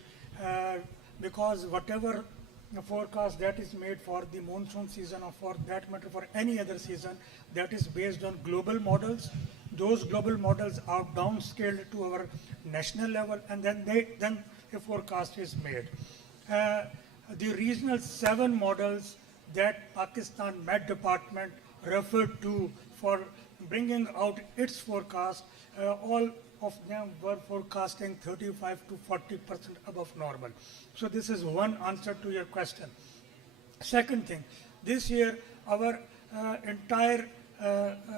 because whatever the forecast that is made for the monsoon season, or for that matter for any other season, that is based on global models. Those global models are downscaled to our national level, and then a forecast is made. The regional 7 models that Pakistan Met Department referred to for bringing out its forecast all of them were forecasting 35 to 40% above normal. So this is one answer to your question. Second thing, this year our entire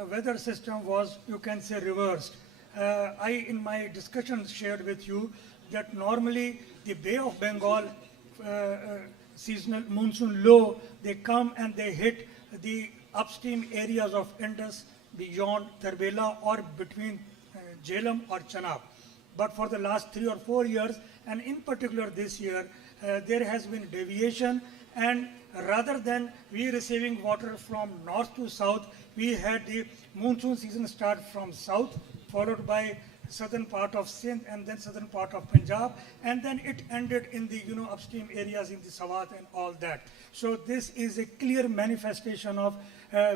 weather system was, you can say, reversed. I, in my discussion, shared with you that normally the Bay of Bengal seasonal monsoon low, they come and they hit the upstream areas of Indus beyond Tarbela or between Jhelum or Chenab. But for the last 3 or 4 years, and in particular this year, there has been deviation, and rather than we receiving water from north to south, we had the monsoon season start from south, followed by southern part of Synth and then southern part of Punjab, and then it ended in the upstream areas in the Swat and all that. So this is a clear manifestation of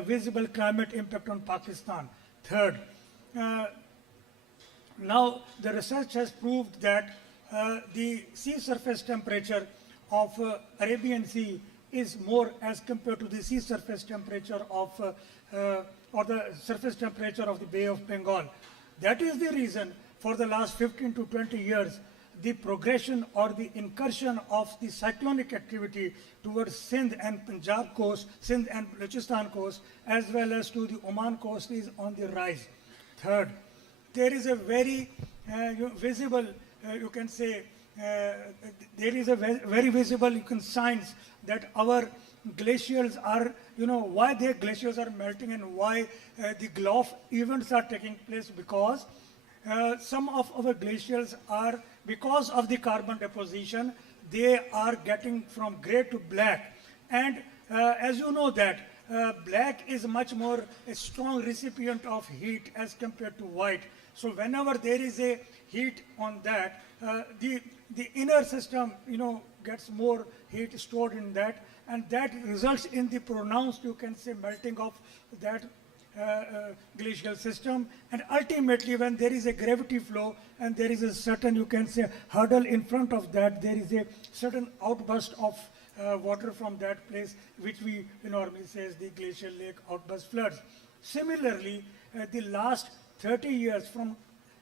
visible climate impact on Pakistan. Third, now the research has proved that the sea surface temperature of Arabian Sea is more as compared to the sea surface temperature of or the surface temperature of the Bay of Bengal. That is the reason for the last 15 to 20 years, the progression or the incursion of the cyclonic activity towards Sindh and Punjab coast, Sindh and Balochistan coast, as well as to the Oman coast is on the rise. Third, there is a very visible, you can say, there is a very visible, signs that our glaciers are, why their glaciers are melting and why the Gulf events are taking place, because some of our glaciers are, because of the carbon deposition, they are getting from gray to black. And as you know that, black is much more a strong recipient of heat as compared to white. So whenever there is a heat on that, the inner system, gets more heat stored in that, and that results in the pronounced, you can say, melting of that glacial system. And ultimately, when there is a gravity flow and there is a certain, you can say, hurdle in front of that, there is a certain outburst of water from that place, which we normally say is the glacial lake outburst floods. Similarly, the last 30 years from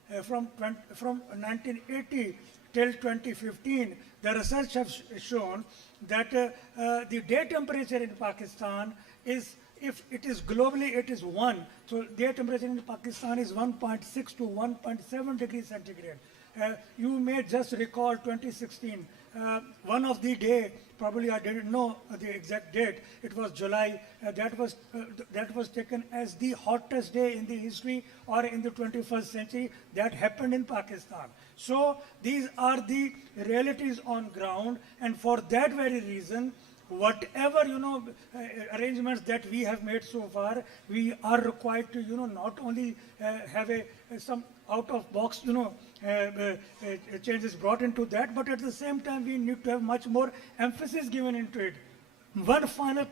1980 till 2015, the research has shown that the day temperature in Pakistan is, if it is globally, it is 1. So day temperature in Pakistan is 1.6 to 1.7 degrees centigrade. You may just recall 2016, one of the day, probably I didn't know the exact date, it was July, that was taken as the hottest day in the history or in the 21st century that happened in Pakistan. So these are the realities on ground, and for that very reason, whatever arrangements that we have made so far, we are required to not only have some out of box changes brought into that, but at the same time we need to have much more emphasis given into it. One final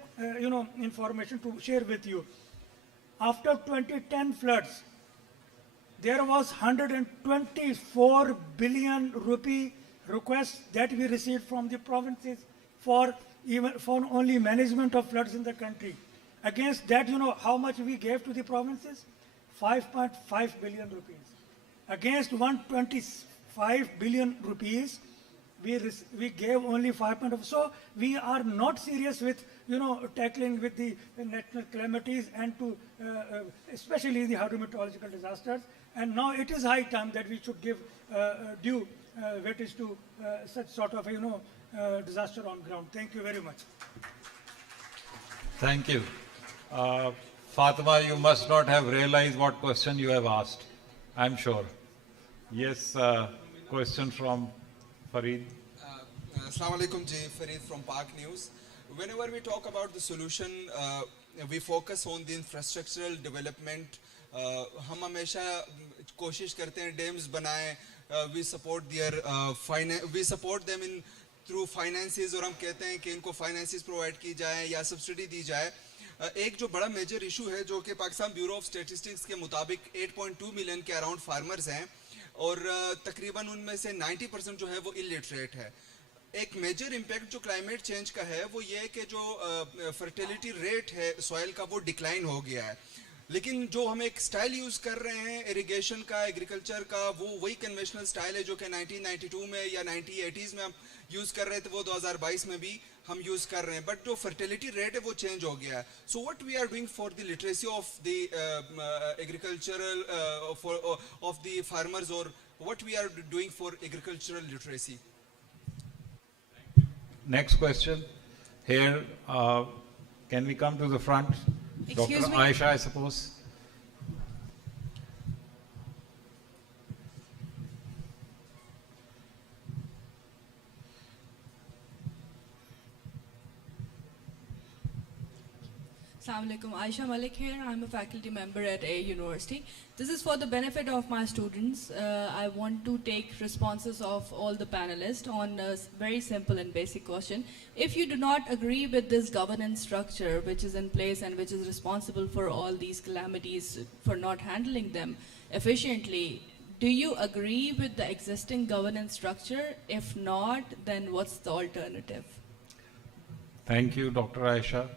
information to share with you. After 2010 floods, there was 124 billion rupee requests that we received from the provinces for only management of floods in the country. Against that, how much we gave to the provinces? 5.5 billion rupees. Against 125 billion rupees, we gave only 5.5. So we are not serious with tackling with the natural calamities and to especially the hydrometeorological disasters. And now it is high time that we should give due weightage to such sort of disaster on ground. Thank you very much. Thank you. Fatima, you must not have realized what question you have asked, I'm sure. Yes, question from Farid. Assalamu alaikum ji, Farid from Park News. Whenever we talk about the solution, we focus on the infrastructural development. हम हमेशा कोशिश करते हैं dams बनाएं, we support them in through finances, और हम कहते हैं कि इनको finances provide की जाए या subsidy दी जाए. एक जो बड़ा major issue है जो कि पाकिस्तान Bureau of Statistics के मुताबिक 8.2 million के around farmers हैं और तकरीबन उनमें से 90% जो है वो illiterate है. एक मेजर इम्पैक्ट जो क्लाइमेट चेंज का है वो ये है कि जो फर्टिलिटी रेट है सॉइल का वो डिक्लाइन हो गया है. लेकिन जो हम एक स्टाइल यूज़ कर रहे हैं इरिगेशन का, एग्रीकल्चर का, वो वही कन्वेंशनल स्टाइल है जो कि 1992 में या 1980s में हम यूज़ कर रहे थे, वो 2022 में भी हम यूज़ कर रहे हैं, बट जो फर्टिलिटी रेट है वो चेंज हो गया है. So what we are doing for the literacy of the agricultural of the farmers, और what we are doing for agricultural literacy. Next question. Here, can we come to the front? Excuse Dr. me? Aisha, I suppose. Assalamu alaikum. Aisha Malik here. I'm a faculty member at A University. This is for the benefit of my students. I want to take responses of all the panelists on a very simple and basic question. If you do not agree with this governance structure which is in place and which is responsible for all these calamities for not handling them efficiently, do you agree with the existing governance structure? If not, then what's the alternative? Thank you, Dr. Aisha.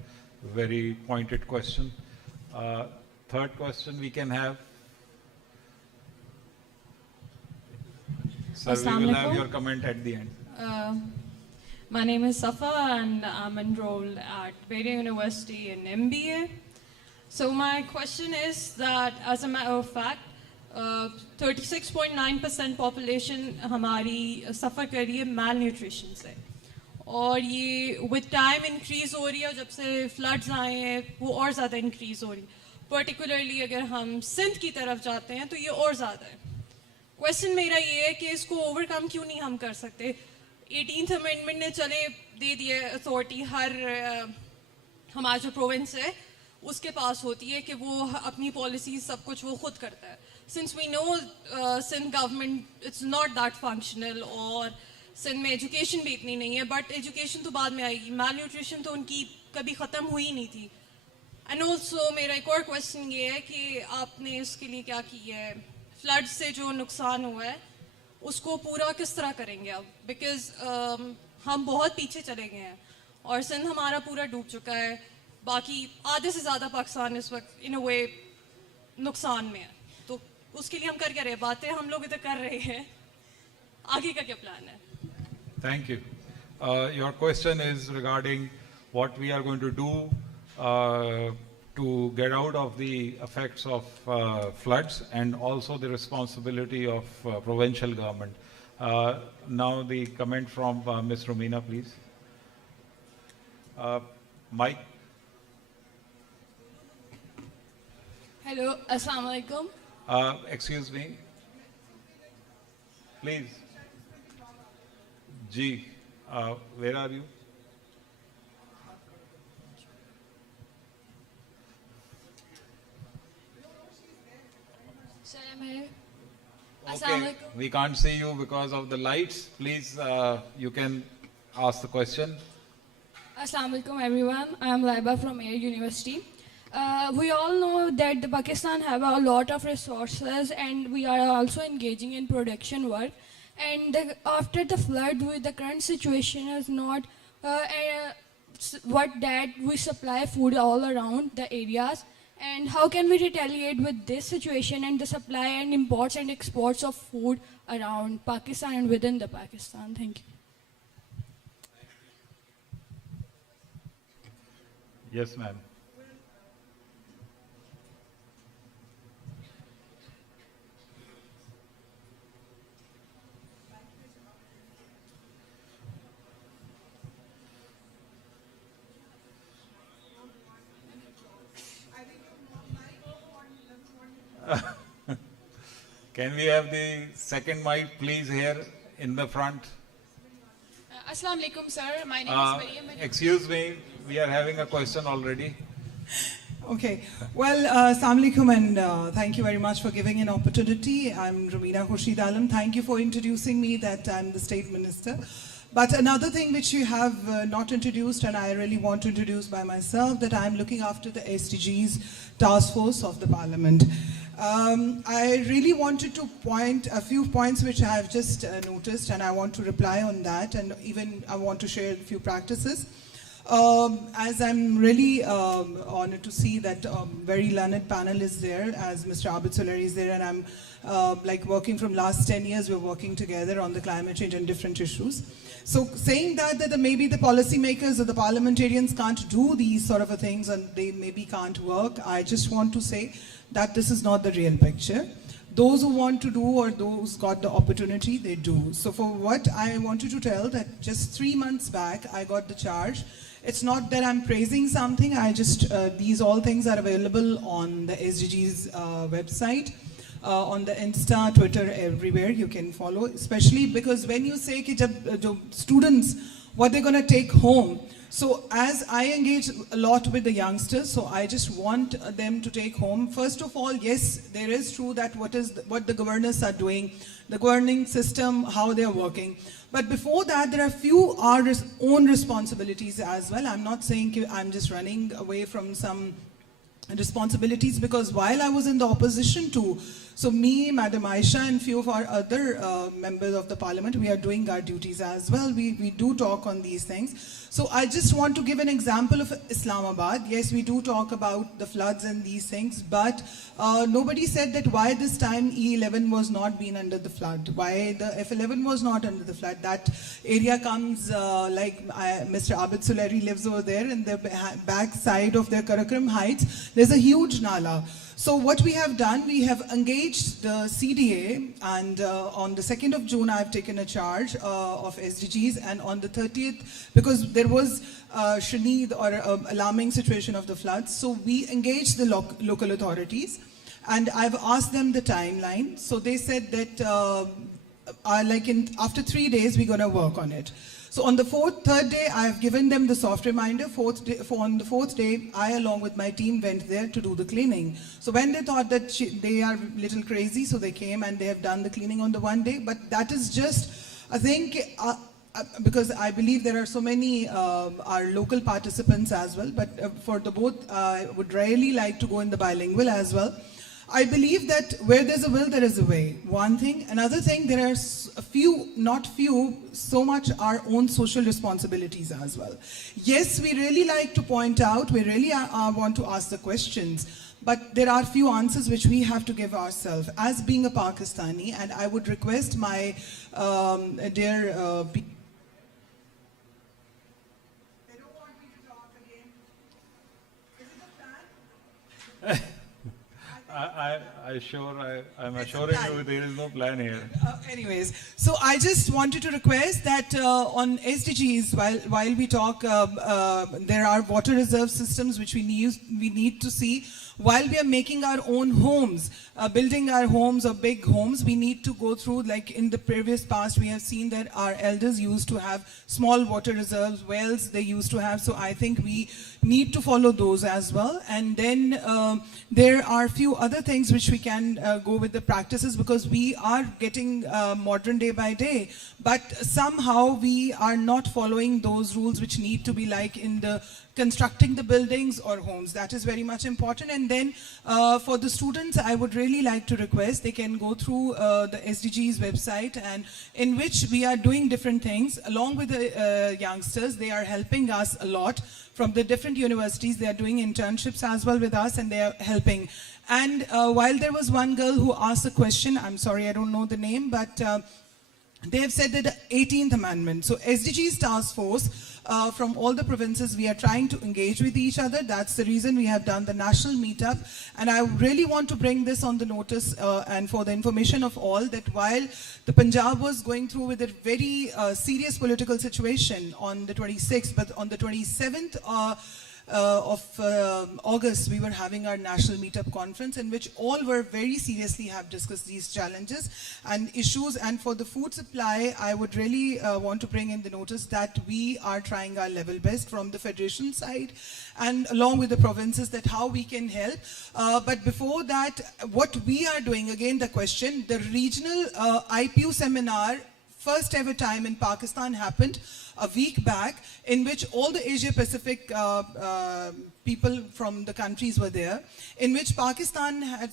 Very pointed question. Third question we can have. Sir, we will have your comment at the end. My name is Safa and I'm enrolled at Beria University in MBA. So my question is that, as a matter of fact, 36.9% population हमारी suffer कर रही है malnutrition से, और ये with time increase हो रही है, जब से floods आए हैं वो और ज़्यादा increase हो रही है. Particularly अगर हम सिंध की तरफ जाते हैं तो ये और ज़्यादा है. Question मेरा ये है कि इसको overcome क्यों नहीं हम कर सकते? 18th Amendment ने चले दे दिए authority, हर हमारा जो province है उसके पास होती है कि वो अपनी policies सब कुछ वो खुद करता है. Since we know Sindh government it's not that functional, और सिंध में एजुकेशन भी इतनी नहीं है, बट एजुकेशन तो बाद में आएगी, malnutrition तो उनकी कभी ख़त्म हुई नहीं थी. एंड ऑल्सो मेरा एक और क्वेश्चन ये है कि आपने इसके लिए क्या किया है, फ्लड से जो नुकसान हुआ है उसको पूरा किस तरह करेंगे आप, बिकॉज हम बहुत पीछे चले गए हैं और सिंध हमारा पूरा डूब चुका है, बाकी आधे से ज़्यादा पाकिस्तान इस वक्त इन अ वे नुकसान में है. तो उसके लिए हम कर क्या रहे हैं, बातें हम लोग इधर कर रहे हैं, आगे का क्या प्लान है? Thank you. Your question is regarding what we are going to do to get out of the effects of floods, and also the responsibility of provincial government. Now the comment from Ms. Romina, please. Mike. Hello, Assalamu alaikum. Excuse me. Please. Ji, where are you? Sir, I'm here. Okay, we can't see you because of the lights. Please, you can ask the question. Assalamu alaikum everyone. I am Laiba from Air University. We all know that the Pakistan have a lot of resources and we are also engaging in production work. And after the flood, the current situation is not what that we supply food all around the areas. And how can we retaliate with this situation and the supply and imports and exports of food around Pakistan and within the Pakistan? Thank you. Yes, ma'am. Can we have the second mic, please, here in the front? Assalamu alaikum, sir. My name is Maryam. Excuse me, we are having a question already. Okay. Well, Assalamu alaikum, and thank you very much for giving an opportunity. I'm Romina Khurshid Alam. Thank you for introducing me that I'm the State Minister. But another thing which you have not introduced, and I really want to introduce by myself, that I'm looking after the SDGs task force of the Parliament. I really wanted to point a few points which I have just noticed, and I want to reply on that, and even I want to share a few practices. As I'm really honored to see that very learned panel is there, as Mr. Abid Solari is there, and I'm like working from last 10 years, we're working together on the climate change and different issues. So saying that maybe the policymakers or the parliamentarians can't do these sort of things and they maybe can't work, I just want to say that this is not the real picture. Those who want to do or those got the opportunity, they do. So for what I wanted to tell that just 3 months back, I got the charge. It's not that I'm praising something, I just, these all things are available on the SDG's website, on the Insta, Twitter, everywhere you can follow, especially because when you say ki jab, students, what they're going to take home. So as I engage a lot with the youngsters, so I just want them to take home. First of all, yes, there is true that what the governors are doing, the governing system, how they're working. But before that, there are few our own responsibilities as well. I'm not saying I'm just running away from some responsibilities, because while I was in the opposition too, so me, Madam Aisha, and few of our other members of the parliament, we are doing our duties as well. We do talk on these things. So I just want to give an example of Islamabad. Yes, we do talk about the floods and these things, but nobody said that why this time E11 was not being under the flood, why the F11 was not under the flood. That area comes like Mr. Abid Solari lives over there, in the back side of the Karakoram Heights, there's a huge nala. So what we have done, we have engaged the CDA, and on the 2nd of June, I've taken a charge of SDGs, and on the 30th, because there was Shanid or alarming situation of the floods, so we engaged the local authorities, and I've asked them the timeline. So they said that after 3 days, we're going to work on it. So on the third day, I have given them the soft reminder. On the fourth day, I along with my team went there to do the cleaning. So when they thought that they are a little crazy, so they came and they have done the cleaning on the one day. But that is just, I think, because I believe there are so many our local participants as well. But for the both, I would really like to go in the bilingual as well. I believe that where there's a will, there is a way. One thing. Another thing, there are a few, not few, so much our own social responsibilities as well. Yes, we really like to point out, we really want to ask the questions, but there are few answers which we have to give ourselves as being a Pakistani, and I would request my dear I'm assuring you there is no plan here. Anyways, so I just wanted to request that on SDGs, while we talk, there are water reserve systems which we need to see. While we are making our own homes, building our homes or big homes, we need to go through, like in the previous past, we have seen that our elders used to have small water reserves, wells they used to have. So I think we need to follow those as well. And then there are a few other things which we can go with the practices, because we are getting modern day by day. But somehow we are not following those rules which need to be like in the constructing the buildings or homes. That is very much important. And then for the students, I would really like to request they can go through the SDGs website, and in which we are doing different things along with the youngsters. They are helping us a lot from the different universities. They are doing internships as well with us, and they are helping. And while there was one girl who asked a question, I'm sorry, I don't know the name, but they have said that the 18th amendment. So SDGs task force from all the provinces, we are trying to engage with each other. That's the reason we have done the national meetup. And I really want to bring this on the notice and for the information of all, that while the Punjab was going through with a very serious political situation on the 26th, but on the 27th, of August, we were having our national meetup conference, in which all were very seriously have discussed these challenges and issues. And for the food supply, I would really want to bring in the notice that we are trying our level best from the federation side and along with the provinces, that how we can help. But before that, what we are doing, again the question, the regional IPU seminar first ever time in Pakistan happened a week back, in which all the Asia Pacific people from the countries were there, in which Pakistan had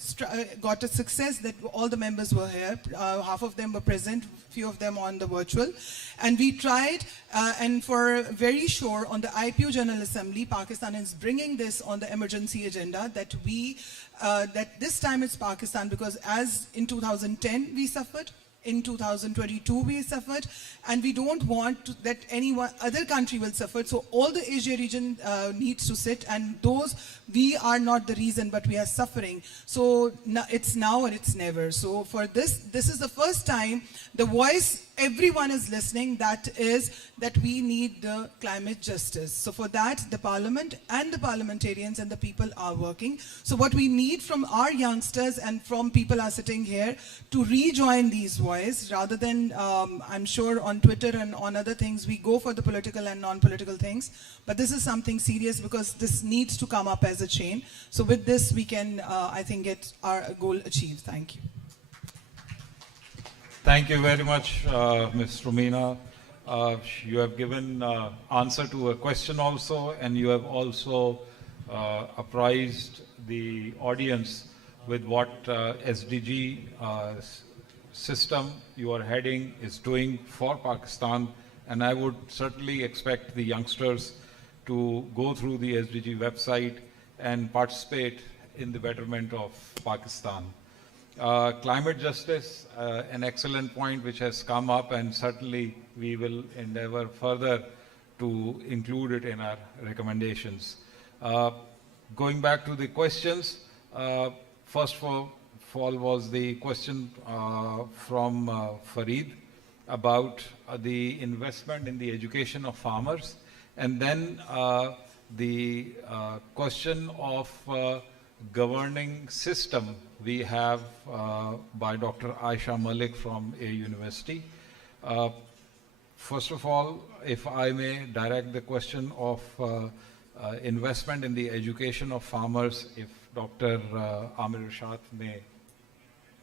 got a success that all the members were here. Half of them were present, few of them on the virtual. And we tried, and for very sure on the IPU General Assembly, Pakistan is bringing this on the emergency agenda, that that this time it's Pakistan, because as in 2010 we suffered, in 2022 we suffered, and we don't want that any other country will suffer. So all the Asia region needs to sit, and those, we are not the reason, but we are suffering. So it's now or it's never. So for this is the first time the voice everyone is listening, that is that we need the climate justice. So for that, the parliament and the parliamentarians and the people are working. So what we need from our youngsters and from people are sitting here to rejoin these voices, rather than, I'm sure on Twitter and on other things, we go for the political and non-political things. But this is something serious, because this needs to come up as a chain. So with this, we can, I think, get our goal achieved. Thank you. Thank you very much, Ms. Romina. You have given answer to a question also, and you have also apprised the audience with what SDG system you are heading is doing for Pakistan. And I would certainly expect the youngsters to go through the SDG website and participate in the betterment of Pakistan. Climate justice, an excellent point which has come up, and certainly we will endeavor further to include it in our recommendations. Going back to the questions, first of all was the question from Farid about the investment in the education of farmers, and then the question of governing system we have by Dr. Aisha Malik from a university. First of all, if I may direct the question of investment in the education of farmers, if Dr. Amir Irshad may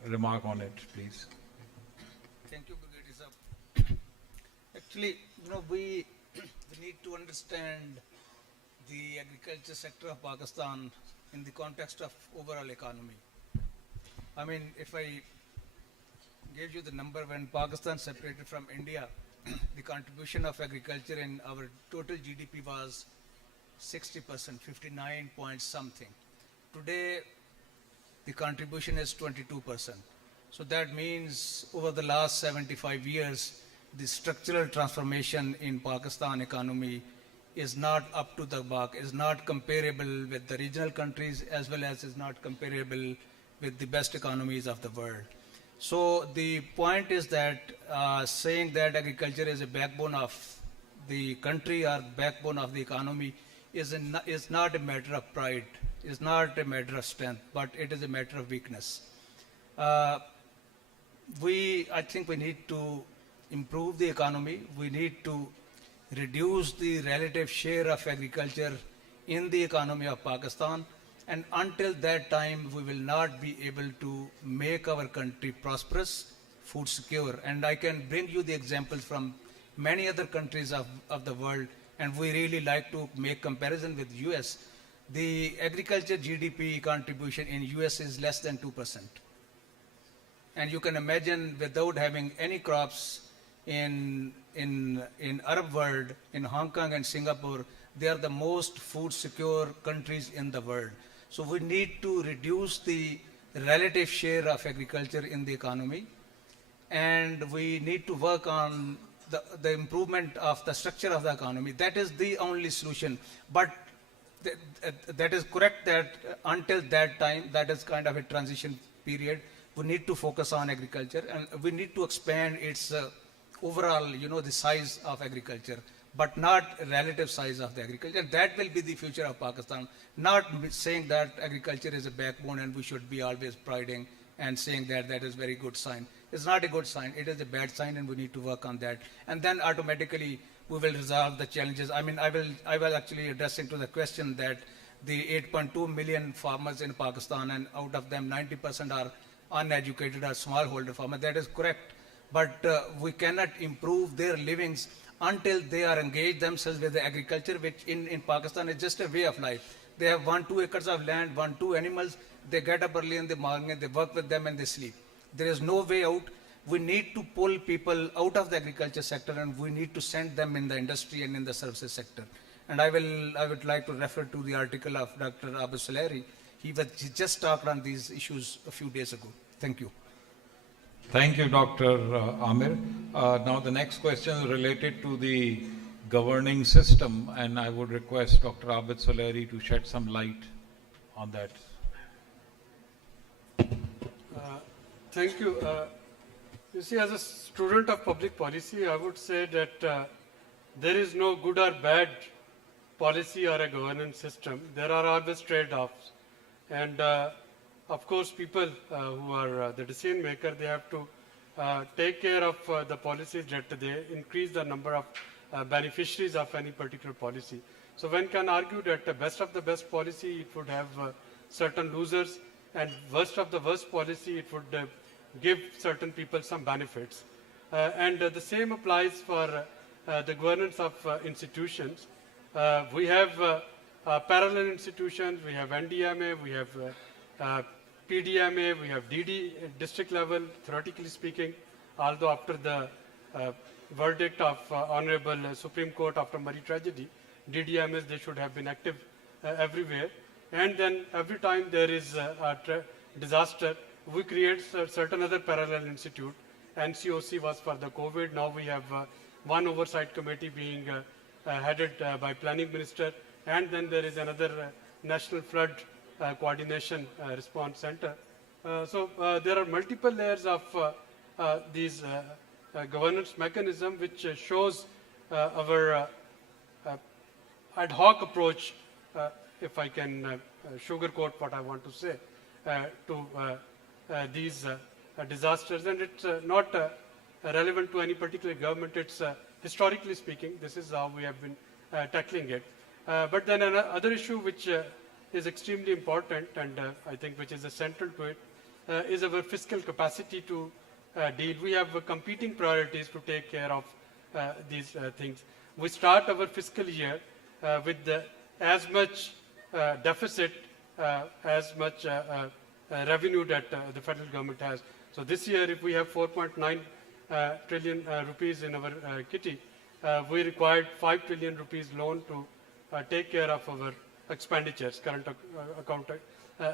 remark on it, please. Thank you, Brigadier Sahab. Actually, we need to understand the agriculture sector of Pakistan in the context of overall economy. I mean, if I gave you the number, when Pakistan separated from India, the contribution of agriculture in our total GDP was 60%, 59 point something. Today, the contribution is 22%. So that means over the last 75 years, the structural transformation in Pakistan economy is not up to the mark, is not comparable with the regional countries, as well as is not comparable with the best economies of the world. So the point is that saying that agriculture is a backbone of the country or backbone of the economy is not a matter of pride, is not a matter of strength, but it is a matter of weakness. I think we need to improve the economy. We need to reduce the relative share of agriculture in the economy of Pakistan. And until that time, we will not be able to make our country prosperous, food secure. And I can bring you the examples from many other countries of the world. And we really like to make comparison with US. The agriculture GDP contribution in US is less than 2%. And you can imagine, without having any crops in Arab world, in Hong Kong and Singapore, they are the most food secure countries in the world. So we need to reduce the relative share of agriculture in the economy, and we need to work on the improvement of the structure of the economy. That is the only solution. But that is correct that until that time, that is kind of a transition period, we need to focus on agriculture, and we need to expand its overall, the size of agriculture, but not relative size of the agriculture. That will be the future of Pakistan. Not saying that agriculture is a backbone and we should be always priding and saying that that is very good sign. It's not a good sign. It is a bad sign, and we need to work on that. And then automatically we will resolve the challenges. I mean, I will actually addressing to the question that the 8.2 million farmers in Pakistan, and out of them 90% are uneducated or smallholder farmers. That is correct. but we cannot improve their livings until they are engaged themselves with the agriculture, which in Pakistan is just a way of life. They have 1-2 acres of land, 1-2 animals. They get up early in the morning, they work with them and they sleep. There is no way out. We need to pull people out of the agriculture sector, and we need to send them in the industry and in the services sector. And I would like to refer to the article of Dr. Abid Suleri. He just talked on these issues a few days ago. Thank you. Thank you, Dr. Amir. Now the next question is related to the governing system, and I would request Dr. Abid Suleri to shed some light on that. Thank you. You see, as a student of public policy, I would say that there is no good or bad policy or a governance system. There are always trade-offs. And of course, people who are the decision maker, they have to take care of the policies that they increase the number of beneficiaries of any particular policy. So one can argue that the best of the best policy, it would have certain losers, and worst of the worst policy, it would give certain people some benefits. And the same applies for the governance of institutions. We have parallel institutions, we have NDMA, we have PDMA, we have DD district level, theoretically speaking, although after the verdict of Honorable Supreme Court after Murray tragedy, DDMAs, they should have been active everywhere. And then every time there is a disaster, we create certain other parallel institute. NCOC was for the COVID. Now we have one oversight committee being headed by Planning Minister. And then there is another National Flood Coordination Response Center. So there are multiple layers of these governance mechanism, which shows our ad hoc approach, if I can sugarcoat what I want to say, to these disasters. And it's not relevant to any particular government. It's historically speaking, this is how we have been tackling it. But then another issue which is extremely important, and I think which is central to it, is our fiscal capacity to deal. We have competing priorities to take care of these things. We start our fiscal year with as much deficit, as much revenue that the federal government has. So this year, if we have 4.9 trillion rupees in our kitty, we required 5 trillion rupees loan to take care of our expenditures, current account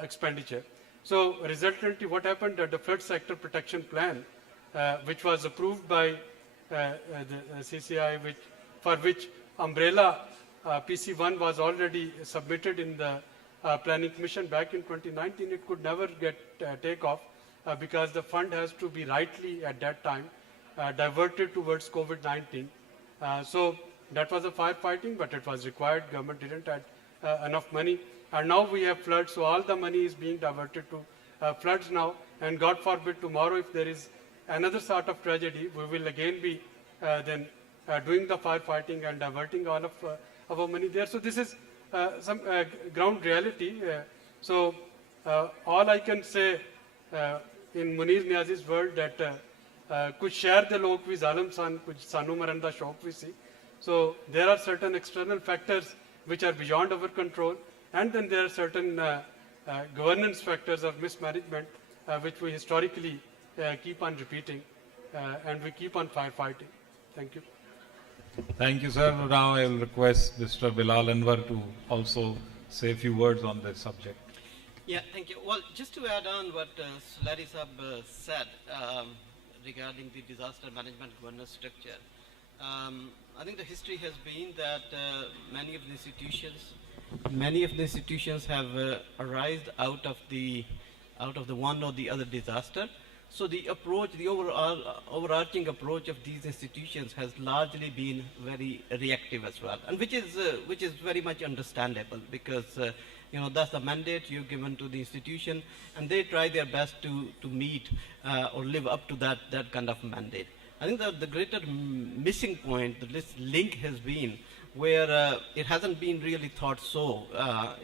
expenditure. So resultantly, what happened that the flood sector protection plan, which was approved by the CCI, for which umbrella PC1 was already submitted in the Planning Commission back in 2019, it could never get take off because the fund has to be rightly at that time diverted towards COVID-19. So that was a firefighting, but it was required. Government didn't have enough money. And now we have floods, so all the money is being diverted to floods now. And God forbid, tomorrow if there is another sort of tragedy, we will again be then doing the firefighting and diverting all of our money there. So this is some ground reality. So all I can say in Munir Niazi's word that kuch shahar de log vi zalim san, kuch sanu maran da shauq vi si. So there are certain external factors which are beyond our control, and then there are certain governance factors of mismanagement which we historically keep on repeating, and we keep on firefighting. Thank you. Thank you, sir. Now I will request Mr. Bilal Anwar to also say a few words on this subject. Yeah, thank you. Well, just to add on what Suleri Sahab said regarding the disaster management governance structure, I think the history has been that many of the institutions have arisen out of the one or the other disaster. So the approach, the overarching approach of these institutions has largely been very reactive as well, and which is very much understandable, because that's the mandate you've given to the institution, and they try their best to meet or live up to that kind of mandate. I think that the greater missing point, this link has been where it hasn't been really thought so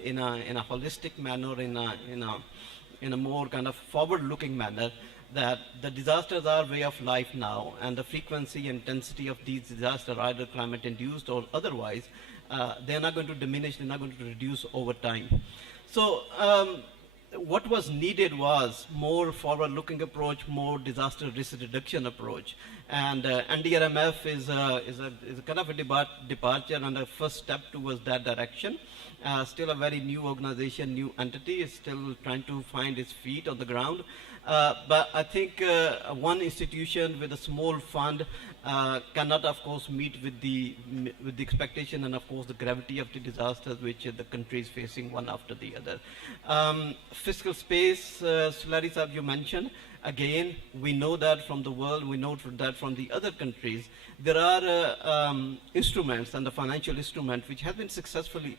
in a holistic manner, in a more kind of forward-looking manner, that the disasters are way of life now, and the frequency and intensity of these disasters, either climate induced or otherwise, they're not going to diminish, they're not going to reduce over time. So what was needed was more forward-looking approach, more disaster risk reduction approach. And NDRMF is a kind of a departure and a first step towards that direction. Still a very new organization, new entity, is still trying to find its feet on the ground. But I think one institution with a small fund cannot, of course, meet with the expectation and, of course, the gravity of the disasters which the country is facing one after the other. Fiscal space, Sulari Sahib, you mentioned. Again, we know that from the world, we know that from the other countries. There are instruments and the financial instrument which have been successfully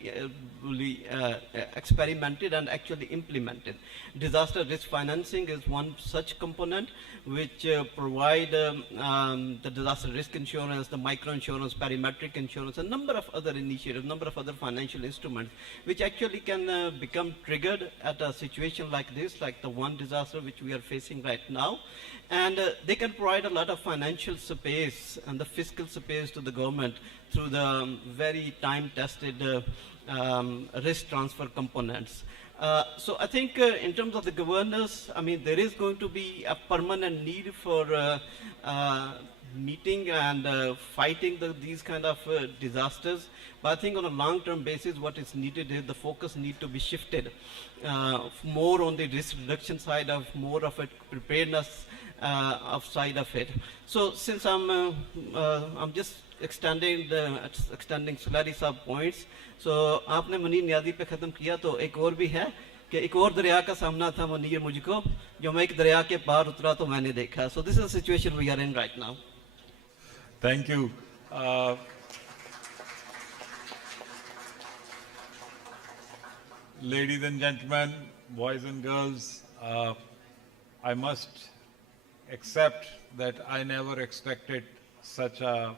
experimented and actually implemented. Disaster risk financing is one such component which provide the disaster risk insurance, the micro insurance, parametric insurance, a number of other initiatives, number of other financial instruments which actually can become triggered at a situation like this, like the one disaster which we are facing right now. And they can provide a lot of financial space and the fiscal space to the government through the very time-tested risk transfer components. So I think in terms of the governance, I mean, there is going to be a permanent need for meeting and fighting these kind of disasters. But I think on a long-term basis, what is needed is the focus need to be shifted more on the risk reduction side of more of a preparedness side of it. So since I'm just extending Sulari Sahab points, so आपने मुनीर नियाज़ी पे ख़त्म किया तो एक और भी है कि एक और दरिया का सामना था मुनीर मुझको जो मैं एक दरिया के पार उतरा तो मैंने देखा. So this is the situation we are in right now. Thank you. Ladies and gentlemen, boys and girls, I must accept that I never expected such a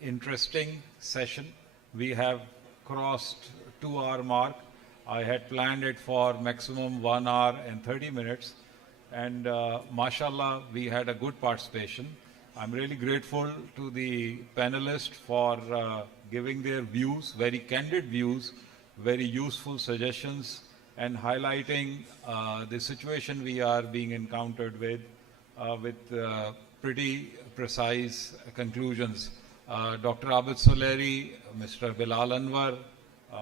interesting session. We have crossed 2-hour mark. I had planned it for maximum 1 hour and 30 minutes. And mashallah, we had a good participation. I'm really grateful to the panelists for giving their views, very candid views, very useful suggestions, and highlighting the situation we are being encountered with pretty precise conclusions. Dr. Abid Soleri, Mr. Bilal Anwar,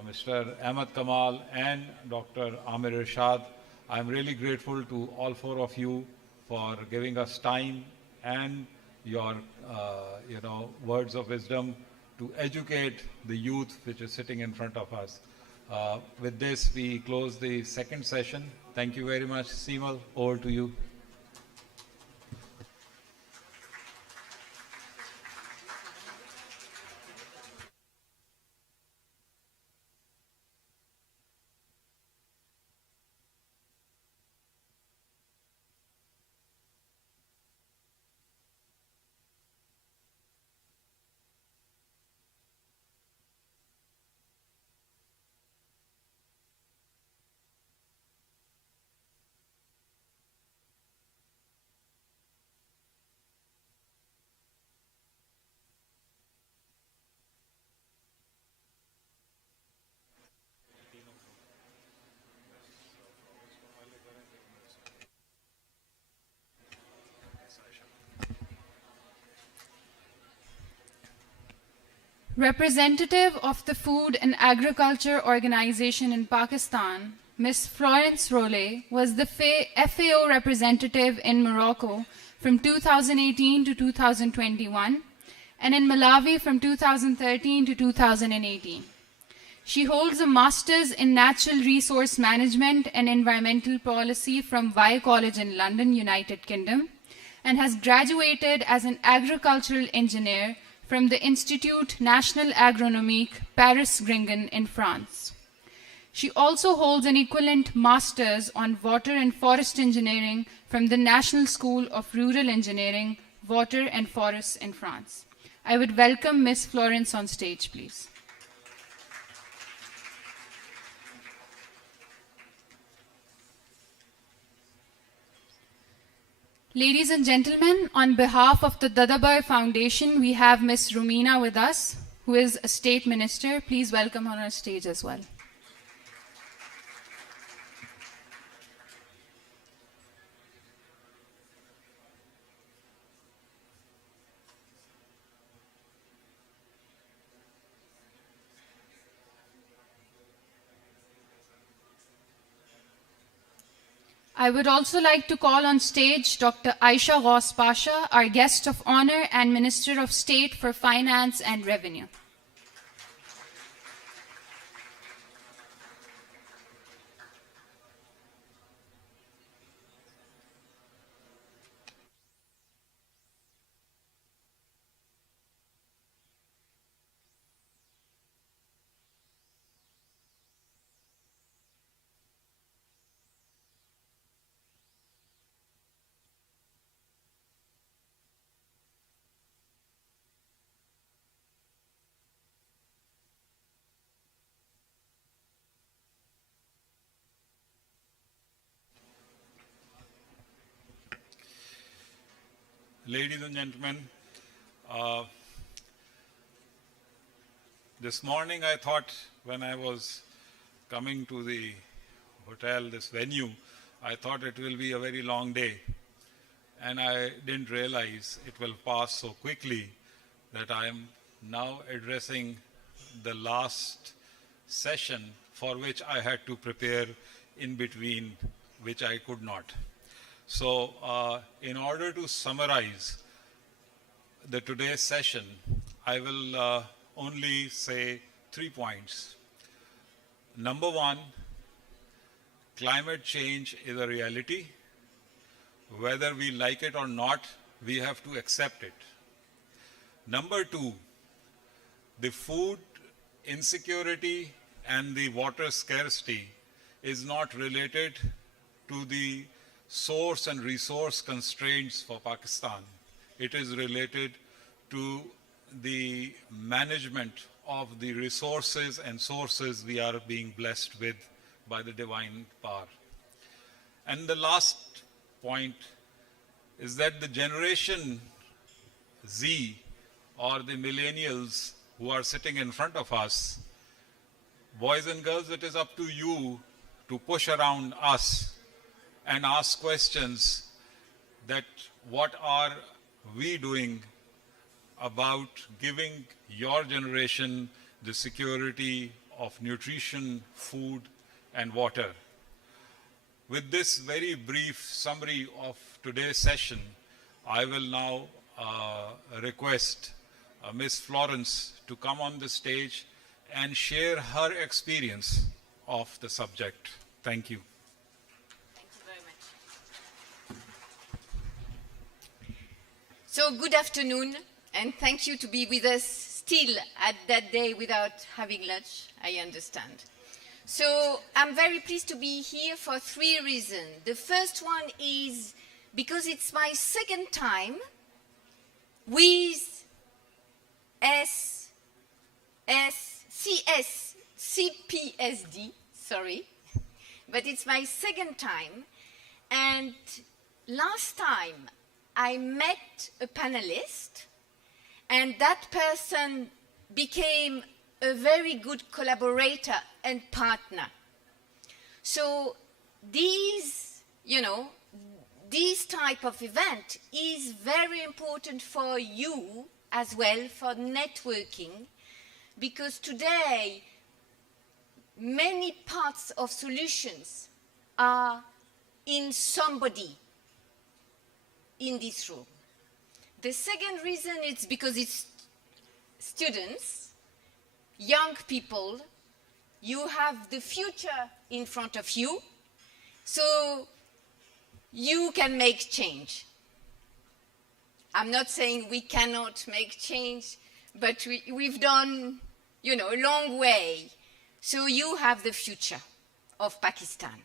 Mr. Ahmed Kamal, and Dr. Amir Irshad. I'm really grateful to all 4 of you for giving us time and your words of wisdom to educate the youth which is sitting in front of us. With this, we close the second session. Thank you very much. Seemal, over to you. Representative of the Food and Agriculture Organization in Pakistan, Ms. Florence Rollet was the FAO representative in Morocco from 2018 to 2021 and in Malawi from 2013 to 2018. She holds a Master's in Natural Resource Management and Environmental Policy from Y College in London, United Kingdom, and has graduated as an agricultural engineer from the Institut National Agronomique, Paris-Gringen in France. She also holds an equivalent Master's on Water and Forest Engineering from the National School of Rural Engineering, Water and Forests in France. I would welcome Ms. Florence on stage, please. Ladies and gentlemen, on behalf of the Dadabai Foundation, we have Ms. Rumina with us, who is a state minister. Please welcome her on our stage as well. I would also like to call on stage Dr. Aisha Ghaus Pasha, our guest of honor and Minister of State for Finance and Revenue. Ladies and gentlemen, this morning I thought when I was coming to the hotel, this venue, I thought it will be a very long day. And I didn't realize it will pass so quickly that I am now addressing the last session for which I had to prepare in between, which I could not. So in order to summarize the today's session, I will only say 3 points. Number one, climate change is a reality. Whether we like it or not, we have to accept it. Number two, the food insecurity and the water scarcity is not related to the source and resource constraints for Pakistan. It is related to the management of the resources and sources we are being blessed with by the divine power. And the last point is that the generation Z, or the millennials who are sitting in front of us, boys and girls, it is up to you to push around us and ask questions that what are we doing about giving your generation the security of nutrition, food, and water. With this very brief summary of today's session, I will now request Ms. Florence to come on the stage and share her experience of the subject. Thank you. So good afternoon, and thank you to be with us still at that day without having lunch, I understand. So I'm very pleased to be here for 3 reasons. The first one is because it's my second time with CPSD, sorry, but it's my second time, and last time I met a panelist, and that person became a very good collaborator and partner. So these, this type of event is very important for you as well, for networking, because today many parts of solutions are in somebody in this room. The second reason is because it's students, young people, you have the future in front of you, so you can make change. I'm not saying we cannot make change, but we've done, a long way. So you have the future of Pakistan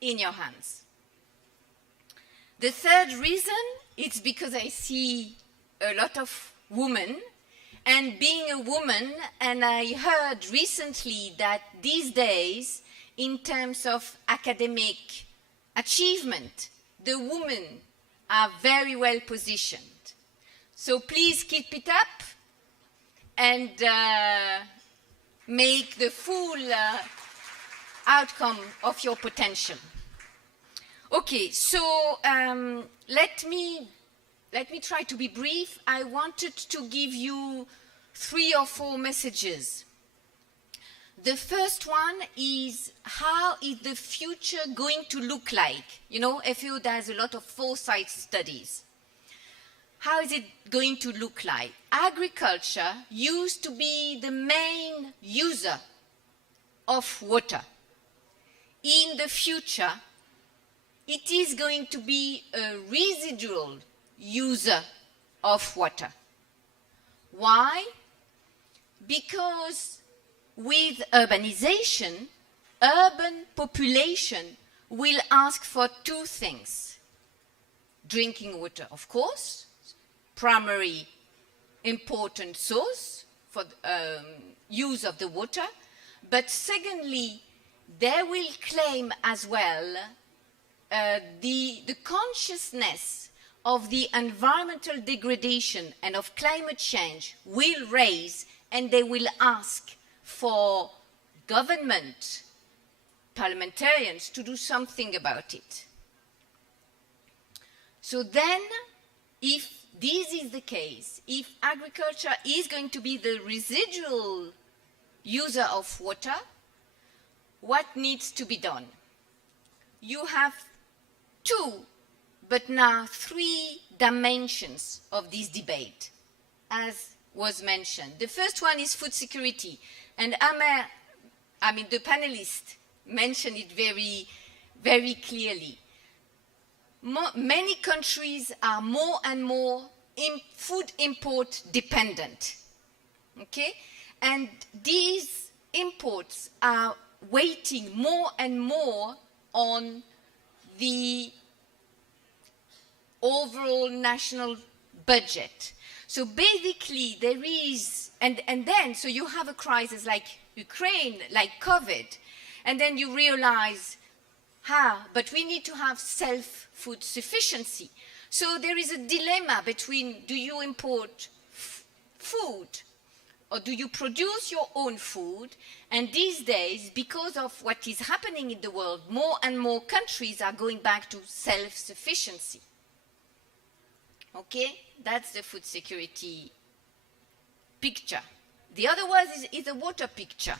in your hands. The third reason, it's because I see a lot of women, and being a woman, and I heard recently that these days, in terms of academic achievement, the women are very well positioned. So please keep it up and make the full outcome of your potential. Okay, so let me try to be brief. I wanted to give you 3 or 4 messages. The first one is, how is the future going to look like? You know, FAO does a lot of foresight studies. How is it going to look like? Agriculture used to be the main user of water. In the future, it is going to be a residual user of water. Why? Because with urbanization, urban population will ask for 2 things. Drinking water, of course, primary important source for use of the water, but secondly, they will claim as well the consciousness of the environmental degradation and of climate change will raise, and they will ask for government, parliamentarians to do something about it. So then, if this is the case, if agriculture is going to be the residual user of water, what needs to be done? You have 2, but now 3 dimensions of this debate, as was mentioned. The first one is food security, and the panelists mentioned it very, very clearly. Many countries are more and more food import dependent, okay? And these imports are weighting more and more on the overall national budget. So basically there is, and then, so you have a crisis like Ukraine, like COVID, and then you realize, but we need to have self-food sufficiency. So there is a dilemma between, do you import food or do you produce your own food? And these days, because of what is happening in the world, more and more countries are going back to self-sufficiency. Okay, that's the food security picture. The other one is the water picture.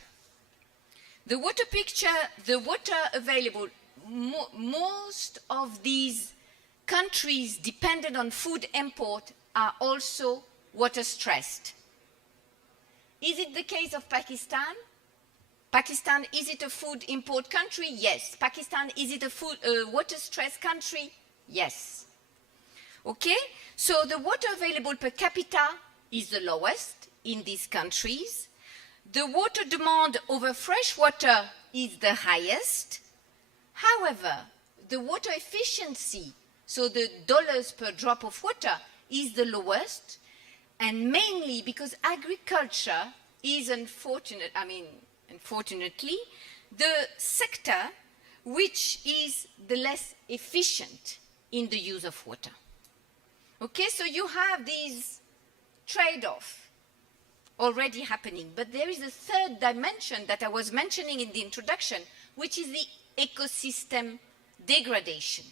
The water picture, the water available, most of these countries dependent on food import are also water stressed. Is it the case of Pakistan? Pakistan, is it a food import country? Yes. Pakistan, is it a water stressed country? Yes. Okay, so the water available per capita is the lowest in these countries. The water demand over fresh water is the highest. However, the water efficiency, so the dollars per drop of water, is the lowest, and mainly because agriculture is unfortunately, the sector which is the less efficient in the use of water. Okay, so you have these trade-offs already happening, but there is a third dimension that I was mentioning in the introduction, which is the ecosystem degradation.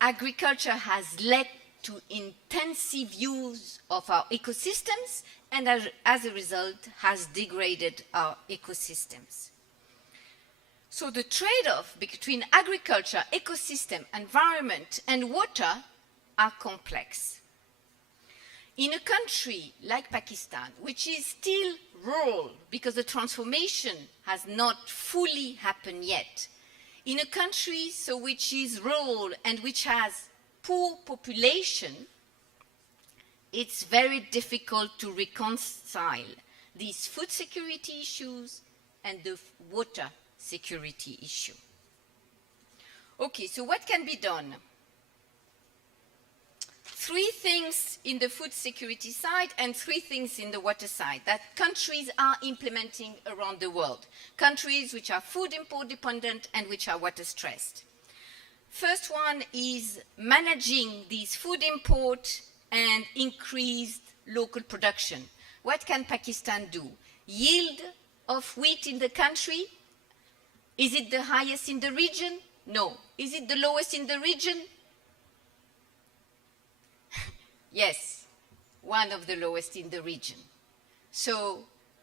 Agriculture has led to intensive use of our ecosystems, and as a result has degraded our ecosystems. So the trade-off between agriculture, ecosystem, environment, and water are complex. In a country like Pakistan, which is still rural because the transformation has not fully happened yet, in a country which is rural and which has poor population, it's very difficult to reconcile these food security issues and the water security issue. Okay, so what can be done? 3 things in the food security side and 3 things in the water side that countries are implementing around the world. Countries which are food import dependent and which are water stressed. First one is managing these food import and increased local production. What can Pakistan do? Yield of wheat in the country? Is it the highest in the region? No. Is it the lowest in the region? Yes, one of the lowest in the region. So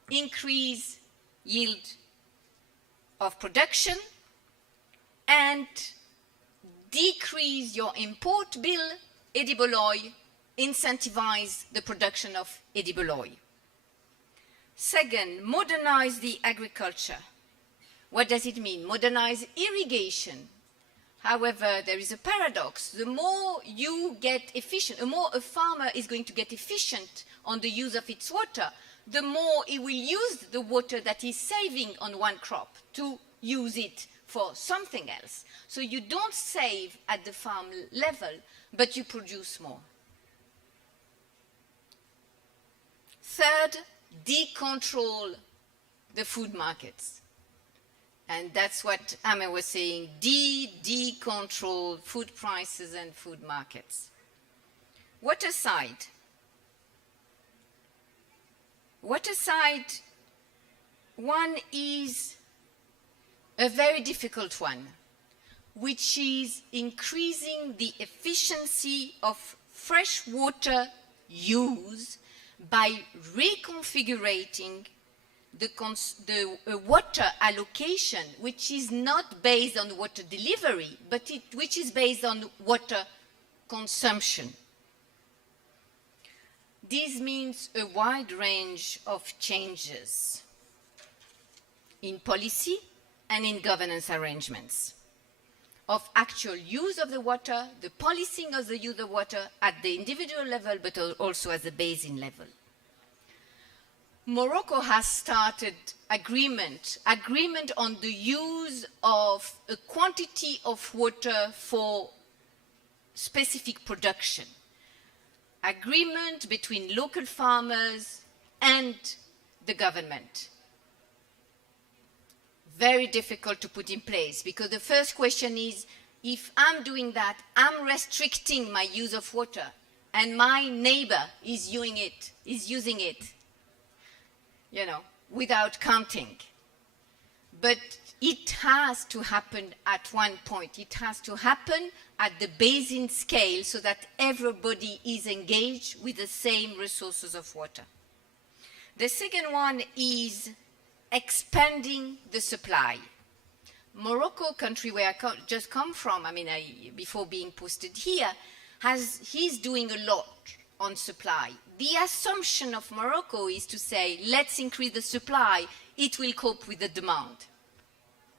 increase yield of production and decrease your import bill, edible oil, incentivize the production of edible oil. Second, modernize the agriculture. What does it mean? Modernize irrigation. However, there is a paradox. The more you get efficient, the more a farmer is going to get efficient on the use of its water, the more he will use the water that he's saving on one crop to use it for something else. So you don't save at the farm level, but you produce more. Third, decontrol the food markets. And that's what Anwar was saying, decontrol food prices and food markets. Water side. Water side, one is a very difficult one, which is increasing the efficiency of fresh water use by reconfiguring the water allocation, which is not based on water delivery, but which is based on water consumption. This means a wide range of changes in policy and in governance arrangements of actual use of the water, the policing of the use of water at the individual level, but also at the basin level. Morocco has started agreement on the use of a quantity of water for specific production. Agreement between local farmers and the government. Very difficult to put in place because the first question is, if I'm doing that, I'm restricting my use of water and my neighbor is using it, you know, without counting. But it has to happen at one point. It has to happen at the basin scale so that everybody is engaged with the same resources of water. The second one is expanding the supply. Morocco, country where I just come from, before being posted here, he's doing a lot on supply. The assumption of Morocco is to say, let's increase the supply, it will cope with the demand.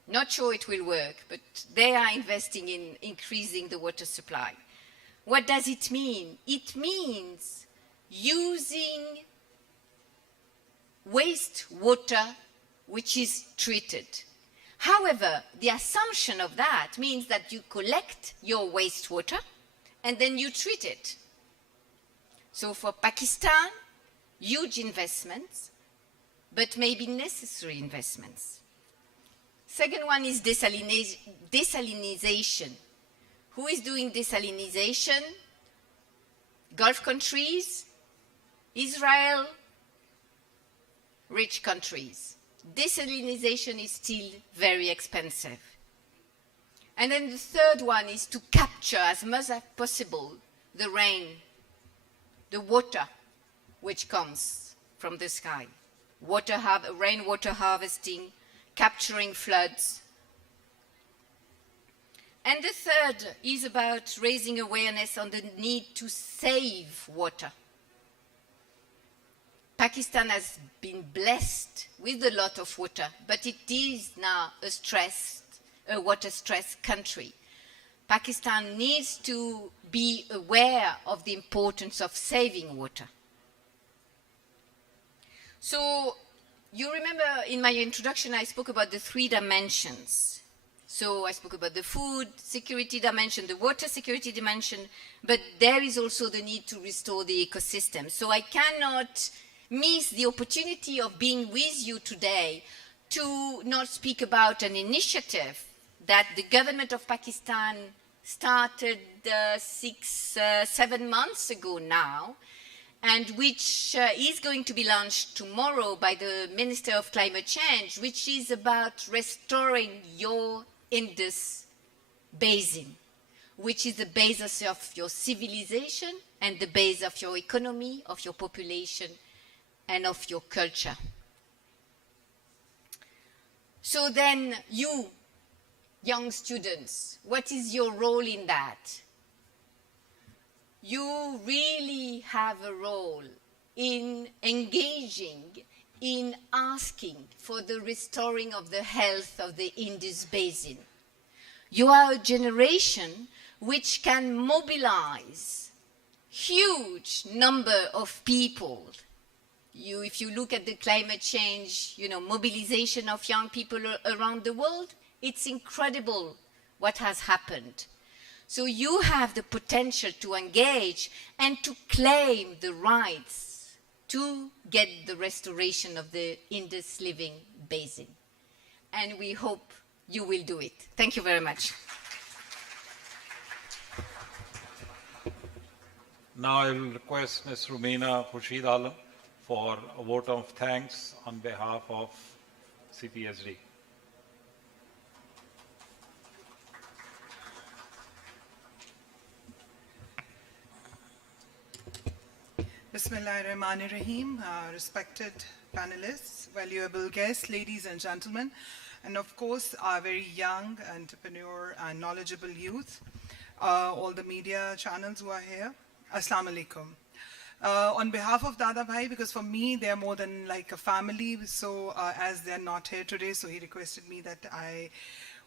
Not sure it will work, but they are investing in increasing the water supply. What does it mean? It means using wastewater which is treated. However, the assumption of that means that you collect your wastewater and then you treat it. So for Pakistan, huge investments, but maybe necessary investments. Second one is desalinization. Who is doing desalinization? Gulf countries, Israel, rich countries. Desalinization is still very expensive. And then the third one is to capture as much as possible the rain, the water which comes from the sky. Rainwater harvesting, capturing floods. And the third is about raising awareness on the need to save water. Pakistan has been blessed with a lot of water, but it is now a water-stressed country. Pakistan needs to be aware of the importance of saving water. So, you remember in my introduction I spoke about the 3 dimensions. So I spoke about the food security dimension, the water security dimension, but there is also the need to restore the ecosystem. So I cannot miss the opportunity of being with you today to not speak about an initiative that the government of Pakistan started 7 months ago now, and which is going to be launched tomorrow by the Minister of Climate Change, which is about restoring your Indus basin, which is the basis of your civilization and the base of your economy, of your population, and of your culture. So then you, young students, what is your role in that? You really have a role in engaging, in asking for the restoring of the health of the Indus basin. You are a generation which can mobilize huge number of people. If you look at the climate change, mobilization of young people around the world, it's incredible what has happened. So you have the potential to engage and to claim the rights to get the restoration of the Indus living basin. And we hope you will do it. Thank you very much. Now I will request Ms. Rumina Khurshid Alam for a vote of thanks on behalf of CPSD. Bismillahirrahmanirrahim, respected panelists, valuable guests, ladies and gentlemen, and of course our very young entrepreneur and knowledgeable youth, all the media channels who are here. Assalamu alaikum. On behalf of Dada Bhai, because for me they're more than like a family, so as they're not here today, so he requested me that I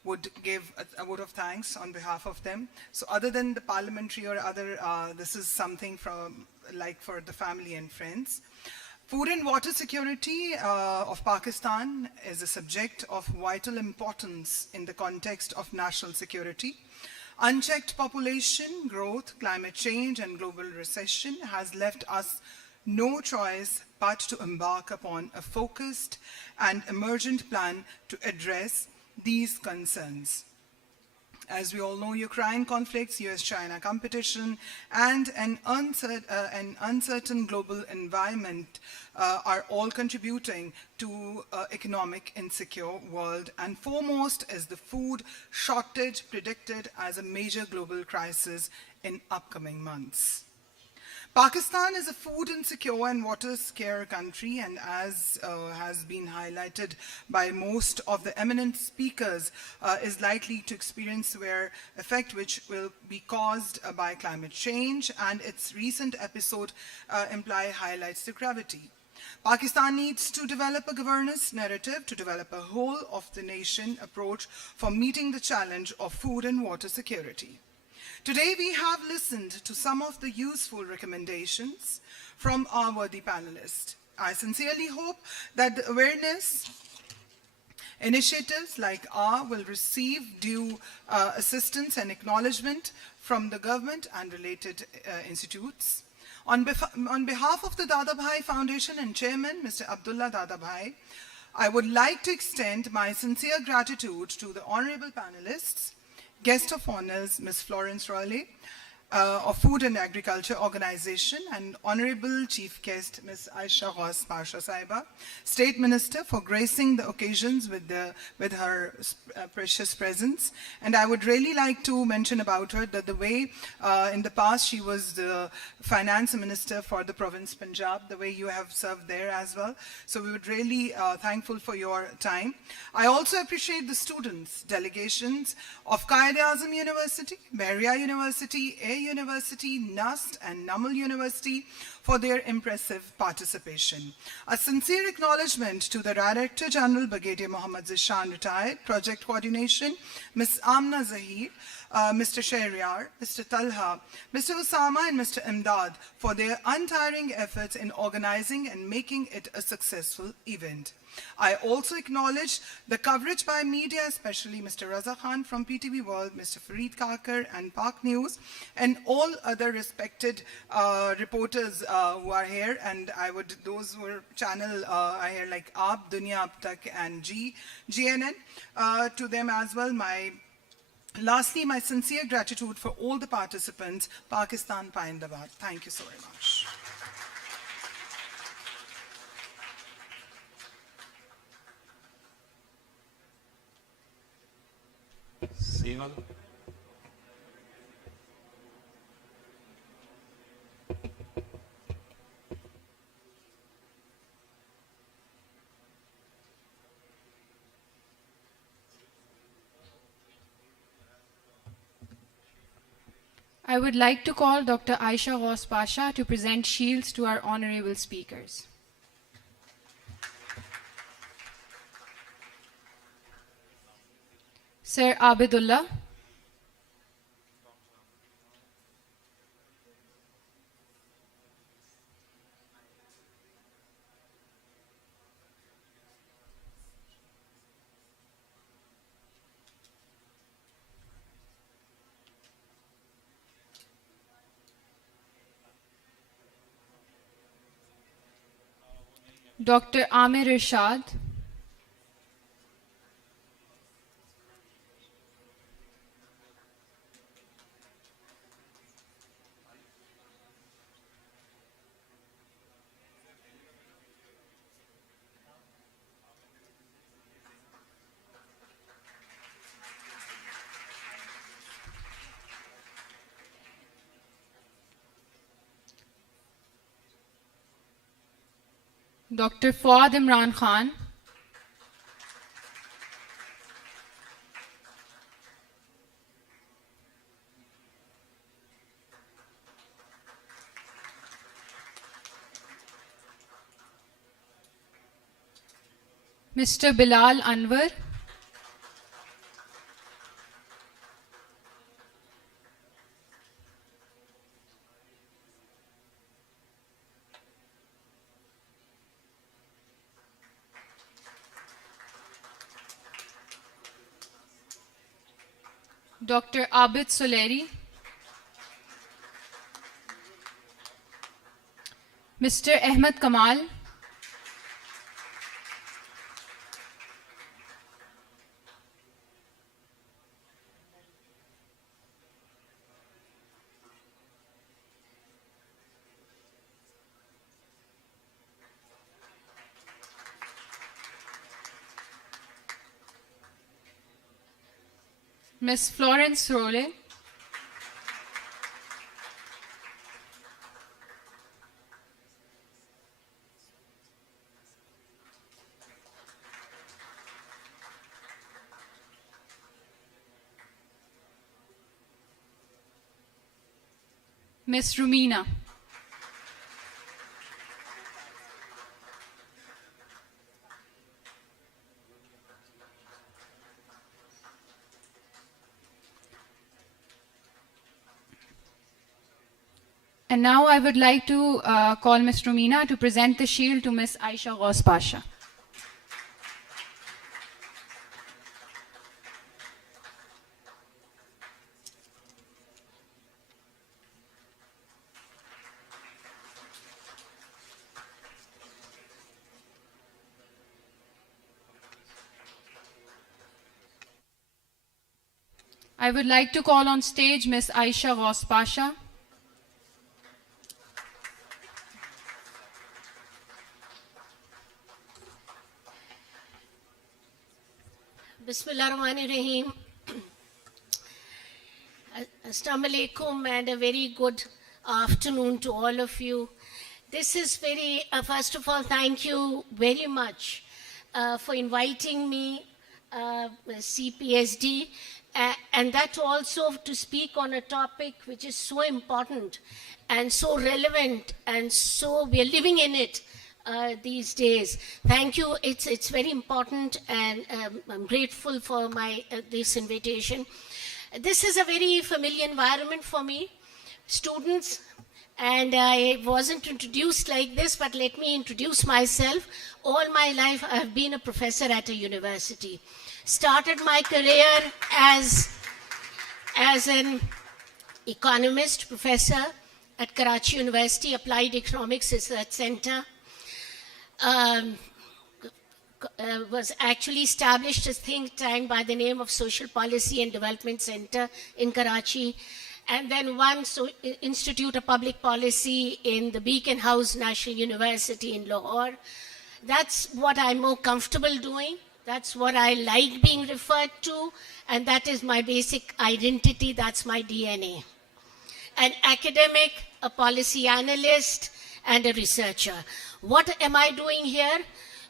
would give a vote of thanks on behalf of them. So other than the parliamentary or other, this is something from like for the family and friends. Food and water security of Pakistan is a subject of vital importance in the context of national security. Unchecked population growth, climate change, and global recession has left us no choice but to embark upon a focused and emergent plan to address these concerns. As we all know, Ukraine conflicts, US-China competition, and an uncertain global environment are all contributing to economic insecure world, and foremost is the food shortage predicted as a major global crisis in upcoming months. Pakistan is a food insecure and water scarce country, and as has been highlighted by most of the eminent speakers, is likely to experience severe effect which will be caused by climate change, and its recent episode highlights the gravity. Pakistan needs to develop a governance narrative to develop a whole of the nation approach for meeting the challenge of food and water security. Today we have listened to some of the useful recommendations from our worthy panelists. I sincerely hope that the awareness initiatives like ours will receive due assistance and acknowledgement from the government and related institutes. On behalf of the Dada Bhai Foundation and Chairman, Mr. Abdullah Dada Bhai, I would like to extend my sincere gratitude to the honorable panelists, guest of honors, Ms. Florence Raleigh, of Food and Agriculture Organization, and Honorable Chief Guest, Ms. Aisha Ghaus Pasha Saiba, State Minister, for gracing the occasions with her precious presence. And I would really like to mention about her that the way in the past she was the Finance Minister for the province Punjab, the way you have served there as well. So we would really thankful for your time. I also appreciate the students, delegations of Quaid-e-Azam University, Bahria University, University, NUST, and Namal University for their impressive participation. A sincere acknowledgement to the Director General, Brigadier Mohammad Zishan, retired, Project Coordination, Ms. Amna Zahir, Mr. Shahryar, Mr. Talha, Mr. Osama, and Mr. Imdad for their untiring efforts in organizing and making it a successful event. I also acknowledge the coverage by media, especially Mr. Raza Khan from PTV World, Mr. Fareed Kakar and Park News, and all other respected reporters who are here. And I would, those who are channel are here like Aap, Dunya Ab Tak, and GNN. To them as well, my Lastly, my sincere gratitude for all the participants. Pakistan Paindabad. Thank you so very much. Seemal. I would like to call Dr. Aisha Ghaus Pasha to present shields to our honorable speakers. Sir Abidullah. Dr. Amir Irshad. Dr. Fuad Imran Khan. Mr. Bilal Anwar. Dr. Abid Soleri. Mr. Ahmed Kamal. Miss Florence Role. Miss Rumina. And now I would like to call Ms. Rumina to present the shield to Ms. Aisha Ghaus Pasha. I would like to call on stage Ms. Aisha Ghaus Pasha. Bismillahirrahmanirrahim. Assalamu alaikum and a very good afternoon to all of you. This is very, first of all, thank you very much for inviting me, CPSD, and that also to speak on a topic which is so important and so relevant, and so we are living in it these days. Thank you. It's very important, and I'm grateful for this invitation. This is a very familiar environment for me, students, and I wasn't introduced like this, but let me introduce myself. All my life I have been a professor at a university. Started my career as an economist, professor at Karachi University, Applied Economics Research Center. was actually established a think tank by the name of Social Policy and Development Center in Karachi, and then one Institute of Public Policy in the Beacon House National University in Lahore. That's what I'm more comfortable doing. That's what I like being referred to, and that is my basic identity. That's my DNA. An academic, a policy analyst, and a researcher. What am I doing here?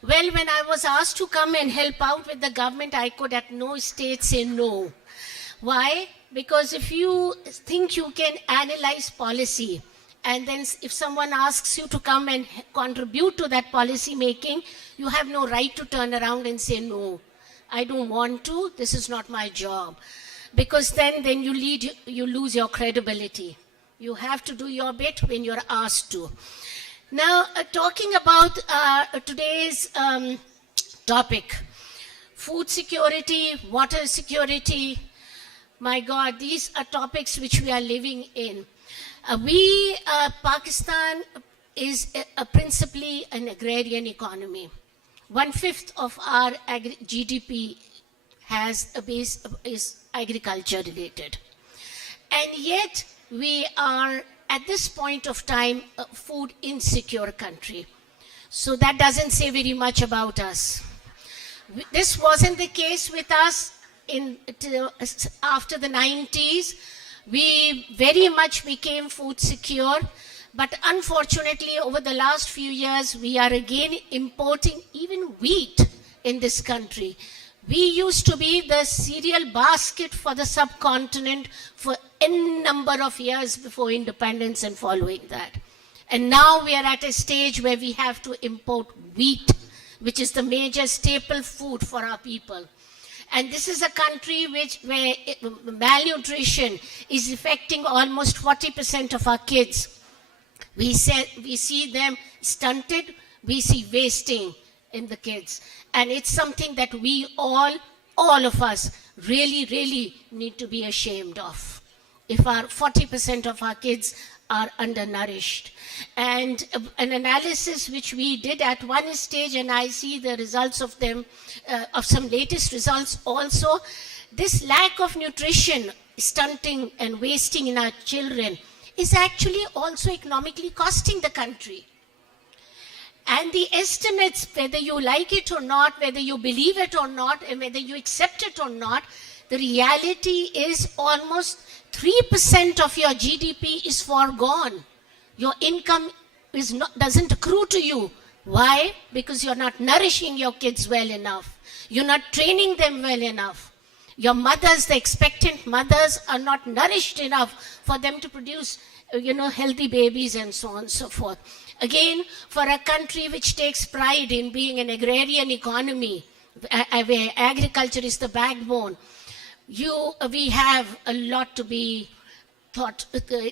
Well, when I was asked to come and help out with the government, I could at no stage say no. Why? Because if you think you can analyze policy, and then if someone asks you to come and contribute to that policy making, you have no right to turn around and say, no, I don't want to, this is not my job. Because then you lose your credibility. You have to do your bit when you're asked to. Now, talking about today's topic, food security, water security, my God, these are topics which we are living in. Pakistan is principally an agrarian economy. 1/5 of our GDP has a base is agriculture related. And yet we are at this point of time a food insecure country. So that doesn't say very much about us. This wasn't the case with us after the 90s. We very much became food secure, but unfortunately over the last few years we are again importing even wheat in this country. We used to be the cereal basket for the subcontinent for n number of years before independence and following that. And now we are at a stage where we have to import wheat, which is the major staple food for our people. And this is a country where malnutrition is affecting almost 40% of our kids. We see them stunted, we see wasting in the kids. And it's something that we all of us really need to be ashamed of. If our 40% of our kids are undernourished. And an analysis which we did at one stage, and I see the results of them, of some latest results also, this lack of nutrition, stunting and wasting in our children is actually also economically costing the country. And the estimates, whether you like it or not, whether you believe it or not, and whether you accept it or not, the reality is almost 3% of your GDP is foregone. Your income doesn't accrue to you. Why? Because you're not nourishing your kids well enough. You're not training them well enough. Your mothers, the expectant mothers, are not nourished enough for them to produce, healthy babies and so on and so forth. Again, for a country which takes pride in being an agrarian economy, where agriculture is the backbone, we have a lot to be thought.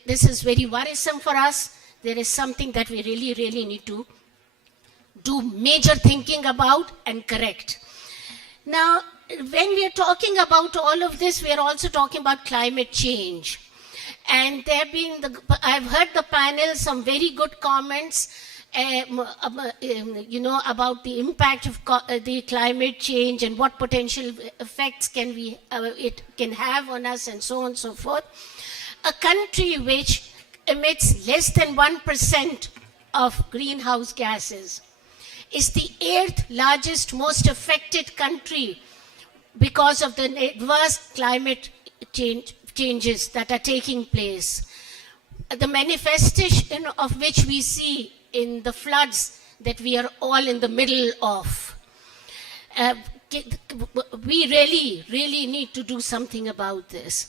This is very worrisome for us. There is something that we really need to do major thinking about and correct. Now, when we are talking about all of this, we are also talking about climate change. And there have been, I've heard the panel, some very good comments, about the impact of the climate change and what potential effects it can have on us and so on and so forth. A country which emits less than 1% of greenhouse gases is the 8th largest, most affected country because of the adverse climate changes that are taking place. The manifestation of which we see in the floods that we are all in the middle of. We really need to do something about this.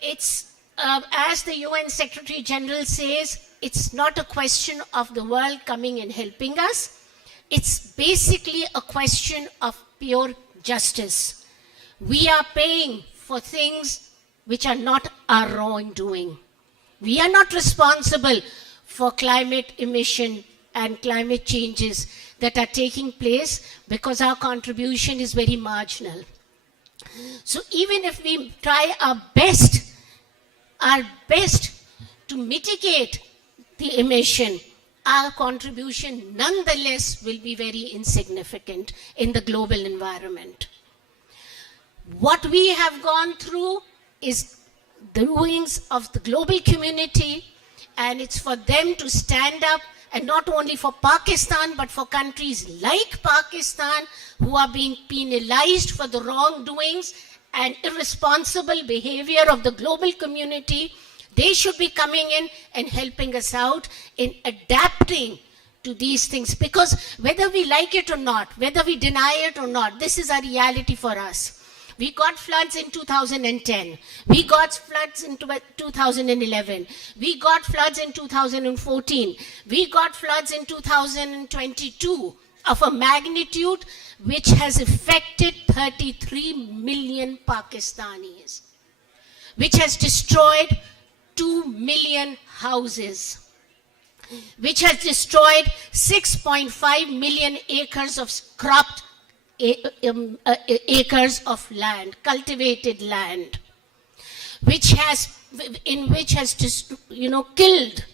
It's, as the UN Secretary General says, it's not a question of the world coming and helping us. It's basically a question of pure justice. We are paying for things which are not our wrongdoing. We are not responsible for climate emission and climate changes that are taking place because our contribution is very marginal. So even if we try our best to mitigate the emission, our contribution nonetheless will be very insignificant in the global environment. What we have gone through is the doings of the global community, and it's for them to stand up, and not only for Pakistan, but for countries like Pakistan who are being penalized for the wrongdoings and irresponsible behavior of the global community. They should be coming in and helping us out in adapting to these things, because whether we like it or not, whether we deny it or not, this is a reality for us. We got floods in 2010. We got floods in 2011. We got floods in 2014. We got floods in 2022 of a magnitude which has affected 33 million Pakistanis, which has destroyed 2 million houses, which has destroyed 6.5 million acres of cropped acres of land, cultivated land, which has just, killed.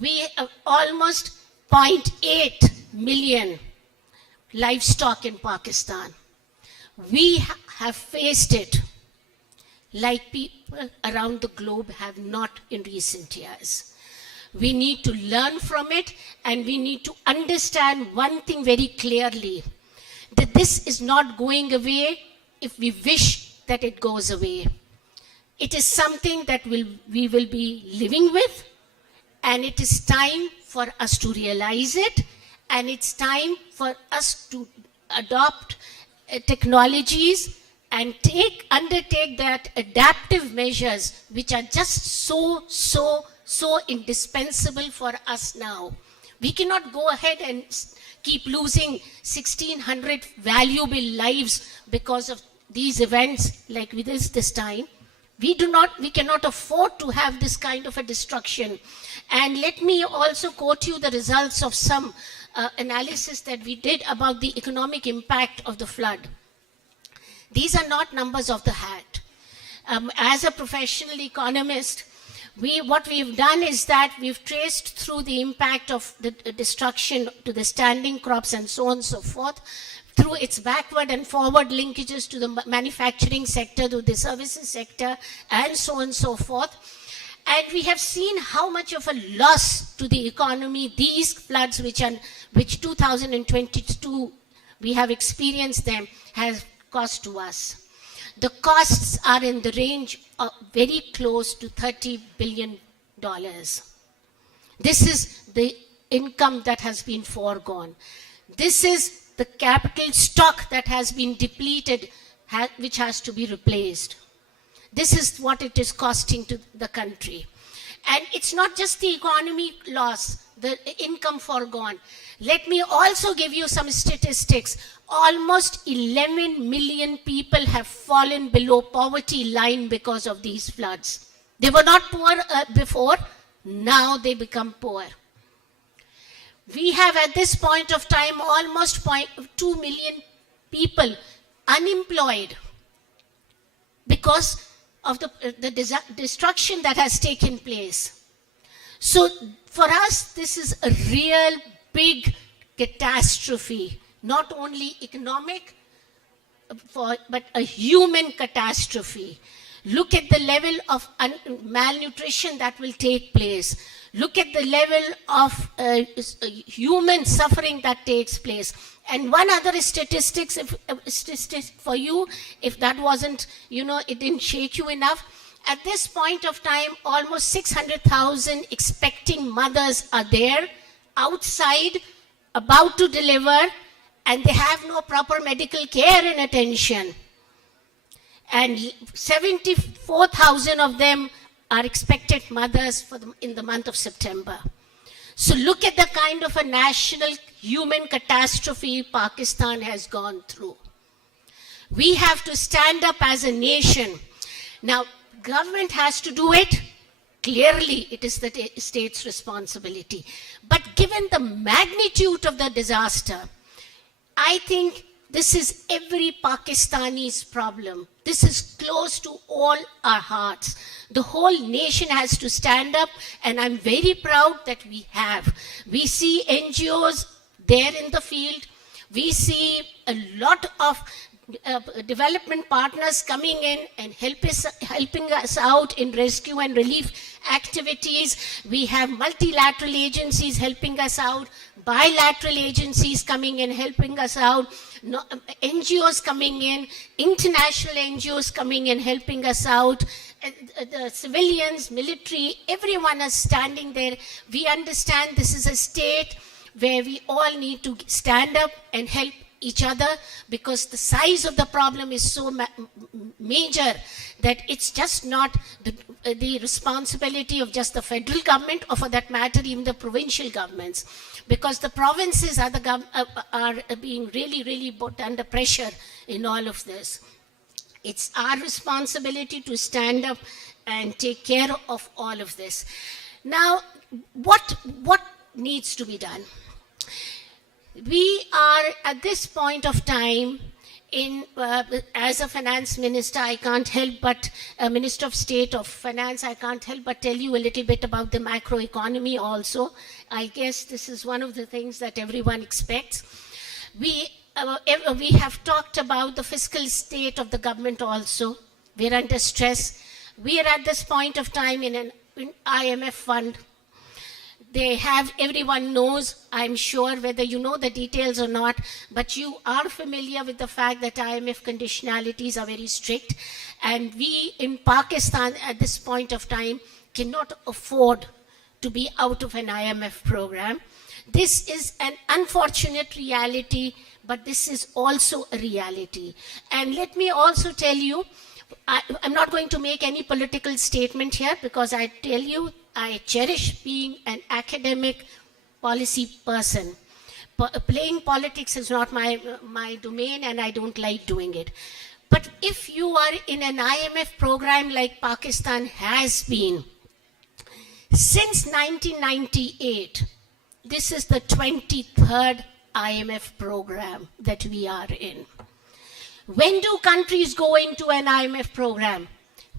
We have almost 0.8 million livestock in Pakistan. We have faced it like people around the globe have not in recent years. We need to learn from it, and we need to understand one thing very clearly, that this is not going away if we wish that it goes away. It is something that we will be living with, and it is time for us to realize it, and it's time for us to adopt technologies and undertake that adaptive measures which are just so indispensable for us now. We cannot go ahead and keep losing 1,600 valuable lives because of these events like this time. We cannot afford to have this kind of a destruction. And let me also quote you the results of some analysis that we did about the economic impact of the flood. These are not numbers of the hat. As a professional economist, what we've done is that we've traced through the impact of the destruction to the standing crops and so on and so forth, through its backward and forward linkages to the manufacturing sector, to the services sector, and so on and so forth. And we have seen how much of a loss to the economy these floods, which 2022 we have experienced them, has cost to us. The costs are in the range of very close to $30 billion. This is the income that has been foregone. This is the capital stock that has been depleted, which has to be replaced. This is what it is costing to the country. And it's not just the economy loss, the income foregone. Let me also give you some statistics. Almost 11 million people have fallen below poverty line because of these floods. They were not poor before, now they become poor. We have at this point of time almost 2 million people unemployed because of the destruction that has taken place. So for us, this is a real big catastrophe, not only economic, but a human catastrophe. Look at the level of malnutrition that will take place. Look at the level of human suffering that takes place. And one other statistic for you, if that wasn't, it didn't shake you enough. At this point of time, almost 600,000 expecting mothers are there, outside, about to deliver, and they have no proper medical care and attention. And 74,000 of them are expected mothers in the month of September. So look at the kind of a national human catastrophe Pakistan has gone through. We have to stand up as a nation. Now, government has to do it. Clearly, it is the state's responsibility. But given the magnitude of the disaster, I think This is every Pakistani's problem. This is close to all our hearts. The whole nation has to stand up, and I'm very proud that we have. We see NGOs there in the field. We see a lot of development partners coming in and helping us out in rescue and relief activities. We have multilateral agencies helping us out, bilateral agencies coming in helping us out, NGOs coming in, international NGOs coming in helping us out, the civilians, military, everyone is standing there. We understand this is a state where we all need to stand up and help each other, because the size of the problem is so major that it's just not the responsibility of just the federal government, or for that matter even the provincial governments, because the provinces are being really put under pressure in all of this. It's our responsibility to stand up and take care of all of this. Now, what needs to be done? We are at this point of time as a finance minister, I can't help but, a Minister of State of Finance, I can't help but tell you a little bit about the macroeconomy also. I guess this is one of the things that everyone expects. We have talked about the fiscal state of the government also. We're under stress. We are at this point of time in an IMF fund. They have, everyone knows, I'm sure, whether you know the details or not, but you are familiar with the fact that IMF conditionalities are very strict, and we in Pakistan at this point of time cannot afford to be out of an IMF program. This is an unfortunate reality, but this is also a reality. And let me also tell you, I'm not going to make any political statement here, because I tell you, I cherish being an academic policy person. Playing politics is not my domain, and I don't like doing it. But if you are in an IMF program like Pakistan has been, since 1998, this is the 23rd IMF program that we are in. When do countries go into an IMF program?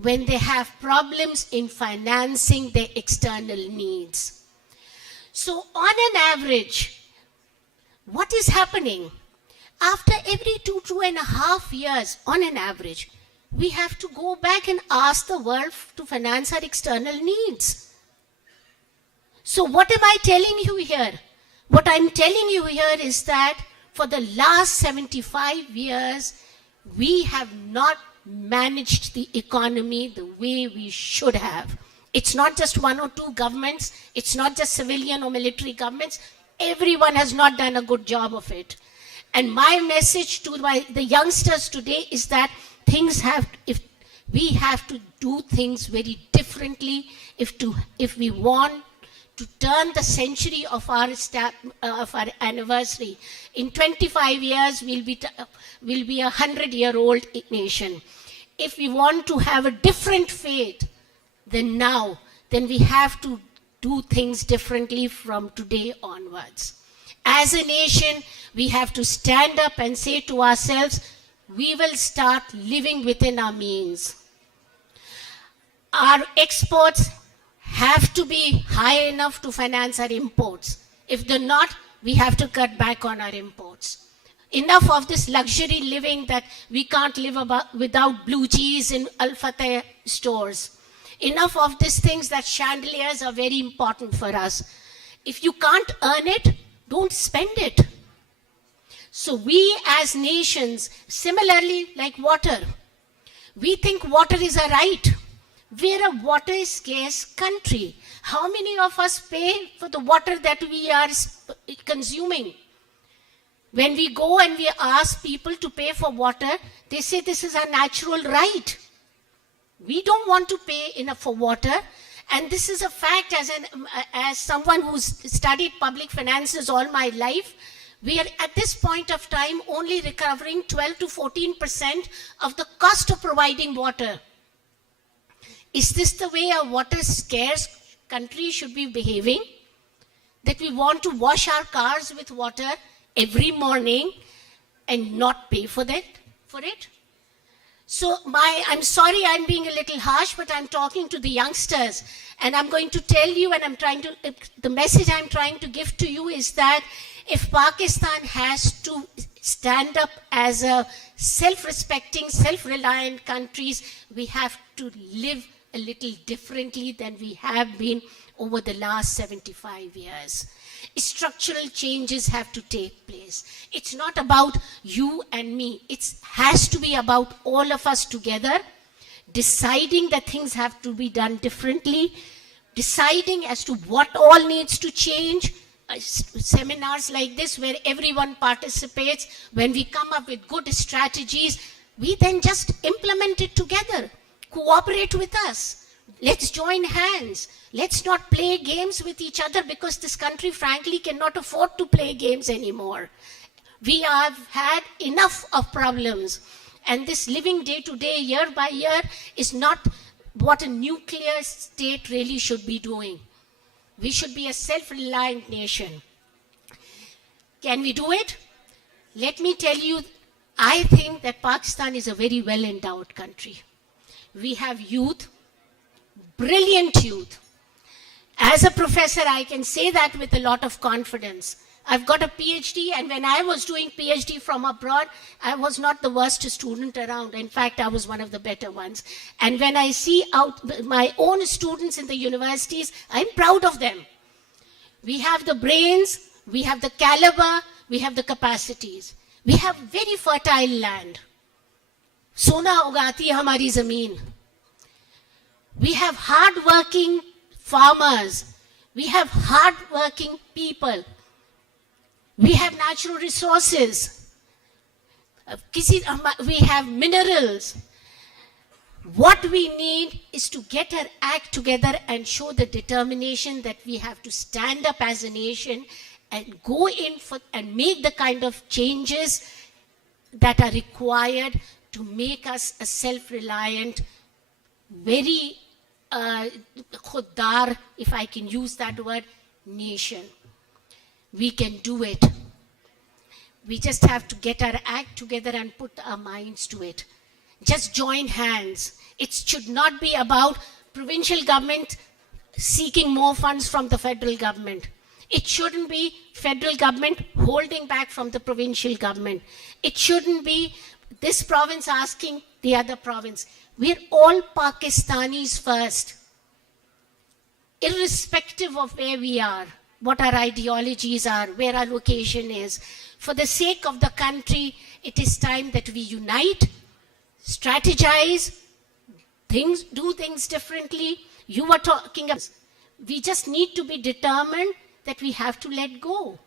When they have problems in financing their external needs. So on an average, what is happening? After every 2.5 years, on an average, we have to go back and ask the world to finance our external needs. So what am I telling you here? What I'm telling you here is that for the last 75 years, we have not managed the economy the way we should have. It's not just one or two governments. It's not just civilian or military governments. Everyone has not done a good job of it. And my message to the youngsters today is that we have to do things very differently if we want to turn the century of our anniversary. In 25 years, we'll be a 100-year-old nation. If we want to have a different fate than now, then we have to do things differently from today onwards. As a nation, we have to stand up and say to ourselves, we will start living within our means. Our exports have to be high enough to finance our imports. If they're not, we have to cut back on our imports. Enough of this luxury living that we can't live without blue cheese in Al Fateh stores. Enough of these things that chandeliers are very important for us. If you can't earn it, don't spend it. So we as nations, similarly like water, we think water is a right. We're a water scarce country. How many of us pay for the water that we are consuming? When we go and we ask people to pay for water, they say this is our natural right. We don't want to pay enough for water. And this is a fact as someone who's studied public finances all my life. We are at this point of time only recovering 12 to 14% of the cost of providing water. Is this the way a water scarce country should be behaving? That we want to wash our cars with water every morning and not pay for it. So I'm sorry I'm being a little harsh, but I'm talking to the youngsters, and I'm going to tell you, and the message I'm trying to give to you is that if Pakistan has to stand up as a self-respecting, self-reliant countries, we have to live a little differently than we have been over the last 75 years. Structural changes have to take place. It's not about you and me. It has to be about all of us together, deciding that things have to be done differently, deciding as to what all needs to change. Seminars like this where everyone participates, when we come up with good strategies, we then just implement it together. Cooperate with us. Let's join hands. Let's not play games with each other, because this country frankly cannot afford to play games anymore. We have had enough of problems, and this living day to day, year by year, is not what a nuclear state really should be doing. We should be a self-reliant nation. Can we do it? Let me tell you, I think that Pakistan is a very well-endowed country. We have youth, brilliant youth. As a professor, I can say that with a lot of confidence. I've got a PhD, and when I was doing PhD from abroad, I was not the worst student around. In fact, I was one of the better ones. And when I see out my own students in the universities, I'm proud of them. We have the brains, we have the caliber, we have the capacities. We have very fertile land. Sona ugati hai hamari zameen. We have hard-working farmers. We have hard-working people. We have natural resources. We have minerals. What we need is to get our act together and show the determination that we have to stand up as a nation and go in for and make the kind of changes that are required to make us a self-reliant, very khuddar, if I can use that word, nation. We can do it. We just have to get our act together and put our minds to it. Just join hands. It should not be about provincial government seeking more funds from the federal government. It shouldn't be federal government holding back from the provincial government. It shouldn't be this province asking the other province. We're all Pakistanis first, irrespective of where we are, what our ideologies are, where our location is. For the sake of the country, it is time that we unite, strategize, do things differently. You were talking about, we just need to be determined that we have to let go.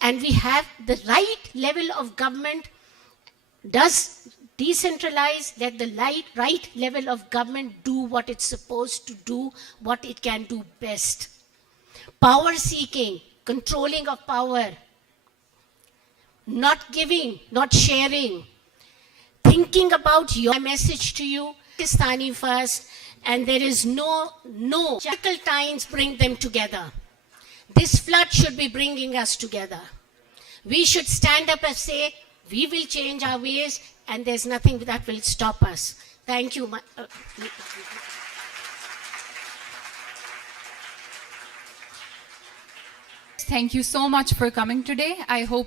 And we have the right level of government does decentralize, let the right level of government do what it's supposed to do, what it can do best. Power seeking, controlling of power, not giving, not sharing, thinking about your message to you, Pakistani first, and there is no, difficult times bring them together. This flood should be bringing us together. We should stand up and say, we will change our ways, and there's nothing that will stop us. Thank you. Thank you so much for coming today. I hope